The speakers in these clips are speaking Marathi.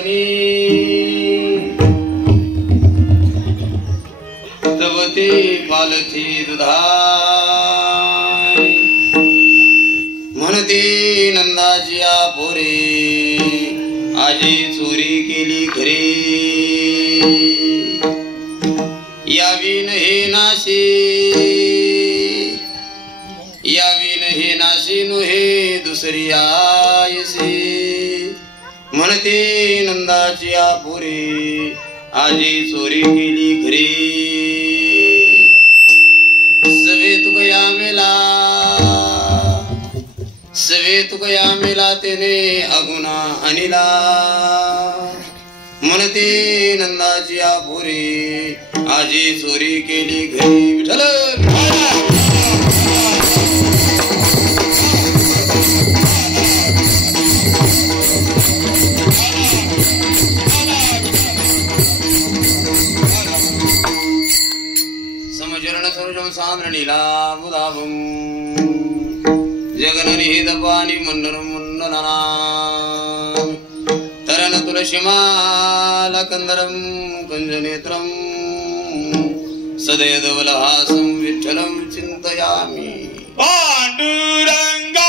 पालवणी तवती पालथी दुधाई म्हणते नंदाची पोरे आजी चोरी केली घरी यावीन हे नाशी यावीन हे नाशी नोहे दुसरी आयसी म्हणते नंदाची पोरे आजी चोरी केली घरी सवे तुकया मेला तेने अगुना अनिला म्हणते नंदाची पोरे आजी चोरी केली घरी विठ्ठल सांद्रणीला मुदावं जगननिहितपानि मन्नरं मुन्ननना तरन तुलसीमालकन्दरं कुञ्जनेत्रं सदयदवलहासं विठ्ठलं चिन्तयामि पाण्डुरङ्गा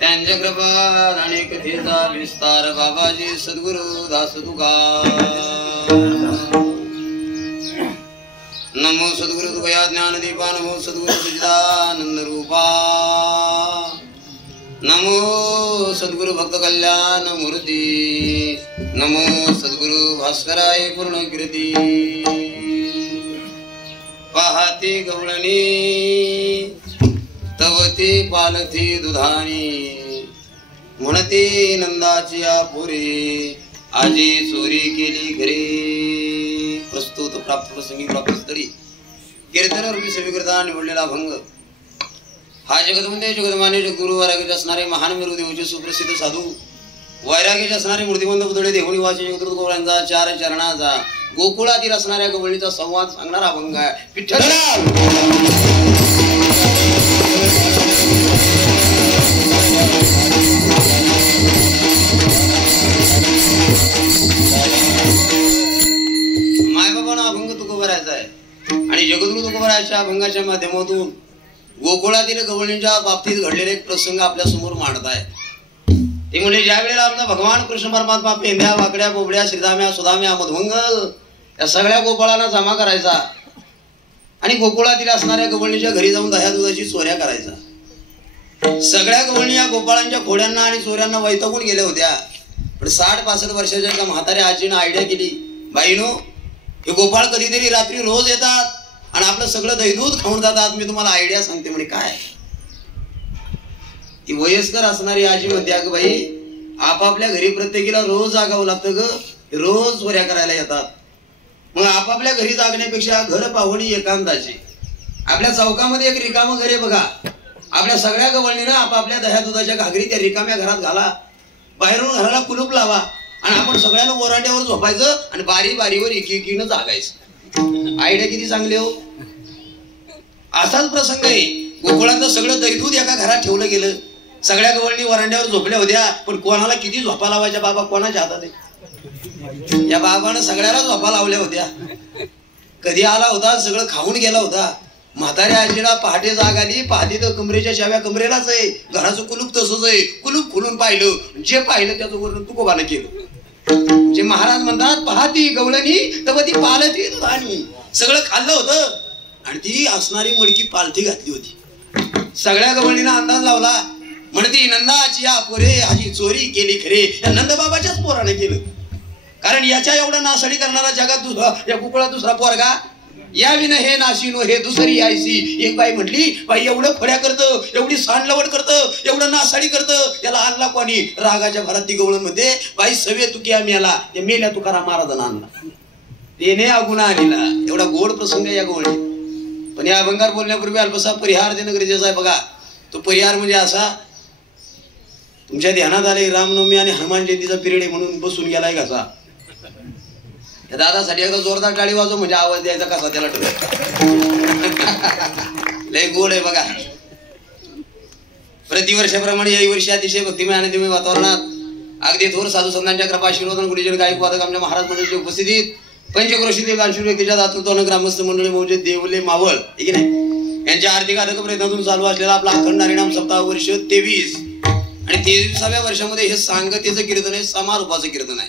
त्यांच्या कृपात आणि कथेचा विस्तार बाबाजी सद्गुरु दास तुकार नमो सद्गुरु तुकया ज्ञानदीपा नमो सद्गुरु सच्चिदानंद रूपा नमो सद्गुरु भक्त कल्याण मूर्ती नमो सद्गुरु भास्कराय पूर्ण कीर्ती पाहती गवळणी तवती पालथी दुधानी म्हणती नंदाची पोरे आजी चोरी केली घरी प्रस्तुत प्राप्त प्रसंगी प्राप्त स्थळी कीर्तन रूपी समीकरता निवडलेला भंग हा जगदवंदे जगदमान्य जगगुरु वैराग्याचे असणारे महान मेरू देवचे सुप्रसिद्ध साधू वैराग्याचे असणारे मूर्तिमंत पुतळे देहुनी वाचे जगद्गुरु गोवळ्यांचा चार चरणाचा गोकुळातील असणाऱ्या गवळणीचा संवाद सांगणारा अभंग आहे. विठ्ठल मायबाबांना अभंग तुकोबरायचा आहे आणि जगद्गुरु तुकोबरायच्या अभंगाच्या माध्यमातून गोकुळातील गवळणीच्या बाबतीत घडलेले एक प्रसंग आपल्या समोर मांडत आहे. ते म्हणजे ज्या वेळेला आपला भगवान कृष्ण परमात्मा पेंड्या वाकड्या बोबड्या श्रीदाम्या सुदाम्या मधुमंगल या सगळ्या गोपाळांना जमा करायचा आणि गोकुळातील असणाऱ्या गवळणीच्या घरी जाऊन दह्या दुधाची चोऱ्या करायचा. सगळ्या गवळणी या गोपाळांच्या खोड्यांना आणि चोऱ्यांना वैतागून गेल्या होत्या. पण 60-65 वर्षाच्या एका म्हाताऱ्या आजीनं आयडिया केली, बाईनो हे गोपाळ कधीतरी रात्री रोज येतात आणि आपलं सगळं दहीदूध खाऊन जातात. मी तुम्हाला आयडिया सांगते. म्हणे काय? ती वयस्कर असणारी आजी म्हणते, अगं बाई आपापल्या घरी प्रत्येकीला रोज जागावं लागतं ग, रोज चोऱ्या करायला येतात. मग आपापल्या घरी जागण्यापेक्षा घर पाहुणी एकांताची. आपल्या चौकामध्ये एक रिकामं घर आहे बघा. आपल्या सगळ्या गवळणीनं आपापल्या दह्या दुधाच्या घागरी त्या रिकाम्या घरात घाला, बाहेरून घराला कुलूप लावा आणि आपण सगळ्यांना ओरांड्यावर झोपायचं आणि बारी बारीवर एकीनं जागायचं. आयडिया किती चांगली हो. असाच प्रसंग आहे. गोकुळातलं सगळं दहीदूध एका घरात ठेवलं गेलं. सगळ्या गवळणी वरांड्यावर झोपल्या होत्या. पण कोणाला किती झोपा लावायच्या बाबा कोणाच्या हातात आहे. या बाबानं सगळ्याला झोपा लावल्या होत्या. कधी आला होता सगळं खाऊन गेला होता. म्हाताऱ्या आजीला पहाटे जाग आली. पाहती तर कमरेच्या चाव्या कमरेलाच आहे. घराचं कुलूप तसंच आहे. कुलूप खोलून पाहिलं, जे पाहिलं त्याचं वर्णन तुकोबानं केलं. जे महाराज म्हणतात, पाहती गवळणी तर ती पालती दुधानी. सगळं खाल्लं होतं आणि ती असणारी मडकी पालथी घातली होती. सगळ्या गवळणीला अंदाज लावला. म्हणती नंदाची या पोरे आजी चोरी केली खरे. या नंदबाबाच्याच पोराने केलं. कारण याच्या एवढं नासाडी करणारा जगात या कुकुळात दुसरा पोरगा या विन हे नाशिनो हे दुसरी आयसी. एक बाई म्हटली, बाई एवढं फड्या करतं, एवढी सांडलवड करतं, एवढं नासाडी करतं, याला आणला कोणी? रागाच्या भरात ती गवळण मध्ये बाई सवे तुकिया मेला. ते मेल्या तुकाराम महाराजांना आणला. तेने अगुणा आणला. एवढा गोड प्रसंग या गवळणी. पण या अभंगार बोलण्यापूर्वी अल्पसा परिहार देणं गरजेचं आहे बघा. तो परिहार म्हणजे असा, तुमच्या ध्यानात आले रामनवमी आणि हनुमान जयंतीचा पिरियड आहे म्हणून बसून गेलाय कसा. त्या दादासाठी एकदा जोरदार टाळी वाजव म्हणजे आवाज द्यायचा कसा त्याला लय गोड आहे बघा. प्रतिवर्षाप्रमाणे याही वर्षी अतिशय भक्तिमय आनंदमय वातावरणात अगदी थोर साधू संतांच्या कृपा आशीर्वादाने गुरुजन गायक वादक आमच्या महाराज मंडळीच्या उपस्थितीत पंचक्रोशीतील दानशूर व्यक्तीच्या दातृत्वानं ग्रामस्थ मंडळी म्हणजे देवले मावळ ठीक नाही यांच्या आर्थिक आर्थिक प्रयत्नातून चालू असलेला आपला अखंड हरिनाम सप्ताह वर्ष 23 आणि 23व्या वर्षामध्ये हे सांगतेचं कीर्तन आहे, समारोपाचं कीर्तन आहे.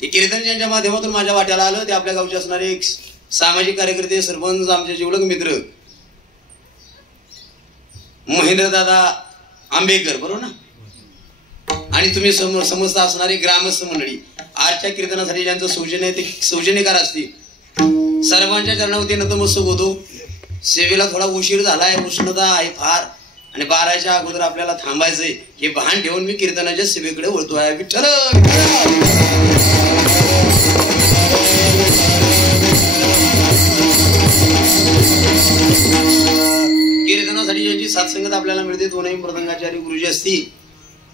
हे कीर्तन ज्यांच्या माध्यमातून माझ्या वाट्याला आलं ते आपल्या गावचे असणारे एक सामाजिक कार्यकर्ते, सरपंच, आमचे जिवलग मित्र महेंद्रदादा आंबेकर बरोबर ना, आणि तुम्ही समजता असणारी ग्रामस्थ मंडळी. आजच्या कीर्तनासाठी ज्यांचं सौजन्य आहे ते सौजन्यकार असतील. सर्वांच्या चरणावरती नतमस्तक होतो. सेवेला थोडा उशीर झालाय, उष्णता आहे फार आणि 12च्या अगोदर आपल्याला थांबायचंय हे भान ठेवून मी कीर्तनाच्या सेवेकडे वळतोय. विठ्ठल कीर्तनासाठी ज्यांची साथसंगत आपल्याला मिळते दोनही मृदंगाचार्य गुरुजी असतील.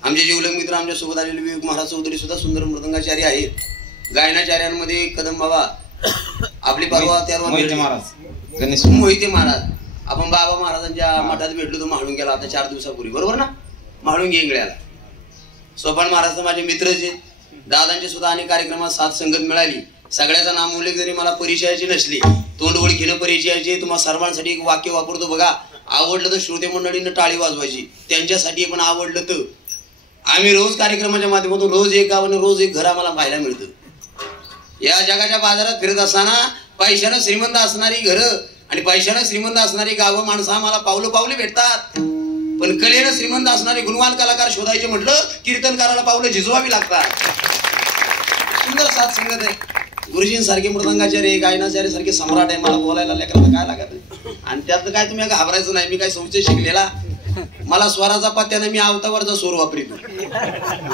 आमचे जिवलग मित्र आमच्या सोबत आलेले विवेक महाराज चौधरी सुद्धा सुंदर मृदंगाचार्य आहेत. गायनाचार्यांमध्ये कदम बाबा आपली परवा मोहिते महाराज. आपण बाबा महाराजांच्या मठात भेटलो तो म्हाळून गेला आता 4 दिवसापूर्वी बरोबर ना, म्हाळून गेंगळ्याला. सोपान महाराज माझे मित्रच आहेत. दादांचे सुद्धा अनेक कार्यक्रमात साथ संगत मिळाली. सगळ्याचा नाम उल्लेख जरी मला परिचयाची नसली, तोंड ओळखीनं परिचयाचे. तुम्हाला सर्वांसाठी एक वाक्य वापरतो बघा. आवडलं तर श्रोते मंडळीनं टाळी वाजवायची, त्यांच्यासाठी पण आवडलं तर. आम्ही रोज कार्यक्रमाच्या माध्यमातून रोज एक गाव आणि रोज एक घर आम्हाला पाहायला मिळतं. या जगाच्या बाजारात फिरत असताना पैशानं श्रीमंत असणारी घरं आणि पैशानं श्रीमंत असणारी गावं माणसं आम्हाला पावलं पावले भेटतात. पण कलेनं श्रीमंत असणारे गुणवान कलाकार शोधायचे म्हटलं कीर्तनकाराला पावलं झिजवावी लागतात. सुंदर साथ संगत आहे. गुरुजींसारखे मृदंगाचार्य, गायनाचार्य सारखे सम्राट आहे. मला बोलायला लेकराला काय लागत आणि त्यात काय तुम्ही घाबरायचं नाही. मी काय संशय शिकलेला, मला स्वराचा पत्त्याने मी आवतावरचा सूर वापरितो.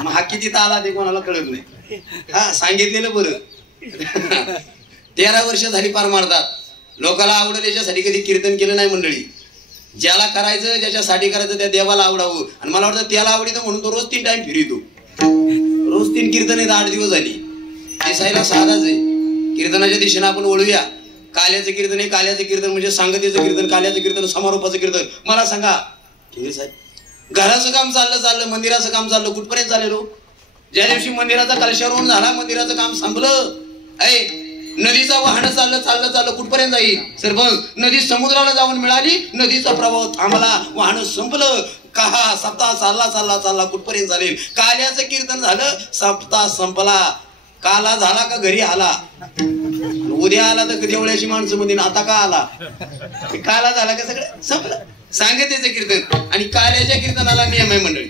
हा किती आला ते कोणाला कळत नाही. हा सांगितलेलं बरं. 13 वर्ष झाली पार मारतात. लोकाला आवडलं याच्यासाठी कधी कीर्तन केलं नाही मंडळी. ज्याला करायचं ज्याच्यासाठी करायचं त्या देवाला आवडावं. आणि मला वाटतं त्याला आवडतं म्हणून तो रोज 3 टाइम फिरतो. रोज 3 कीर्तन आहेत. 8 दिवस झाली. दिसायला साधाच आहे. कीर्तनाच्या दिशेने आपण वळूया. काल्याचं कीर्तन आहे. काल्याचं कीर्तन म्हणजे सांगतेचं कीर्तन, काल्याचं कीर्तन, समारोपाचं कीर्तन. मला सांगा ठीक साहेब, घराचं काम चाललं, मंदिराचं काम चाललं, कुठपर्यंत चाललो? ज्या दिवशी मंदिराचा कलशारोहण झाला, मंदिराचं काम संपलं. नदीचं वाहन चाललं कुठपर्यंत जाईल? सर बघ, नदी समुद्राला जाऊन मिळाली, नदीचा प्रभाव थांबला, वाहन संपलं. का सप्ताह चालला कुठपर्यंत चालेल? काल्याचं कीर्तन झालं, सप्ताह संपला. काला झाला का घरी आला? उद्या आला तर देवळ्याची माणसं म्हणतील आता का आला? काला झाला का सगळं संपलं. सांगतेचं कीर्तन. आणि काल्याच्या कीर्तनाला नियम आहे मंडळी.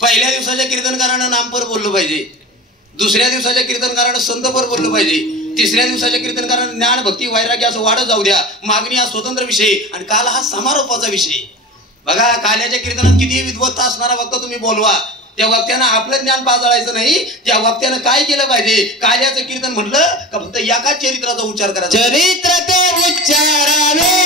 पहिल्या दिवसाच्या कीर्तनकारानं नामपर बोललं पाहिजे, दुसऱ्या दिवसाच्या कीर्तनकारानं संतपर बोललं पाहिजे, तिसऱ्या दिवसाच्या कीर्तनकारानं ज्ञान भक्ती वैराग्य असं वाढत जाऊ द्या. मागणी हा स्वतंत्र विषय आणि काल हा समारोपाचा विषय. बघा, काल्याच्या कीर्तनात किती विद्वत्ता असणारा वक्ता तुम्ही बोलवा, त्या वक्त्यानं आपलं ज्ञान पाजळायचं नाही. त्या वक्त्यानं काय केलं पाहिजे? काल्याचं कीर्तन म्हटलं का फक्त एकाच चरित्राचा उच्चार करायचा. चरित्र ते उच्चाराने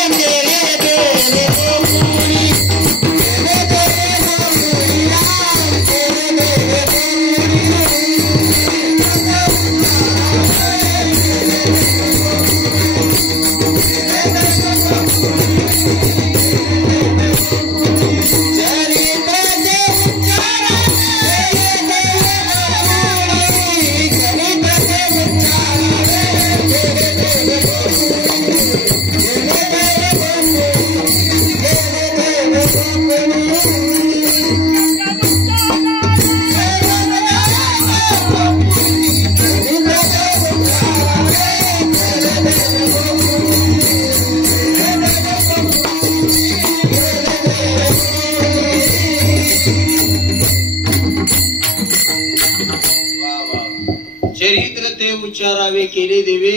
उच्चारावे केले देवे.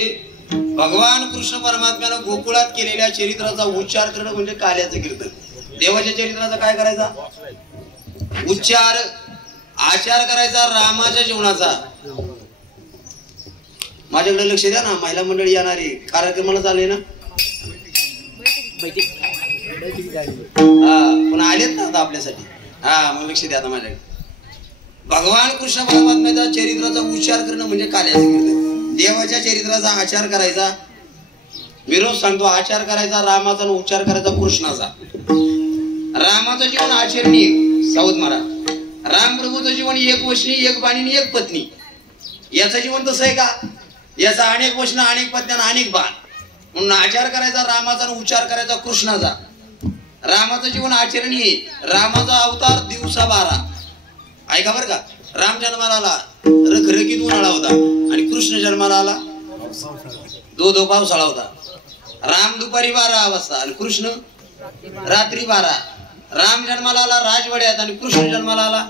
भगवान कृष्ण परमात्म्यानं गोकुळात केलेल्या चरित्राचा उच्चार करणं म्हणजे काल्याचं कीर्तन. देवाच्या चरित्राचा काय करायचा? उच्चार, आचार करायचा रामाच्या जीवनाचा. माझ्याकडे लक्ष द्या ना, महिला मंडळी येणारी कार्यक्रमाला चालले ना, पण आलेत ना आता आपल्यासाठी. मग लक्ष द्या आता माझ्याकडे. भगवान कृष्ण परमात्म्याच्या चरित्राचा उच्चार करणं म्हणजे काल्याचं कीर्तन. देवाच्या चरित्राचा आचार करायचा, विरोध सांगतो, आचार करायचा रामाचा आणि उच्चार करायचा कृष्णाचा. रामाचं जीवन आचरणीय, साऊद महाराज. राम प्रभूचं जीवन एक वचनी, एक बाणी, एक पत्नी. याचं जीवन तसं आहे का? याचा अनेक वचन, अनेक पत्न्या, अनेक बाण. म्हणून आचार करायचा रामाचा आणि उच्चार करायचा कृष्णाचा. रामाचं जीवन आचरणीय. रामाचा अवतार दिवसा 12. ऐका बरं का, राम जन्माला आला रखरखीत उन्हाळा होता आणि कृष्ण जन्माला आला दो पावसाळा होता. राम दुपारी 12 वाजता आणि कृष्ण रात्री 12. राम जन्माला आला राजवाड्यात आणि कृष्ण जन्माला आला.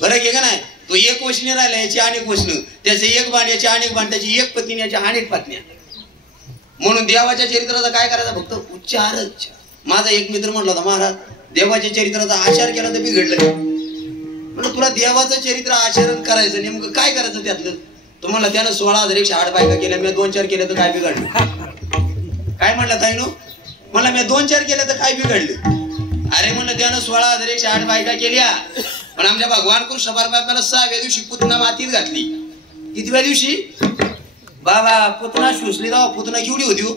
फरक आहे का नाही? तो एक वचने राहिला, याची अनेक वचन, त्याचे एक बाण, याची अनेक बाण, त्याची एक पत्नी, याच्या अनेक पत्न्या. म्हणून देवाच्या चरित्राचा काय करायचा? फक्त उच्चारच. माझा एक मित्र म्हटला होता, महाराज देवाच्या चरित्राचा आचार केला तर बिघडलं. म्हणून तुला देवाचं चरित्र आचरण करायचं, नेमकं काय करायचं त्यातलं? तुम्हाला त्यानं 16,108 बायका केल्या, मी 2-4 केल्या तर काय बिघडलं? काय म्हणला ताईनो? मला मी 2-4 केल्या तर काय बिघडलं? अरे म्हणलं त्यानं 16,108 बायका केल्या, पण आमच्या भगवान कृष्ण परमात्म्याला 6व्या दिवशी पुतना मातीत घातली. कितव्या दिवशी? बाबा पुतना शोषली जावा. पुतना केवढी होती हो?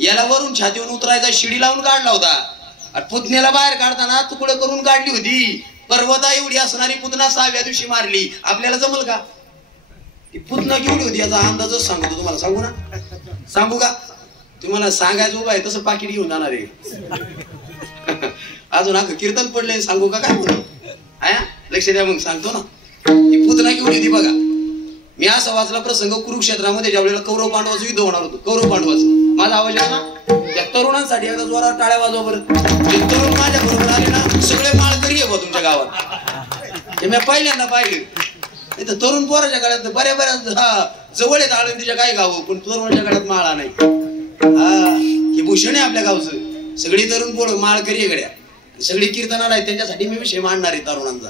याला वरून छातीवरून उतरायचा, शिडी लावून काढला होता. आणि पुतण्याला बाहेर काढताना तुकडं करून काढली होती. पर्वता एवढी असणारी पुतना 6व्या दिवशी मारली. आपल्याला जमल का? ती पुतना केवढी होती याचा अंदाजच सांगतो तुम्हाला. सांगू ना? सांगू का? तुम्हाला सांगायचं उभा आहे तसं पाकिट घेऊन जाणार आहे. अजून हा कीर्तन पडले, सांगू का? काय बोलतो? लक्ष द्या, मग सांगतो ना. ती पुतना केवढी होती बघा. मी असा वाचला प्रसंग कुरुक्षेत्रामध्ये ज्या वेळेला कौरव पांडवाचं युद्ध होणार होतं. कौरव पांडवाचं. माझा आवाज आहे ना? त्या तरुणांसाठी एकदा जोरात टाळ्या वाजवा बरं. ते तरुण माझ्या बरोबर आले ना, सगळे माळकरी आहे बा तुमच्या गावात. हे मी पहिल्यांदा पाहिलं. इथं तरुण पोराच्या गाड्यात बऱ्याच जवळ येत आळंदीच्या काय गाव, पण तरुणाच्या गाड्यात माळा नाही. हे भूषण आहे आपल्या गावचं. सगळी तरुण पोर माळकरी आहे गड्या. सगळी कीर्तनाला आहे, त्यांच्यासाठी मी विषय मांडणार आहे तरुणांचा.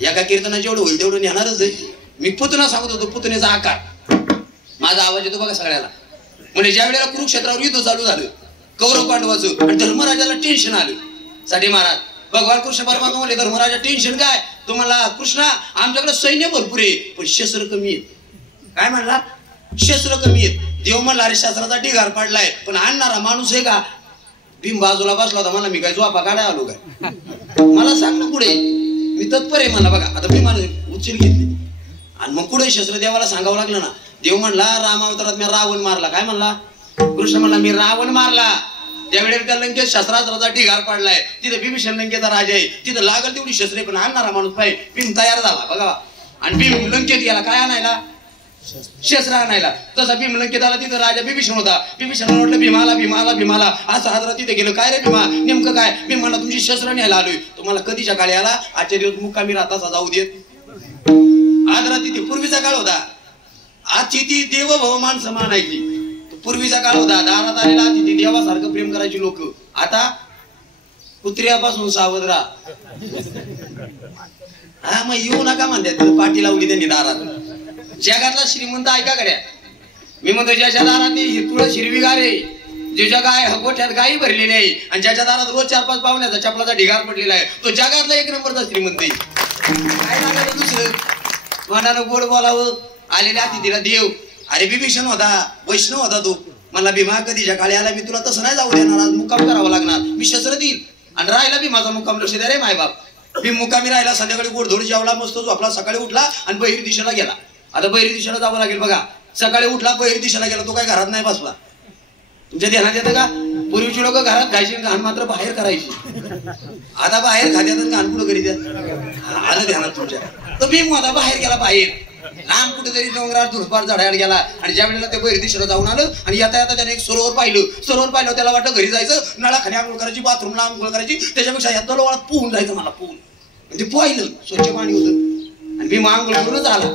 एका कीर्तनाचे जेवढं होईल तेवढं नेणारच आहे. मी पुतना सांगत होतो, पुतण्याचा आकार. माझा आवाज येतो बघा सगळ्याला. म्हणजे ज्या वेळेला कुरुक्षेत्रावर युद्ध चालू झालं कौरव पांडवाचं आणि धर्मराजाला टेन्शन आलं साठी महाराज भगवान कृष्ण परमात्मा म्हणले धर्मराजा टेन्शन काय तुम्हाला कृष्णा आमच्याकडे सैन्य भरपूर आहे पण शस्त्र कमी आहेत काय म्हणला शस्त्र कमी आहेत देव म्हणला अरे शस्त्राचा ढिगार पडलाय पण आणणारा माणूस आहे का भीम बाजूला बसला होता मला मी काय झोपा काढाय आलो काय मला सांग ना पुढे मी तत्पर आहे मला बघा आता भीमाने उचल घेतली आणि मग पुढे शस्त्र देवाला सांगावं लागलं ना देव म्हणला रामावतारात मी रावण मारला काय म्हणला कृष्ण म्हणला मी रावण मारला त्यावेळेला त्या लंकेत शस्त्राचा ढिगार पडलाय तिथे भीमसेन लंकेचा राजा आहे तिथे लागल तेवढी शस्त्रे पण आणणारा माणूस पाहिजे भीम तयार झाला बघा आणि भीम लंकेत गेला काय आणायला शस्त्र आणायला तसा भीम लंकेत आला तिथे राजा बिभीषण होता बिभीषण म्हटलं भीमाला भीमाला भीमाला असं हादरा तिथे गेलं काय रे भीमा नेमकं काय मी म्हणला तुमची शस्त्र न्यायला आलोय तुम्हाला कधीच्या काळी आला आजच्या दिवस मुक्कामी राहता जाऊ देत आदरा तिथे पूर्वीचा काळ होता आजची ती देवभाव माणसं मानायची पूर्वीचा काळ होता दारात आलेला तिथे देवासारखं प्रेम करायची लोक आता कुत्र्यापासून सावध राहा हा मग येऊ नका म्हणतात पाठी लावली त्यांनी दारात जगातला श्रीमंत ऐका गड्या मी म्हणतो ज्याच्या दारात तुळस हिरवीगार आहे ज्याच्या गाय गोठ्यात गायी भरलेली आहे आणि ज्याच्या दारात रोज 4-5 पाहुण्याचा चपलाचा ढिगार पडलेला आहे तो जगातला 1 नंबरचा श्रीमंत आहे काय लागायचं दुसरं मनानं गोड बोलावं आलेल्या अतिथीला देव अरे बिभीषण होता वैष्णव होता तो मला भीमा कधीच्या काळी आला मी तुला तसं नाही जाऊ देणार आज मुक्काम करावा लागणार मी शस्त्र देईल आणि राहिला भीमाचा मुक्काम लक्ष द्या रे मायबाप मी मुक्कामी राहिला संध्याकाळी गोडधोड जेवला मस्त झोपला सकाळी उठला आणि बहिरी दिशेला गेला आता बहिरी दिशेला जावं लागेल बघा सकाळी उठला बहिरी दिशेला गेला तो काय घरात नाही बसला तुमच्या ध्यानात येतं का पूर्वीची लोक घरात खायची घाण मात्र बाहेर करायची आता बाहेर खात्यात घाण कुठं करीत आलं ध्यानात तुमच्या तर भीम आता बाहेर गेला बाहेर लांब कुठेतरी डोंगरात धुळपार चढायला गेला आणि ज्या वेळेला ते बहिरी दिशेला जाऊन आलं आणि येता त्याने एक सरोवर पाहिलं त्याला वाटतं घरी जायचं नळाखाली आंघोळ करायची बाथरूमला आंघोळ करायची त्याच्यापेक्षा या तळवाळात पोहून जायचं मला पोहून ते पाहिलं स्वच्छ पाणी होतं आणि भीमा आंघोळ करूनच आला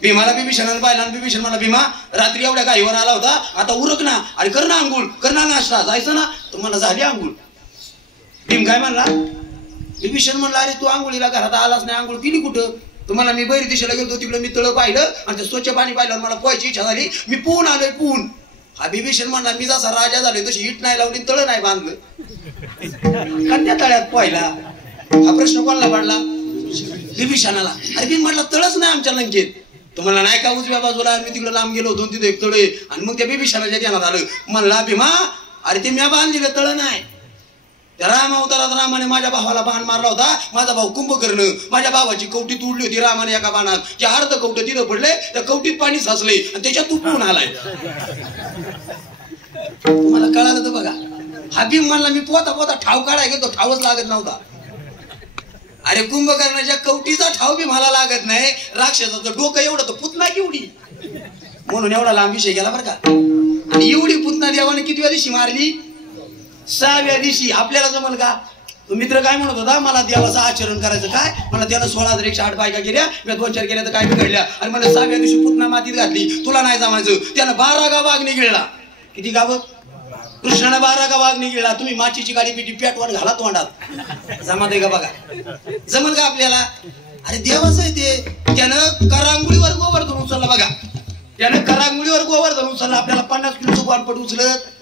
भीमाला बिभीषणानं पाहिला आणि बिभीषण मला भीमा रात्री एवढ्या गाईवर आला होता आता उरक ना अरे कर ना आंघोळ कर ना नाश्ता जायचं ना तर मला झाली आंघोळ भीम काय म्हणला बिभीषण म्हणला अरे तू आंघोळीला घरात आलाच नाही आंघोळ केली कुठं तुम्हाला मी बहिरी दिशेला गेलो तिकडे मी तळ पाहिलं आणि ते स्वच्छ पाणी पाहिलं मला पोहायची इच्छा झाली मी पोहून आलोय पोहून हा बिभीषण म्हणला मी जसा राजा झालोय तशी इट नाही लावली तळ नाही बांधलं कन्या तळ्यात पोहायला हा प्रश्न कोणाला पडला बिभीषणाला अरे मी म्हटलं तळच नाही आमच्या लंकेत तुम्हाला नाही का उजव्या बाजूला मी तिकडे लांब गेलो होतो तिथे एक तळ आहे आणि मग त्या बिभीषणाच्या ध्यानात आलं म्हणला भीमा अरे ते मी बांधलेलं तळ नाही त्या राम अवतारात रामाने माझ्या भावाला बाण मारला होता माझा भाऊ कुंभकर्ण माझ्या भावाची कवटी तुडली होती रामाने एका बाणात त्या अर्ध कवट तिथं पडले त्या कवटीत पाणी साचले आणि त्याच्यात तुटून आलाय तुम्हाला कळालं तर बघा हा भीम म्हणला मी पोता ठाव काढाय गेलो ठावच लागत नव्हता अरे कुंभकर्णाच्या कवटीचा ठाव बी मला लागत नाही राक्षसाचं डोकं एवढं तर पुतना केवढी म्हणून एवढा लांब विषय गेला बरं का आणि एवढी पुतना देवाने कितव्या दिवशी मारली 6व्या दिवशी आपल्याला जमल का तो मित्र काय म्हणत होता मला देवाचं आचरण करायचं काय मला त्याला 16,108 बायका केल्या मी 2-4 केल्या तर काय बिघडल्या आणि मला 6व्या दिवशी पुतना मातीत घातली तुला नाही जमायचं त्यानं 12 गाव वाघ निघिळला किती गाव कृष्णाने 12 गाव वाघ निघिळला तुम्ही माचीची गाडी पिटी पेटवर घाला तोंडात जमा दे का बघा जमल का आपल्याला अरे देवाचं आहे ते त्यानं करांगुळीवर गोवर्धन उचलला बघा त्यानं करांगुळीवर गोवर्धन उचलला आपल्याला 50 किलोचं गोणपट उचलत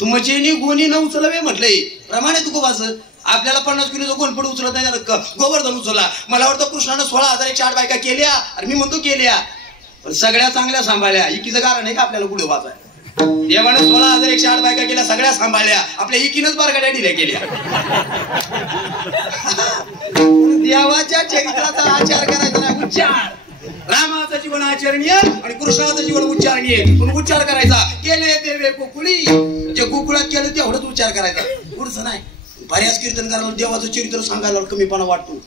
तुमचे गोणी न उचलवे म्हटलंय प्रमाणे तू गोवाच आपल्याला 50 किलोचं गोणपट उचलत नाही गोवर्धन उचलला मला वाटतं कृष्णानं 16,108 बायका केल्या आणि मी म्हणतो केल्या पण सगळ्या चांगल्या सांभाळल्या इकीचं कारण आहे का आपल्याला पुढे वाचाय देवाने 16,108 बायका केल्या सगळ्या सांभाळल्या आपल्या इकीनच बारगाड्या दिल्या केल्या देवाच्या चरित्राचा आचार करायचा नाही उच्चार रामाचं जीवन आचरणीय आणि कृष्णाचं जीवन उच्चारणीय पण उच्चार करायचा केले देवे गोकुळी जे गोकुळात केलं तेवढंच उच्चार करायचा पुढचं नाही बऱ्याच कीर्तनकारांना देवाचं चरित्र सांगायला कमीपणा वाटतो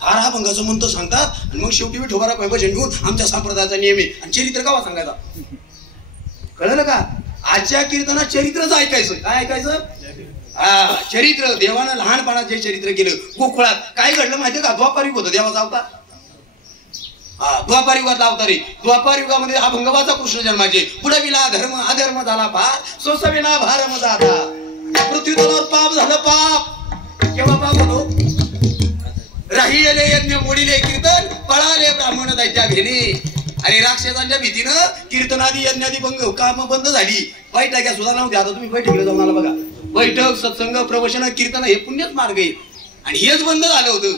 फार हा भंगाचं म्हणतो सांगतात आणि मग शेवटी विठोबारा भजन घेऊन आमच्या संप्रदायाचा नियम आहे आणि चरित्र कावा सांगायचा कळलं का आजच्या कीर्तनात चरित्रच ऐकायचं काय ऐकायचं हा चरित्र देवानं लहानपणात जे चरित्र केलं गोकुळात काय घडलं माहितीये का द्वापार युग होतं देवाचा अवतार द्वापार युगातला अवतार आहे द्वापार युगामध्ये अभंगवाचा कृष्ण जन्माचे पुढविला धर्म अधर्म झाला फार सोसविला भारम जाता पृथ्वी तलावर पाप झालं पाप केव्हा पाप होतो राहिले यज्ञ मोडीले कीर्तन पळाले ब्राह्मण दैत्या घेणे अरे राक्षसांच्या भीतीनं कीर्तनादी यज्ञादी काम बंद झाली. बैठक्या सुद्धा नव्हत्या. आता तुम्ही बैठकीला जाऊन आला बघा. बैठक सत्संग प्रवचन कीर्तन हे पुण्यच मार्ग आहे. आणि हेच बंद झालं होतं.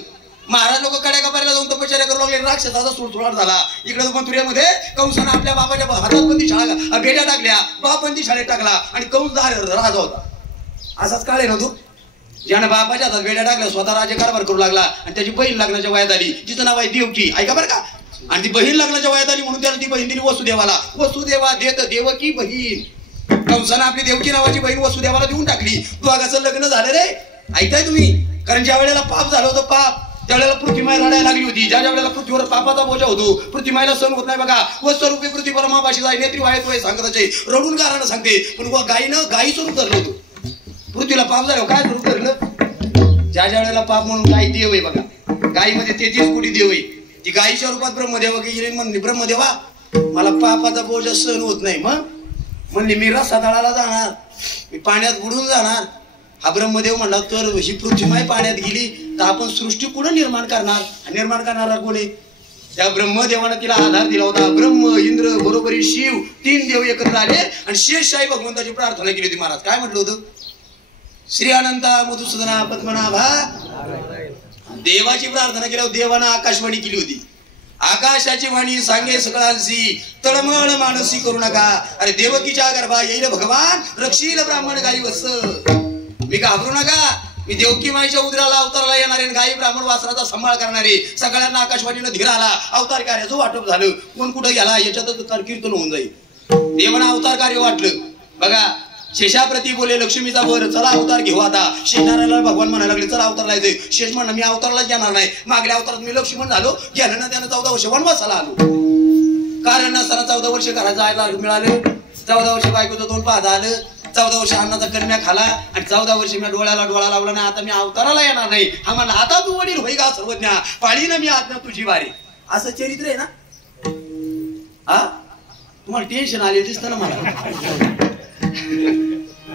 महाराज लोक कड्या कपाऱ्याला जाऊन तपश्चर्या करू लागले. राक्षसाचा सुळसुळाट झाला. इकडे मथुरेमध्ये कंसानं आपल्या बाबाच्या हातात बंदी शाळा बेड्या टाकल्या. बाप बंदी शाळेत टाकला आणि कंस राजा होता. असाच काळ आहे ना तू. ज्यानं बापाच्या हातात बेड्या टाकल्या स्वतः राज्यकारभार करू लागला आणि त्याची बहीण लग्नाच्या वयात आली. जिचं नाव आहे देवकी. ऐका बरं का. आणि ती बहीण लग्नाच्या वयात आली म्हणून त्याला ती बहीण दिली वसुदेवाला. वसुदेवा देत देवकी बहीण. कंसानं आपली देवकी नावाची बहीण वसुदेवाला देऊन टाकली. दोघांचं लग्न झालं रे. ऐकताय तुम्ही. कारण ज्या वेळेला पाप झालं होतं पाप त्यावेळेला पृथ्वीमाय रडायला लागली होती. ज्या वेळेला पृथ्वीवर पापाचा बोजा होतो पृथ्वीमायला सण होत नाही बघा. वस्वरूपी पृथ्वी परमापाशी जाय नेत्री वायतोय सांगताचे रडून गारानं सांगते. पण गायीनं गायी स्वरूप धरलं होतं. पृथ्वीला पाप झालं काय स्वरूप धरलं. ज्या वेळेला पाप म्हणून गाय देव आहे बघा. गायीमध्ये 33 कोटी देव आहे. ती गायीच्या रूपात ब्रह्मदेवा गेली म्हणली ब्रह्मदेवा मला पापाचा बोजा सहन होत नाही. मग म्हणली मी रसातळाला जाणार. मी पाण्यात बुडून जाणार. हा ब्रह्मदेव म्हणला तर ही पृथ्वीमाय पाण्यात गेली तर आपण सृष्टी कुठं निर्माण करणार. निर्माण करणारा कोण आहे. त्या ब्रह्मदेवानं तिला आधार दिला होता. ब्रह्म इंद्र बरोबरी शिव 3 देव एकत्र आले आणि शेषशाही भगवंताची प्रार्थना केली होती. महाराज काय म्हटलं होतं. श्री अनंता मधुसूदना पद्मनाभा. देवाची प्रार्थना केल्यावर देवानं आकाशवाणी केली होती. आकाशाची वाणी सांगे सगळ्यांशी तळमळ मानसी करू नका. अरे देवकीच्या गर्भा येईल भगवान रक्षील ब्राह्मण गाई वस. मी घाबरू नका. मी देवकी माईच्या उदराला अवताराला येणारे गाई ब्राह्मण वासराचा सांभाळ करणारे. सगळ्यांना आकाशवाणीनं धीर आला. अवतार कार्याचं वाटप झालं. कोण कुठं गेला याच्यातच कीर्तन होऊन जाईल. देवानं अवतार कार्य वाटलं बघा. शेषाप्रती बोले लक्ष्मीचा वर चला अवतार घेऊ आता. शेषनारायणला भगवान म्हणायला लागले चला अवतारला येतोय. शेष म्हणा मी अवतारलाच येणार नाही. मागल्या अवतारात मी लक्ष्मण झालो. ज्ञानं ना त्यानं 14 वर्ष वनवासाला आलो. कारण नसताना 14 वर्ष घरात जायला मिळालं. 14 वर्ष बायकोचं तोंड पाहता आलं. 14 वर्ष अन्नाचा कर्म्या खाला आणि 14 वर्ष मी डोळ्याला डोळा लावला नाही. आता मी अवताराला येणार नाही. हा म्हणला आता तू वडील होई का सर्वज्ञा पाळीनं मी आज्ञा तुझी वारी. असं चरित्र आहे ना. हा तुम्हाला टेन्शन आले दिसतं ना मला.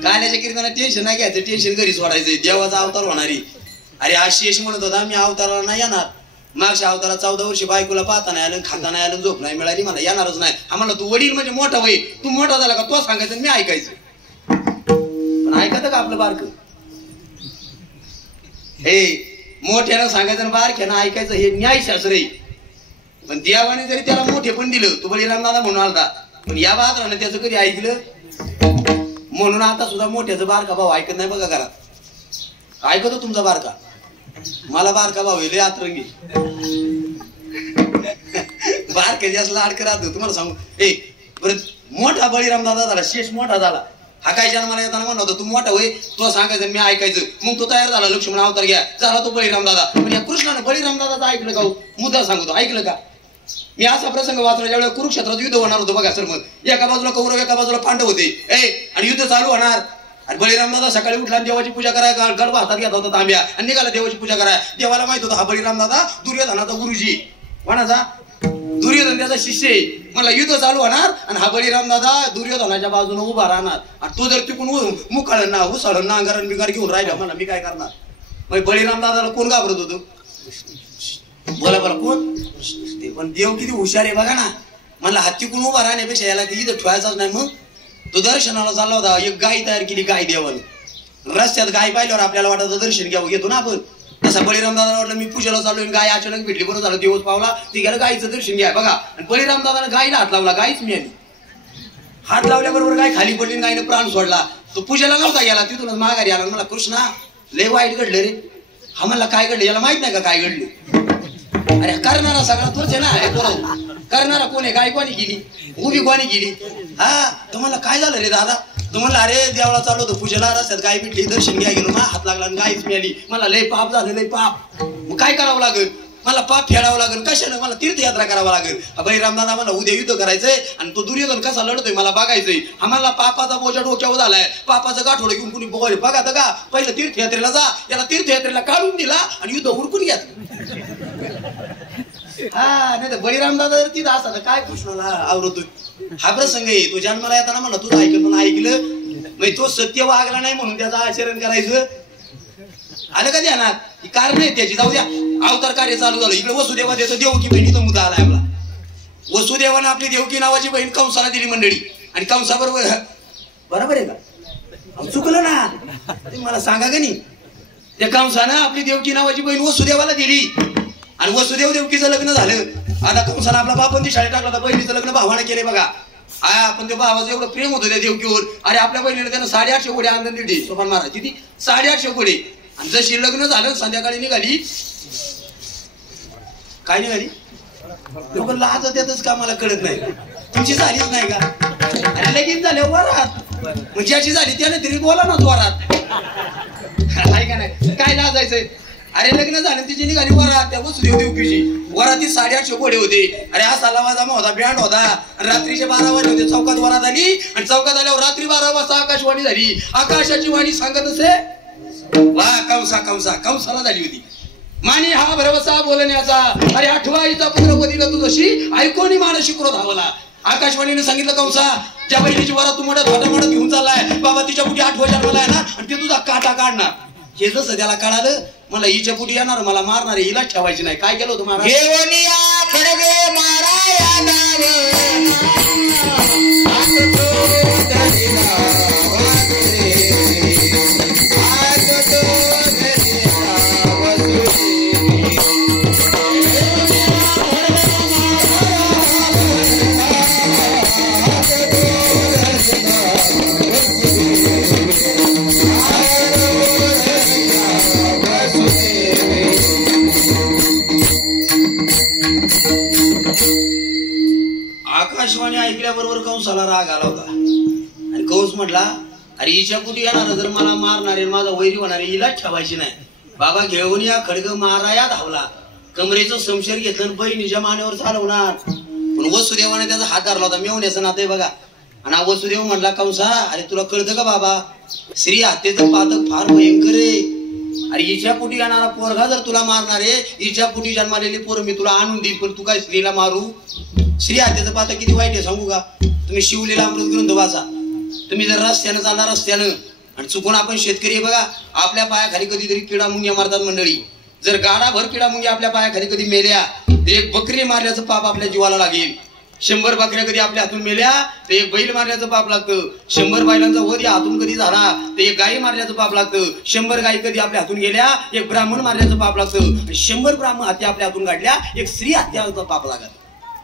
गाण्याच्या कीर्तनात टेन्शन नाही घ्यायचं. टेन्शन घरी सोडायचं. देवाचा अवतार होणारी. अरे आज शेष म्हणत होता मी अवताराला नाही येणार. मागच्या अवतारात 14 वर्ष बायकोला पाहता नाही आलं खाता नाही आलं झोप नाही मिळाली. मला येणारच नाही. हा म्हणला तू वडील म्हणजे मोठा होई. तू मोठा झाला का तो सांगायचं मी ऐकायचं. पण ऐकत का आपलं बारक. हे मोठ्यानं सांगायचं बारक्यानं ऐकायचं हे न्यायशास्त्र आहे. पण देवाने जरी त्याला मोठे पण दिलं. तू बळीराम दादा म्हणून आलता पण या बाजारानं त्याचं कधी ऐकलं. म्हणून आता सुद्धा मोठ्याचं बारका भाऊ ऐकत नाही बघा घरात. ऐकतो तुमचा बारका. मला बारका भाऊ लय आतरंगी. बारके जास्त लाडकं राहतो तुम्हाला सांगू. बरं मोठा बळीराम दादा झाला. शेष मोठा झाला. हा काय जन्माला येताना म्हणत होता तू मोठा होय तो सांगायचं मी ऐकायचं. मग तो तयार झाला. लक्ष्मण अवतार घ्या झाला तो बळीराम दादा. पण या कृष्णाने बळीराम दादाचं ऐकलं का. मुद्दा सांगतो ऐकलं का. मी असा प्रसंग वाचला ज्यावेळेला कुरुक्षेत्रात युद्ध होणार होतं बघा सर. मग एका बाजूला कौरव एका बाजूला पांडव होते. आणि युद्ध चालू होणार. आणि बळीराम दादा सकाळी उठला देवाची पूजा करायला गडबा हातात घेत होता तांब्या आणि निघाला देवाची पूजा करायला. देवाला माहित होता हा बळीराम दादा दुर्योधनाचा गुरुजी. कोणाचा. दुर्योधन त्याचा शिष्य आहे. मला युद्ध चालू होणार आणि हा बळीराम दादा दुर्योधनाच्या बाजूने उभा राहणार. आणि तो जर तिकून मुखाळण ना उसाळण ना अंगारण बिगार घेऊन राहिला मला मी काय करणार. मग बळीराम दादाला कोण घाबरत होतं. बोला बरं कोण. पण देव किती हुशार आहे बघा ना. मला हत्तीकून उभा राहण्यापेक्षा याला इथं ठेवायचाच नाही. मग तो दर्शनाला चालला होता. एक गाय तयार केली गाय देवाने. रस्त्यात गाय पाहिल्यावर आपल्याला वाटतं दर्शन घ्यावं घेतो ना आपण. तसा बळीराम दादाला वाटलं मी पूजेला चाललोय गाय अचानक भेटली. बरोबर झालं दिवस पावला ती गेला गायचं दर्शन घ्या बघा. आणि बळीराम दादाने गायला हात लावला. गायच मिळाली. हात लावल्याबरोबर गाय खाली पडली. गायने प्राण सोडला. तो पूजेला नव्हता गेला. तिथूनच माघारी आला. मला कृष्णा लय वाईट घडलं रे. हा म्हणला काय घडलं याला माहित नाही का काय घडलं. अरे करणारा सगळा तोच आहे ना. करणारा कोण आहे. गाय कोणी गेली उभी कोणी गेली. हा तुम्हाला काय झालं रे दादा. तुम्हाला अरे देवळा चालू होतो पूजेला रस्त्यात गाय भेटली दर्शन घ्या गेलो ना हात लागला गायच मिळाली. मला लय पाप झालं लय पाप. मग काय करावं लागेल. मला पाप फेडावं लागेल. कशानं मला तीर्थयात्रा करावं लागेल. बळीराम दादा मला उद्या युद्ध करायचंय आणि तो दुर्योधन कसा लढतोय मला बघायचंय. आम्हाला पापाचा बोजा डोक्यावर झालाय. पापाचं गाठोडं घेऊन कुणी बघा तर का पहिलं तीर्थयात्रेला जा. याला तीर्थयात्रेला काढून दिला आणि युद्ध उरकून घेतलं. हा नाही तर बळीराम दादा जर तिथं असा तर काय कृष्णाला आवरतोय. हा प्रसंग आहे. तो जन्माला येताना म्हणला तुझं ऐकलं पण ऐकलं. मग तो सत्य वागला नाही म्हणून त्याचं आचरण करायचं. आलं का ध्यानात. ही कारण आहे त्याची. जाऊ द्या. अवतार कार्य चालू झालं. इकडे वसुदेवा देतो देवकी बहिणीचा मुद्दा आलाय आपला. वसुदेवानं आपली देवकी नावाची बहीण कंसाला दिली मंडळी, आणि कंसाबरोबर बरोबर आहे का? चुकलं ना, मला सांगा का नाही? त्या कंसानं आपली देवकी नावाची बहीण वसुदेवाला दिली, आणि वसुदेव देवकीचं लग्न झालं. आता कंसानं आपला बापंती शाळेत टाकला होता, बहिणीचं लग्न भावानं केले बघा. पण त्या भावाचं एवढं प्रेम होतं त्या देवकीवर. अरे आपल्या बहिणीने त्यानं 850 कोडे आनंद दिली. सोपान महाराज ती 850 कोडे. आणि जशी लग्न झालं संध्याकाळी निघाली, काय निघाली? लोक लाज त्यातच का मला कळत नाही. तुमची झालीच नाही का? अरे लगेच झाले वरात, म्हणजे अशी झाली त्याने तरी बोला ना वरात, आहे का नाही? काय लाजायचंय? अरे लग्न झालं तिची निघाली वरात, त्या वसुदेव देवकीची. वराती 850 कोडे होते. अरे हा साला जमा होता, बँड होता. रात्रीचे 12 वाजले होते. चौकात वरात आली, आणि चौकात आल्यावर रात्री 12 वाजता आकाशवाणी झाली. आकाशाची वाणी सांगत असे, वा कंसा कंसा कंसाला झाली होती. मानी हा भरवसा बोलण्याचा, अरे आठवाईचा पुत्र वदिला तू जशी ऐकोनी मानसी क्रोध धावला. आकाशवाणीने सांगितलं, कंसा त्या बहिणीची वरात तू मोठ्या मोठ्या घेऊन चाललाय बाबा, तिच्या पुढे 8 जन्मला आहे ना, आणि ते तुझा काटा काढणार. हे जसं त्याला कळालं, मला हिच्या पुढे येणार, मला मारणार, हिलाच ठेवायची नाही. काय केलं होतं महाराज? आकाशवाणी ऐकल्याबरोबर कंसाला राग आला होता, आणि कंस म्हटला, अरे हिच्या कुठे येणार, जर मला मारणारे माझा वैरी होणारे, हिलाच ठेवायची नाही. बाबा घेऊन या खडग माराया धावला. कमरेचं समशेर घेतलं, बहिणीच्या मानेवर चालवणार. पण वसुदेवाने त्याचा हात धरला होता, मेवण्याचं नातं आहे बघा. आणि वसुदेव म्हटला, कंसा अरे तुला कळतं का बाबा, स्त्री हत्येचं पातक फार भयंकर आहे. अरे हिच्या पुटी येणारा पोरगा जर तुला मारणार आहे, हिच्या पुटी जन्मालेली पोरं मी तुला आणून देईन, पण तू काय स्त्रीला मारू? स्त्री हत्येचं पातक किती वाईट आहे सांगू का? तुम्ही शिवलेला अमृत ग्रंथ वाचा. तुम्ही जर रस्त्यानं चालला, रस्त्यानं, आणि चुकून आपण शेतकरी आहे बघा, आपल्या पायाखाली कधीतरी किडा मुंग्या मारतात मंडळी. जर गाडाभर किडा मुंग्या आपल्या पायाखाली कधी मेल्या, तर एक बकरी मारल्याचं पाप आपल्या जीवाला लागेल. 100 बकऱ्या कधी आपल्या हातून मेल्या, तर एक बैल मारण्याचं पाप लागतं. 100 बैलांचा वध या हातून कधी झाला, तर एक गायी मारण्याचं पाप लागतं. 100 गायी कधी आपल्या हातून गेल्या, एक ब्राह्मण मारण्याचं पाप लागतं. 100 ब्राह्मण हत्या आपल्या हातून काढल्या, एक स्त्री हत्याचं पाप लागत.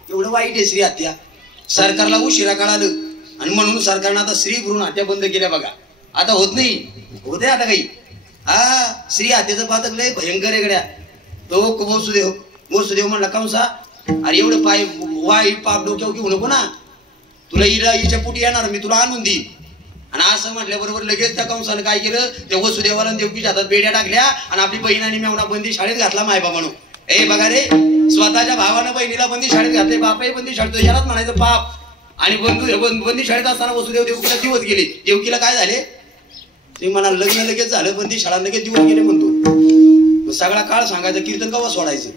एवढं वाईट आहे स्त्री हत्या. सरकारला उशिरा कळालं, आणि म्हणून सरकारनं आता स्त्री भ्रूण हत्या बंद केल्या बघा. आता होत नाही, होते आता काही. स्त्री हत्याचं पातक लय भयंकर आहे गड्या. तो वसुदेव म्हणला, कंसा अरे एवढं पाय वाईट पाप डोक्यावर घेऊ नको ना, तुला हिच्या पुटी येणार, मी तुला आणून देईन. आणि असं म्हटल्याबरोबर लगेच त्या कंसानं काय केलं, त्या वसुदेवाला देवकीच्या हातात बेड्या टाकल्या, आणि आपली बहीण आणि मेवणा बंदी शाळेत घातला मायबा म्हणून. ए बघा रे, स्वतःच्या भावानं बहिणीला बंदी शाळेत घातले, बापाही बंदी शाळेत, यालाच म्हणायचं पाप. आणि बंदी शाळेत असताना वसुदेव देवकीला दिवस गेले. देवकीला काय झाले ते म्हणा, लग्न लगेच झालं, बंदी शाळा लगेच दिवस गेले म्हणतो. सगळा काळ सांगायचं, कीर्तन कवा सोडायचं,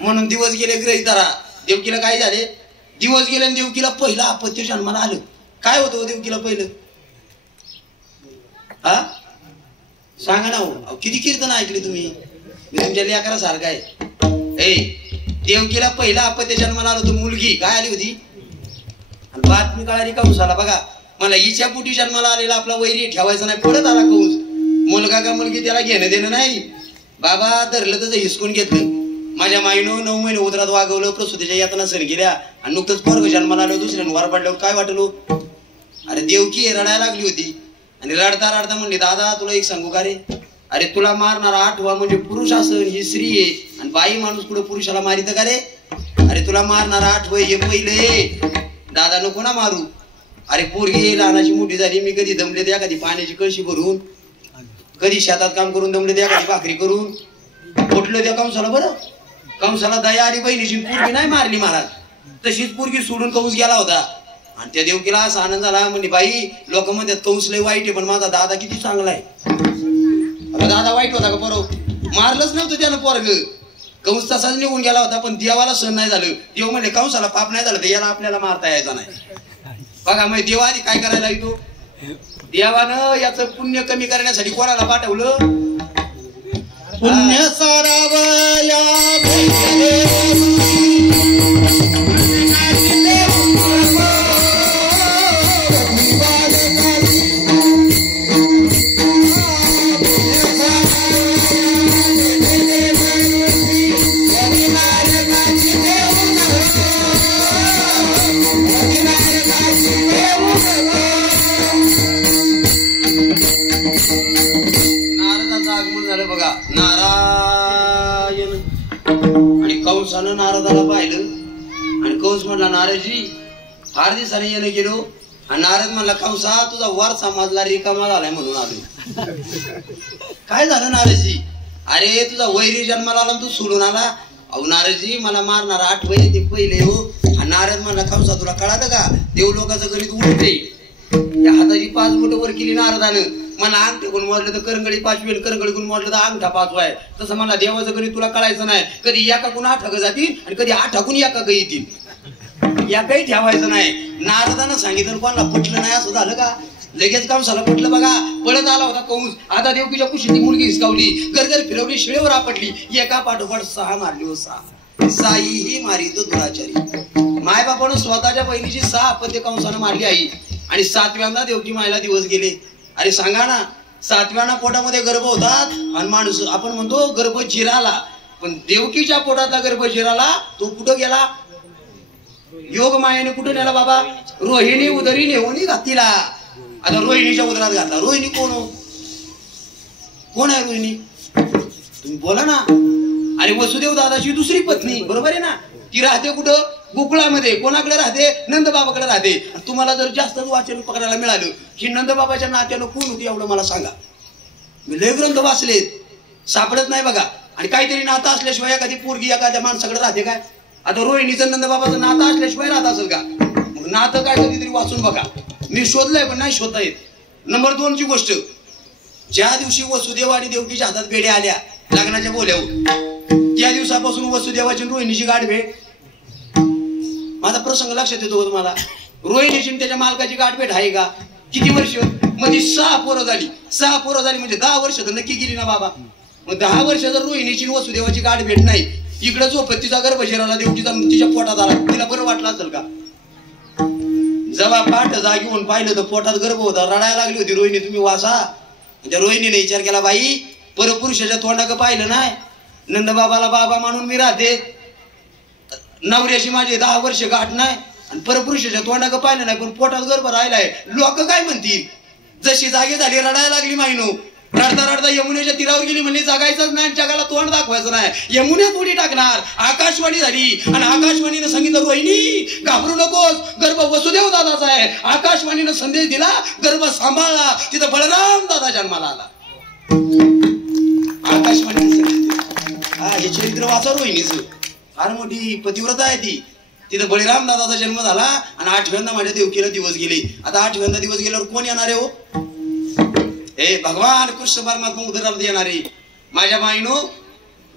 म्हणून दिवस गेले ग्रहित धरा. देवकीला काय झाले, दिवस गेले, आणि देवकीला पहिलं अपत्य जन्माला आलं. काय होतं देवकीला पहिलं? सांगा ना हो, किती कीर्तन ऐकली तुम्ही? मी तुमच्या लेकरा सारखा आहे. देवकीला पहिला अपत्य जन्माला आलं होतं, मुलगी काय आली होती. आणि बातमी कळाली कंसाला, बघा मला हिच्या पुटी जन्माला आलेला आपला वैरी ठेवायचा नाही. पडत आला कंस, मुलगा का मुलगी त्याला घेणं देणं नाही. बाबा धरलं तर हिसकून घेतलं. माझ्या माईनं 9 महिने उदरात वागवलं, प्रसूतीच्या यातना सण केल्या, आणि नुकतंच पोरग जन्माला आलं. दुसऱ्यानं वार पडल्यावर काय वाटलो. अरे देवकी रडायला लागली होती, आणि रडता रडता म्हणली, दादा तुला एक सांगू का रे, अरे तुला मारणारा 8वा म्हणजे पुरुष असन, ही स्त्री आहे, आणि बाई माणूस कुठं पुरुषाला मारित का रे? अरे तुला मारणारा 8वं हे पहिलं, दादा नको ना मारू. अरे पोरगी लहानाची मोठी झाली, मी कधी दमले त्या, कधी पाण्याची कळशी भरून, कधी शेतात काम करून दमले त्या, कधी भाकरी करून उठलं त्या कंसाला. बरं कंसाला दया आली, बहिणीची पोरगी नाही मारली महाराज, तशीच पोरगी सोडून कंस गेला होता. आणि त्या देवकीला असा आनंद झाला, म्हणजे बाई लोक म्हणतात कंस लय वाईट आहे, पण माझा दादा किती चांगला आहे. दादा वाईट होता का? बरोबर मारलंच नव्हतं त्यानं पोरग, कंस तसाच निघून गेला होता. पण देवाला सण नाही झालं. देव म्हणले कंसाला पाप नाही झालं तर याला आपल्याला मारता यायचा नाही. बघा मग देवा आधी काय करायला येतो, देवानं याचं पुण्य कमी करण्यासाठी कोणाला पाठवलं, पुण्य सारावया झालं बघा नारायण. आणि कंसानं नारदाला पाहिलं आणि कंस म्हणला नारदजी फार दिवसाने येणं गेलो. आणि नारद म्हणला कंसा तुझा वर समाजला रिकामा झालाय म्हणून आलो. काय झालं नारदजी? अरे तुझा वैरी जन्माला आला तू सोडून आला. अहो नारदजी मला मारणार आठवण येते पहिले हो. आणि नारद म्हणला कंसा तुला कळालं का देव लोकांचं गणित उलटे. या हाताची 5 बोट वर केली नारदानं. मला अंगठे कोण मोडलं तर करंगडी 5 करंगडी कोण मोडलं तर अंगठा 5 आहे. तसं मला देवाचं गणित तुला कळायचं नाही. कधी एका कोण 8 जातील आणि कधी 8 एका येतील. या काही ठेवायचं नाही. नारदानं सांगितलं कोणाला पटलं नाही असं झालं का? लगेच कंसाला पटलं बघा. पळत आला होता कंस. आता देवकीच्या कुशीची मुलगी हिसकावली गरगर फिरवली शिळेवर आपटली. एका पाठोपाठ 6 मारली हो. 6 साईही मारी तो दुराचारी. मायबापानं स्वतःच्या बहिणीची 6 अपत्य कंसानं मारली आई. आणि 7व्यांदा देवकी मायला दिवस गेले. अरे सांगा ना 7व्यांदा पोटामध्ये गर्भ होतात आणि माणूस आपण म्हणतो गर्भ जिराला. पण देवकीच्या पोटातला गर्भ जिराला तो कुठं गेला? योग मायेने कुठं नेला बाबा? रोहिणी उदरी नेऊन घातीला. आता रोहिणीच्या उदरात घातला. रोहिणी कोण हो? कोण आहे रोहिणी? तुम्ही बोला ना. अरे वसुदेव दादाची दुसरी पत्नी बरोबर आहे ना. ती राहते कुठं? गोकुळामध्ये. कोणाकडे राहते? नंदबाबाकडे राहते. तुम्हाला जर जास्त वाचन पकडायला मिळालं की नंदबाबाच्या नात्यानं कोण होती एवढं मला सांगा. मी लय ग्रंथ वाचलेत सापडत नाही बघा. आणि काहीतरी नातं असल्याशिवाय एखादी पोरगी एखाद्या माणसाकडे राहते काय? आता रोहिणीचं नंदबाबाचं नातं असल्याशिवाय राहत असेल का? मग नातं काय कधीतरी वाचून बघा. मी शोधलंय पण नाही शोधता येत. नंबर 2 ची गोष्ट. ज्या दिवशी वसुदेव आणि देवकीच्या हातात बेड्या आल्या लग्नाच्या बोल्यावर त्या दिवसापासून वसुदेवाची रोहिणीची गाठ भेट. माझा प्रसंग लक्षात येतो तुम्हाला. रोहिणीची त्याच्या मालकाची गाठ भेट आहे का? किती वर्ष? मध्ये 6 पोरं झाली. 6 पोरं झाली म्हणजे 10 वर्ष तर नक्की गेली ना बाबा. मग 10 वर्ष जर रोहिणीची वसुदेवाची गाठ भेट नाही. इकडे झोपत तिचा गर्भ शिराला देवकीचा तिच्या पोटात आला. तिला बरं वाटलं असेल का? जेव्हा पाठ जागी होऊन पाहिलं तर पोटात गर्भ होता. रडायला लागली होती रोहिणी. तुम्ही वाचा. त्या रोहिणीने विचार केला बाई परपुरुषाच्या तोंडाकडे पाहिलं नाही. नंदबाबाला बाबा म्हणून मी राहते. नवऱ्याशी माझे 10 वर्ष गाठ नाही आणि परपुरुषाच्या तोंडाकडे पाहिलं नाही पण पोटात गर्भ राहिलाय. लोक काय म्हणतील? जशी जागी झाली रडायला लागली मायनो. रडता रडता यमुनेच्या तीरावर गेली. म्हणजे जगायचंच नाही जगाला तोंड दाखवायचं नाही. यमुनेत उडी टाकणार. आकाशवाणी झाली आणि आकाशवाणीनं सांगितलं रोहिणी घाबरू नकोस गर्भ वसुदेव दादाचा आहे. आकाशवाणीनं संदेश दिला गर्भ सांभाळला. तिथं बळराम दादा जन्माला आला. आकाशवाणीनं हा हे चरित्र वाचा रोहिणीचं. फार मोठी पतिव्रता आहे ती. तिथं बळीराम दादाचा जन्म झाला आणि 8व्यांदा माझ्या देवकीला दिवस गेले. आता 8व्यांदा दिवस गेल्यावर कोण येणार आहे हो? हे भगवान कृष्ण परमात्मा उदरात येणारे. माझ्या माईनो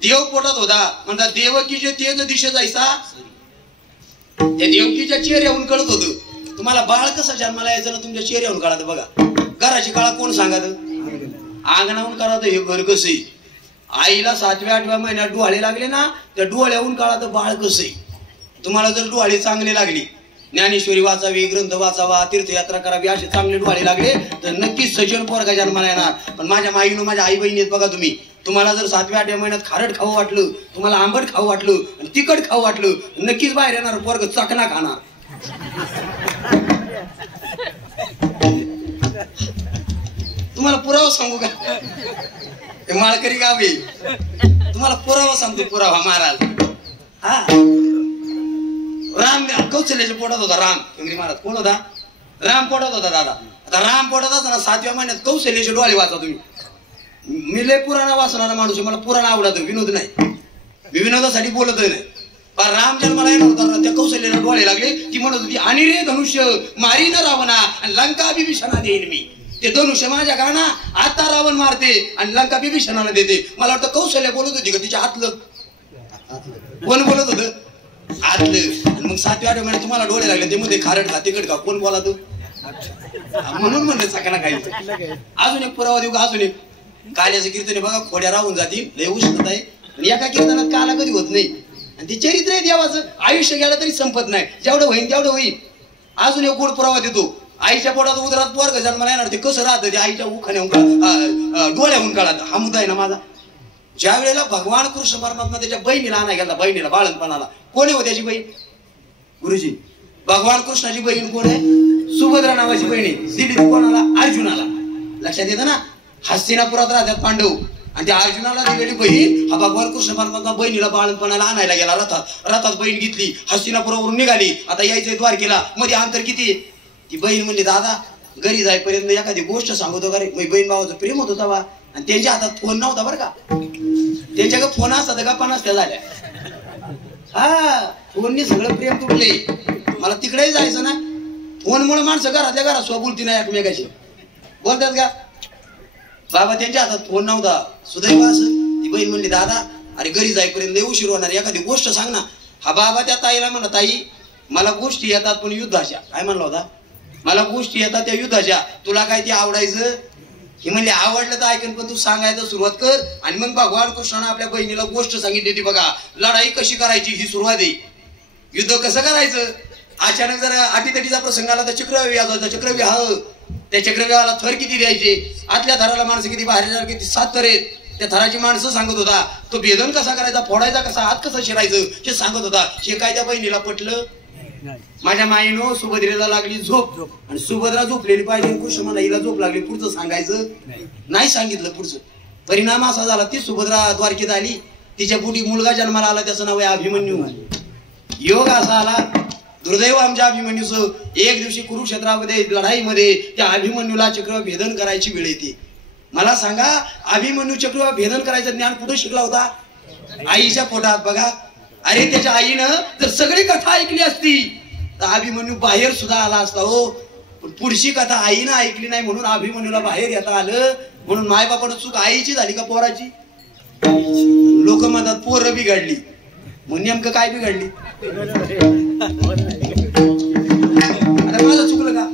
देव पोटात होता म्हणता देवकीचे तेज दिशे जायचा. त्या देवकीच्या चेहऱ्याहून कळत होतं. तुम्हाला बाळ कसं जन्माला यायचं ना तुमच्या चेहऱ्याहून कळत बघा. घराची काळा कोण सांगत? अंगणाहून कळत हे घर कसं. आईला 7व्या-8व्या महिन्यात डोळे लागले ना त्या डोळ्याहून कळत बाळ कसं. तुम्हाला जर डोळे चांगले लागली ज्ञानेश्वरी वाचावी ग्रंथ वाचावा तीर्थयात्रा करावी असे चांगले डोळे लागले तर नक्कीच सज्जन पोरगा जन्माला येणार. पण माझ्या माईनं माझ्या आई बहिणी आहेत बघा तुम्ही. तुम्हाला जर 7व्या-8व्या महिन्यात खारट खाऊ वाटलं तुम्हाला आंबट खाऊ वाटलं आणि तिखट खाऊ वाटलं नक्कीच बाहेर येणार पोरग चकना खाणार. तुम्हाला पुरावा सांगू का? माळकरी गावी तुम्हाला पुरावा सांगतो. पुरावा महाराज. हा राम कौशल्याच्या पोटात होता. राम इंग्री महाराज कोण होता? राम पोटात होता दादा. आता राम पोटात असताना 7व्या महिन्यात कौशल्याचे डोळे वाचा तुम्ही. मी लय पुराणा वाचणारा माणूस आहे. मला पुराण आवडत विनोद नाही. मी विनोदासाठी बोलत नाही. पण राम जन्माला येणार होता त्या कौशल्याला डोळे लागले. ती म्हणत होती आणि रे धनुष्य मारी न रावणा आणि लंका बिभीषणा देईन मी. ते धनुष्य माझ्या गाणा आता रावण मारते आणि लंका बिभीषणाला देते. मला वाटतं कौशल्य बोलत होती का तिच्या हातलं? कोण बोलत होतं? आतलं. आणि मग 7व्या-8व्या महिन्यात तुम्हाला डोळे लागले ते मध्ये खारट खा तिकट का कोण बोला तू? म्हणून म्हणलं चकना खायचं. अजून एक पुरावा देऊ का? अजून एक काल्याचं कीर्तन बघा खोड्या राहून जातील लय उष्णता आहे. आणि एका कीर्तनात काला कधी होत नाही. आणि ते चरित्र आहे देवाचं. आयुष्य गेलं तरी संपत नाही. जेवढं होईल तेवढं होईल. अजून एक गोड पुरावा देतो. आईच्या पोटात उदरात पोरग जन्माला येणार ते कसं राहतं ते आईच्या उखाण्याहून डोळ्याहून काढत. हा मुद्दा आहे ना माझा. ज्या वेळेला भगवान कृष्ण परमात्मा त्याच्या बहिणीला आणा गेला बहिणीला बाळणपणाला कोण आहे हो त्याची बहीण? गुरुजी भगवान कृष्णाची बहीण कोण आहे? सुभद्रा नावाची बहीण आहे. दिली कोणाला? अर्जुनाला. लक्षात येतं ना. हस्तिनापुरात राहतात पांडव. आणि त्या अर्जुनाला दिलेली बहीण हा भगवान कृष्ण परमात्मा बहिणीला बाळपणाला आणायला गेला रथात बहीण घेतली, हस्तिनापुरावरून निघाली, आता यायचंय द्वारकेला, मध्ये अंतर किती. ती बहीण म्हणली दादा घरी जाईपर्यंत एखादी गोष्ट सांगतो का रे. मग बहीण भावाचं प्रेम होत होता बा, आणि त्यांच्या हातात फोन नव्हता बरं का, त्यांच्याकडे फोन असतात गप्पा नसत्या झाल्या. हा फोननी सगळं प्रेम तुटले. मला तिकडेही जायचं ना, फोनमुळे माणसं घरातल्या घरात स्वबोलती नाही एकमेकाशी बोलतात का. बाबा त्यांच्या हातात फोन नव्हता. सुदैव असं ती बहीण म्हणली दादा अरे घरी जाईपर्यंत लय उशीर होणार, एखादी गोष्ट सांग ना. हा बाबा त्या ताईला म्हणला ताई मला गोष्टी येतात पण युद्धाच्या. काय म्हणला होता, मला गोष्टी येतात त्या युद्धाच्या, तुला काय ते आवडायचं. ही म्हणली आवडलं तर ऐकन पण तू सांगायचं सुरुवात कर. आणि मग भगवान कृष्णाने आपल्या बहिणीला गोष्ट सांगितली होती बघा, लढाई कशी करायची ही सुरुवात आहे, युद्ध कसं करायचं. अचानक जर अटीतटीचा प्रसंग आला तर चक्रव्यूह, चक्रव्यूह त्या चक्रव्यूहाला थर किती द्यायचे, आतल्या थराला माणसं किती, बाहेरच्या किती, 7 थर आहेत. त्या थराची माणसं सांगत होता. तो भेदन कसा करायचा, फोडायचा कसा, हात कसं शिरायचं हे सांगत होता. हे काय त्या बहिणीला पटलं. माझ्या माईनो सुभद्रेला लागली झोप, आणि सुभद्रा झोपलेली पाहिजे, कृष्ण मला हिला झोप लागली, पुढचं सांगायचं नाही सांगितलं. पुढचं परिणाम असा झाला, ती सुभद्रा द्वारकेत आली, तिच्या पोटी मुलगा जन्माला आला, त्याचं नाव आहे अभिमन्यू. योग असा आला, दुर्दैव आमच्या अभिमन्यूचं. एक दिवशी कुरुक्षेत्रामध्ये लढाईमध्ये त्या अभिमन्यूला चक्रव्यूह भेदन करायची वेळ येते. मला सांगा अभिमन्यू चक्रव्यूह भेदन करायचं ज्ञान कुठे शिकला होता, आईच्या पोटात. बघा अरे त्याच्या आईनं जर सगळी कथा ऐकली असती तर अभिमन्यू बाहेर सुद्धा आला असता हो. पण पुढची कथा आईनं ऐकली नाही म्हणून अभिमन्यूला बाहेर येता आलं. म्हणून मायबापानं चूक आईची झाली का पोराची. लोक म्हणतात पोरं बिघडली, मग नेमकं काय बिघडली. आता माझं चुकलं का.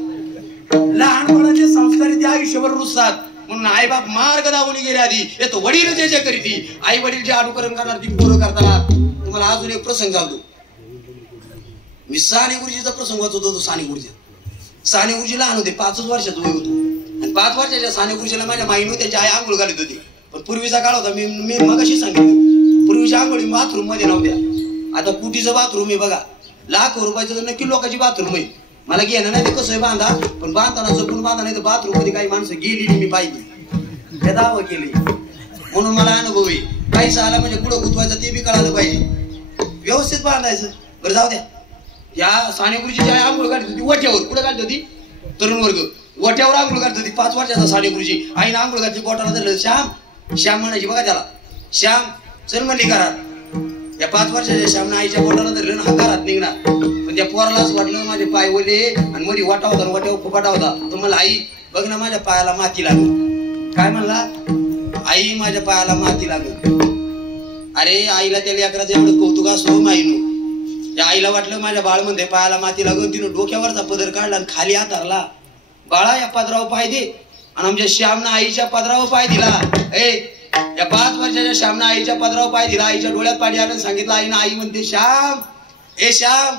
लहानपणाचे संस्कार ते आयुष्यभर रुजतात. म्हणून आई बाप मार्ग दावून गेले आधी येतो वडील जे जे करीती, आई वडील जे अनुकरण करणार ती पोरं करतात. तुम्हाला अजून एक प्रसंग सांगतो. मी साने गुरुजीचा प्रसंग वाचत होतो. साने गुरुजी लहान होते, 5 वर्षाचं वय होतो. आणि 5 वर्षाच्या साने गुरुजीला माझ्या माईनं त्याची आई आंघोळ घालत होती. पण पूर्वीचा काळ होता, मी मगाशी सांगितलं, पूर्वीच्या आंघोळी बाथरूम मध्ये नव्हत्या. आता कुटीचं बाथरूम आहे बघा, लाखो रुपयाचं तर नक्की लोकांची बाथरूम आहे. मला घेणं नाही ते कसं आहे बांधा, पण बांधताना जपून बांधा, नाही तर बाथरूम मध्ये काही माणसं गेलेली मी पाहिजे, हे दावा केली. म्हणून मला अनुभव आहे. पैसा आला म्हणजे कुठं गुतवायचं ते बी कळालं पाहिजे, व्यवस्थित बांधायचं. बरं जाऊ द्या. या साने गुरुजीची आई आंघोळ काढत होती वट्यावर. कुठं काढत होती, तरुण वर्ग वट्यावर आंघोळ काढत होती. 5 वर्षाचा साने गुरुजी. आईने आंघोळ घातली, बोटाला धरलं. श्याम म्हणायची बघा त्याला, श्याम चल म्हणली घरात. या 5 वर्षाच्या श्यामनं आईच्या बोटाला धरलं ना, हा घरात निघणार. पण त्या पोरालाच वाटलं माझे पाय ओले, आणि मध्ये वाटा होता, वाट्यावर फुपाटा होता. तो मला आई बघ ना माझ्या पायाला माती लागल. काय म्हणला, आई माझ्या पायाला माती लागल. अरे आईला त्या लेकराचं एवढं कौतुक असो माईनो. त्या आईला वाटलं माझ्या बाळ म्हणते पायाला माती लागून, तिनं डोक्यावरचा पदर काढला आणि खाली हातारला. बाळा या पदरावर पाय दे. आणि आमच्या श्यामनं आईच्या पदरावर पाय दिला. या 5 वर्षाच्या श्यामनं आईच्या पदरावर पाय दिला. आईच्या डोळ्यात पाणी आलं, सांगितलं आईनं. आई म्हणते श्याम, श्याम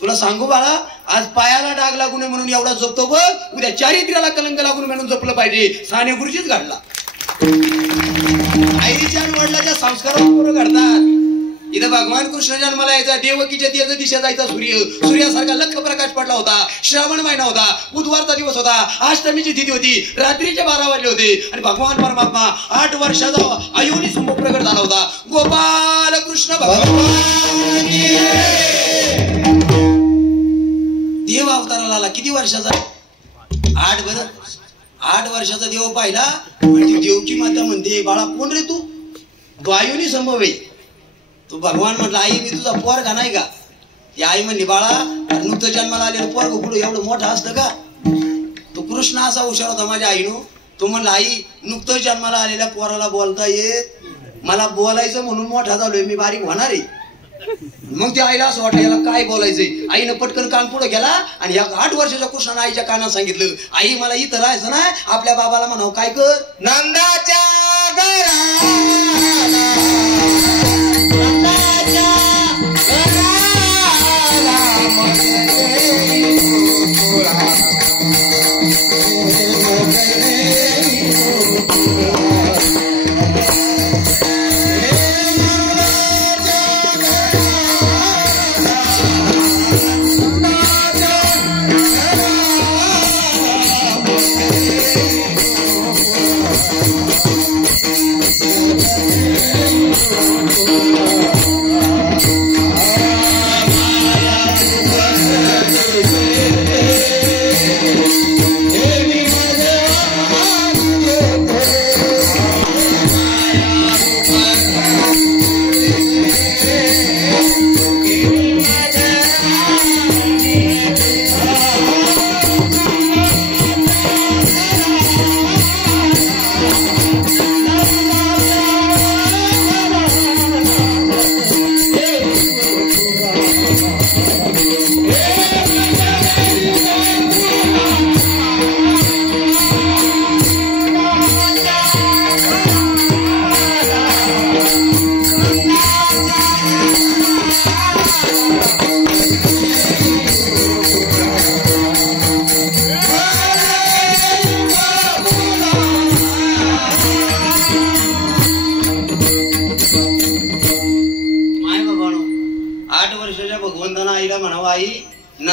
तुला सांगू बाळा, आज पायाला डाग लागू नये म्हणून एवढा जपतो बघ, उद्या चारित्र्याला कलंक लागून म्हणून जपलं पाहिजे. साने गुरुजीच घडला. आईच्या आणि वडिलाच्या संस्कारावर घडतात. इथं भगवान कृष्ण जन्माला यायचा, देवकीच्या त्याचं दिशा जायचा सूर्यासारखा लख प्रकाश पडला होता. श्रावण महिना होता, बुधवारचा दिवस होता, अष्टमीची तिथी होती, रात्रीचे 12 वाजले होते. आणि भगवान परमात्मा 8 वर्षाचा अयोनी समोर प्रगट झाला होता. गोपाल कृष्ण भगवान देव अवताराला आला. किती वर्षाचा, 8. बरं 8 वर्षाचा देव पाहिला. म्हणजे देवची माता म्हणते बाळा कोण रे तू, तो अयोनी संभव आहे. तू भगवान म्हटलं आई मी तुझा पोरगा नाही का. ती आई म्हणली बाळा नुकतं जन्माला आलेलं पोरग पुढे एवढं मोठं असतं का. तो कृष्ण असा हुशार होता माझ्या आईनो. तो म्हणला आई नुकतं जन्माला आलेल्या पोराला बोलता येत, मला बोलायचं म्हणून मोठा झालोय, मी बारीक होणार आहे. मग त्या आईला असं वाटलं याला काय बोलायचंय. आईनं पटकन कान पुढे गेला आणि या 8 वर्षाच्या कृष्णानं आईच्या कानात सांगितलं, आई मला इथं राहायचं ना, आपल्या बाबाला म्हणावं काय कर, नंदाच्या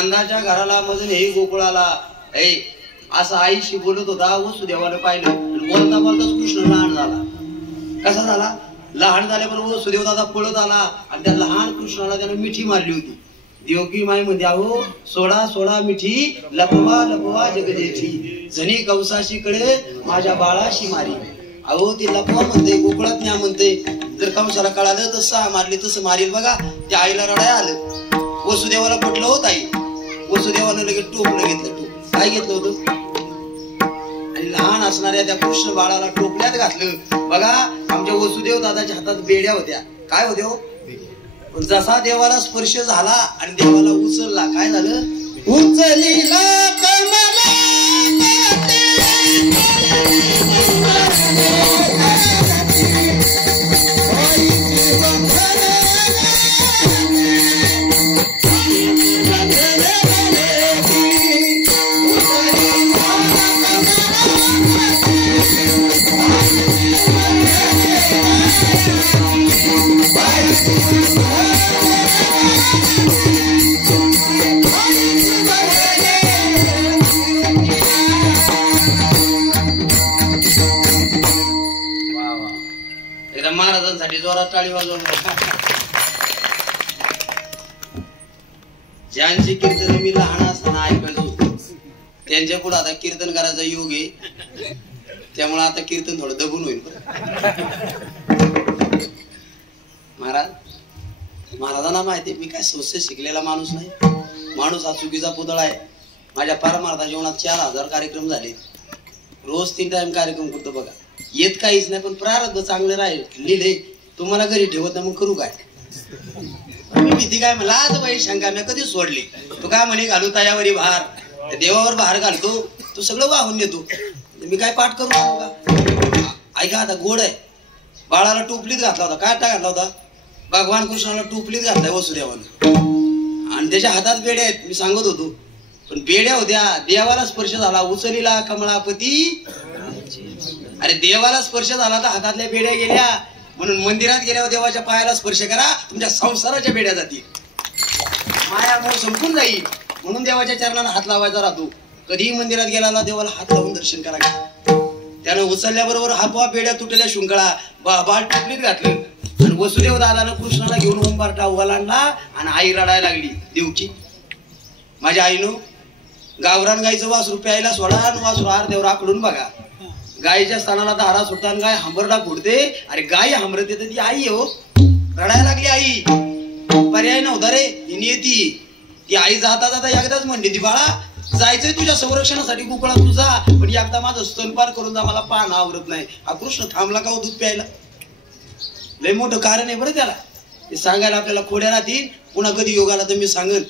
नंदाच्या घराला मधून हे गोकुळाला हे असं आईशी बोलत होता. वसुदेवानं पाहिलं. बोलता बोलताच कृष्ण लहान झाला. कसा झाला? लहान झाल्याबरोबर वसुदेव दादा पळत आला आणि त्या लहान कृष्णाला त्यानं मिठी मारली होती. देवकी माई म्हणते अहो सोडा सोडा मिठी लपवा लपवा जगदेठी जणी कंसाशी कडे माझ्या बाळाशी मारी. अहो ती लपवा म्हणते गोकुळात न्या म्हणते. जर कंसाला कळालं तसं मारली तसं मारील बघा. त्या आईला रडाय आलं. वसुदेवाला पटलं होत आई. वसुदेवानं लगेच टोपलं घेतलं. टोप काय घेतलं होतं आणि लहान असणाऱ्या त्या कृष्ण बाळाला टोपल्यात घातलं. बघा आमच्या वसुदेव दादाच्या हातात बेड्या होत्या. काय होत्या हो? पण जसा देवाला स्पर्श झाला आणि देवाला उचलला काय झालं? उचलीला कमला महाराजांसाठी जोरात टाळी वाजवून. ज्यांची कीर्तन मी लहान असताना ऐकायचो त्यांच्या पुढे आता कीर्तन करायचा योग आहे. त्यामुळे आता कीर्तन थोडं दबून होईल. महाराजांना माहिती मी काय संस्थेत शिकलेला माणूस नाही. माणूस हा चुकीचा पुतळा आहे. माझ्या पारमार्था जीवनात 4000 कार्यक्रम झाले. रोज 3 टाइम कार्यक्रम करतो बघा. येत काहीच नाही पण प्रारब्ध चांगलं राहील लिहिले. तुम्हाला घरी ठेवत नाही मग करू काय? मी भीती काय मला आज बाई शंका मी कधी सोडली. तू काय म्हणे घालू तयावरी भार देवावर भार घालतो तू सगळं वाहून देतो. मी काय पाठ करू का? ऐका आता गोड आहे. बाळाला टोपलीत घातला होता. काय घातला होता? भगवान कृष्णाला टोपलीत घातलाय वसुदेवानं आणि त्याच्या हातात बेड्या आहेत. मी सांगत होतो पण बेड्या होत्या. देवाला स्पर्श झाला. उचलीला कमळापती. अरे देवाला स्पर्श झाला तर हातातल्या बेड्या गेल्या. म्हणून मंदिरात गेल्यावर देवाच्या पायाला स्पर्श करा तुमच्या संसाराच्या बेड्या जातील. माया मोह संपून जाईल. म्हणून देवाच्या चरणाला हात लावायचा राहतो. कधीही मंदिरात गेला देवाला हात लावून दर्शन करायचं. त्यानं उचलल्याबरोबर हातवा बेड्या तुटल्या शुंकळा बाळ टोपलीत घातलं आणि वसुदेव दादानं कृष्णाला घेऊन उंबारटा ओलांडला आणि आई रडायला लागली. देवकी माझ्या आईनो गावरान गाईचं वासरू प्यायला सोडा आणि वासरू अर्ध्यावर आकडून बघा. गायीच्या स्थानाला धारा सुटताना गाय हंबरडा फोडते. अरे गाय हंबरते तर ती आई हो. रडायला लागली आई. पर्याय नव्हता रे. ही नियती. ती आई जाता जाता एकदाच म्हणली ती बाळा जायचंय तुझ्या संरक्षणासाठी गोकुळात तुझा पण एकदा माझं स्तनपान करून जा मला पान आवरत नाही. हा कृष्ण थांबला का दूध प्यायला? लय मोठं कारण आहे बरं त्याला. ते सांगायला आपल्याला खोड्या राहतील. पुन्हा कधी योगाला तर मी सांगन.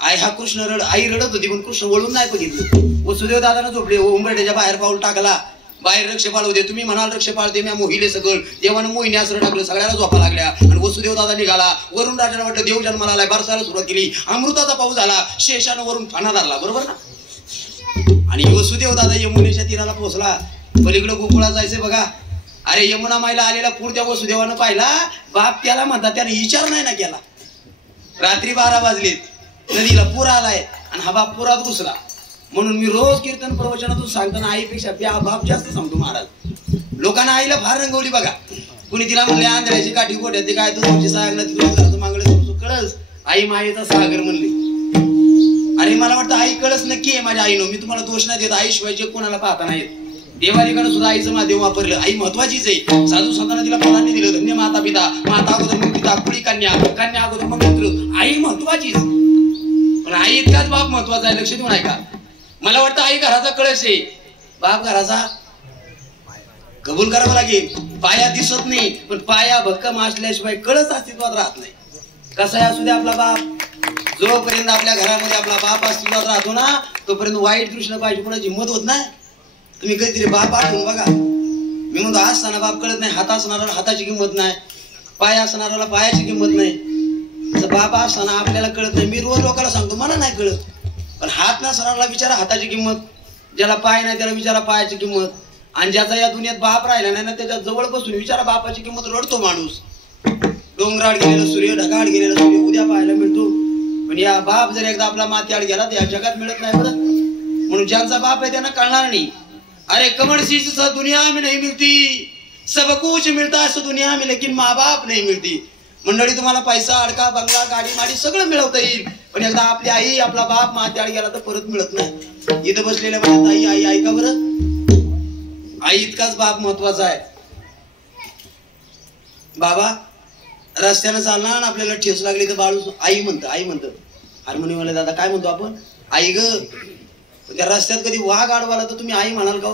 आई हा कृष्ण आई रडत होती पण कृष्ण वळून नाही बघितलं. वसुदेव दादानं झोपले. उंबरट्याच्या बाहेर पाऊल टाकला. बाहेर रक्षपाल होते. तुम्ही म्हणाल रक्षपाल ते मी मोहिले सगळं. देवानं मोहिनी आसरं टाकलं. सगळ्याला झोपा लागल्या आणि वसुदेव दादा निघाला. वरून राजाला वाटलं देव जन्माला आलाय. बारसाला सुरुवात केली. अमृताचा पाऊस झाला. शेषानं वरून फाना धरला. बरोबर ना? आणि वसुदेव दादा यमुनेच्या तीराला पोहोचला. पलीकडे गोकुळात जायचंय बघा. अरे यमुना माईला आलेला पूर त्या वसुदेवानं पाहिला. बाप त्याला म्हणतात त्याने विचार नाही ना केला. रात्री 12 वाजलेत. नदीला पूर आलाय आणि हा बाप पुरात घुसला. म्हणून मी रोज कीर्तन प्रवचनातून सांगताना आईपेक्षा बाप जास्त सांगतो महाराज. लोकांना आईला फार रंगवली बघा. कुणी तिला म्हणले आंधळ्याची काठी गोट्या ते काय तुझी सागला तिथून मागलं कळस आई मायेचा सागर म्हणले. अरे मला वाटतं आई कळस नक्की आहे माझ्या आईनो. मी तुम्हाला दोष नाही देत. आईशिवाय जे कोणाला पाहता नाहीत. देवारीकडे सुद्धा आईचं माध्यम वापरलं. आई महत्वाचीच आहे. साधू संतांना तिला पदांनी दिलं. धन्य माता पिता. माता अगोदर मग पिता कुळी कन्या. कन्या अगोदर मग पुत्र. आई महत्वाचीच पण आई इतकाच बाप महत्वाचा आहे. लक्ष देऊन ऐका. मला वाटतं आई घराचा कळस आहे. बाप घराचा कबूल करावा लागेल. पाया दिसत नाही पण पाया भक्कम असल्याशिवाय कळस अस्तित्वात राहत नाही. कसा आहे असू दे आपला बाप. जोपर्यंत आपल्या घरामध्ये आपला बाप अस्तित्वात राहतो ना तोपर्यंत वाईट दृष्टीने पाहिजे कोणाची हिंमत होत नाही. तुम्ही कधीतरी बाप आठवून बघा. मी म्हणतो असताना बाप कळत नाही. हात असणाऱ्याला हाताची किंमत नाही. पाय असणाऱ्याला पायाची किंमत नाही. बाप असताना आपल्याला कळत नाही. मी रोज लोकांना सांगतो मला नाही कळत. पण हात नसणाऱ्याला विचारा हाताची किंमत. ज्याला पाय नाही त्याला विचारा पायाची किंमत. आणि ज्याचा या दुनियेत बाप राहिला नाही ना त्याच्या जवळ बसून विचारा बापाची किंमत. रडतो माणूस. डोंगराळ गेलेला सूर्य ढगाळ गेलेला सूर्य उद्या पाहायला मिळतो. पण या बाप जर एकदा आपला माती आड गेला तर या जगात मिळत नाही बरं. म्हणून ज्यांचा बाप आहे त्यांना कळणार नहीं. अरे कमर शीश दुनिया में नहीं मिलती, सब कुछ मिलता है दुनिया में, लेकिन माँ बाप नहीं मिलती. मंडळी तुम्हाला पैसा अडका बंगला गाडी माडी सगळं मिळवता येईल, पण एकदा आपली आई आपला बाप माती आड गेला तर परत मिळत नाही. इथं बसलेल्या माझ्या ताई आई ऐका बरं, आई इतकाच बाप महत्वाचा आहे. बाबा रस्त्यानं चालणार आणि आपल्याला ठेस लागली तर बाळू आई म्हणतं हार्मोनियमवाले दादा काय म्हणतो आपण, आई ग. त्या रस्त्यात कधी वाघ आडवाला तर तुम्ही आई म्हणाल का?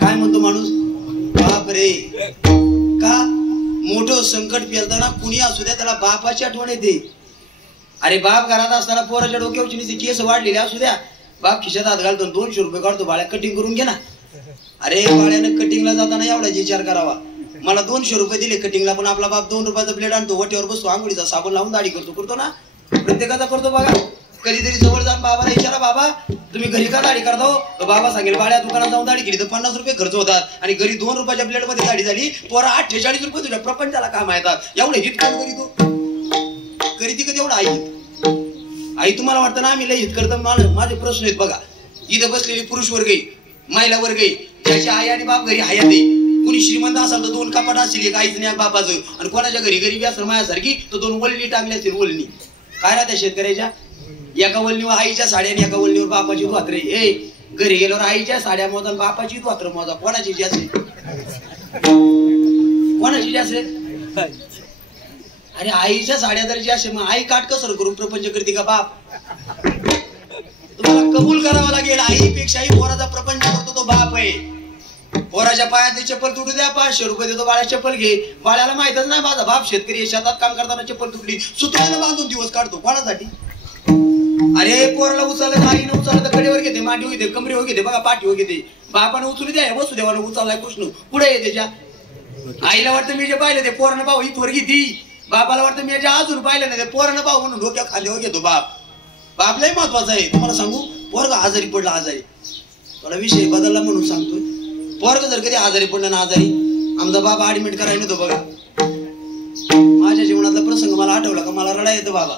काय म्हणतो माणूस, बाप रे. का मोठं संकट पेलताना कुणी असू द्या त्याला बापाची आठवण येते. अरे बाप घरात असताना पोराच्या डोक्यावरची नुसती केस वाढलेली असू द्या, बाप खिशात हात घालतो 200 रुपये काढतो, बाळ्या कटिंग करून घे ना. अरे बाळ्यानं कटिंगला जाताना एवढा विचार करावा, मला 200 रुपये दिले कटिंगला, पण आपला बाप 2 रुपयाचा ब्लेड आणतो, वटेवर बसतो, आंघोळीचा साबण लावून दाढी करतो ना, प्रत्येकाचा करतो बघा. कधीतरी जवळ जाऊन बाबाला विचारा, बाबा तुम्ही घरी का दाढी करता हो? तर बाबा सांगेल बाळ्या दुकानात जाऊन दाढी केली तर 50 रुपये खर्च होतात, आणि घरी 2 रुपयाच्या ब्लेड मध्ये दाढी झाली, पोरा 48 रुपये तुझ्या प्रपंचाला काम येतात. एवढं हित काम करी ती कधी एवढं आई तुम्हाला वाटतं ना आम्ही लय हित करतो? माझे प्रश्न आहेत बघा. इथं बसलेली पुरुष वर्ग आहे, महिला वर्ग आहे, ज्याची आई आणि बाप घरी हयात आहे. कुणी श्रीमंत असाल तर 2 कपाट असेल, एक आईचं आणि बापाचं, आणि कोणाच्या घरी गरीबी असेल माझ्यासारखी तर 2 वल्ली टांगल्या असतील. वल्ली काय राहत्या शेतकऱ्याच्या, एका वल्लीवर आईच्या साड्या आणि एका वल्लीवर बापाची धोत्रे. ए घरी गेल्यावर आईच्या साड्या मोजा आणि बापाची धोत्र मोजा, कोणाची जी असेल कोणाची जी असेल. अरे आईच्या साड्या जर जी असेल मग आई काट कसर करून प्रपंच करते का बाप? तुम्हाला कबूल करावं लागेल, आईपेक्षाही पोराचा प्रपंच करतो तो बाप आहे. पोराच्या पायात चप्पल तुटू द्या, 500 रुपये देतो, बाळ्या चप्पल घे. बाळ्याला माहितच नाही माझा बाप शेतकरी, शेतात काम करताना चप्पल तुटली, सुतळ्याला बांधून दिवस काढतो. कोणासाठी? अरे पोराला उचललं, आईनं उचललं तर कडेवर घेते, मांडीवर घेते, कमरेवर घेते, बघा पाठीवर घेते. बापानं उचलू द्या, वसुदेवानं उचललाय कृष्ण, पुढे आहे त्याच्या. आईला वाटतं मी जे पाहिलं ते पोरानं भाऊ इथवर घेती, बापाला वाटतं मी जे अजून पाहिलं नाही ते पोरानं भाऊ म्हणून डोक्या खांद्यावर घेतो बाप. बापलाही महत्वाचा आहे. तुम्हाला सांगू, पोरग आजारी पडला, आजारी थोडा विषय बदलला म्हणून सांगतोय. पोरग जर कधी आजारी पडलं ना, आजारी आमचा बाबा ऍडमिट करायला नेतो बघा. माझ्या जीवनातला प्रसंग मला आठवला का मला रडा येतं बाबा.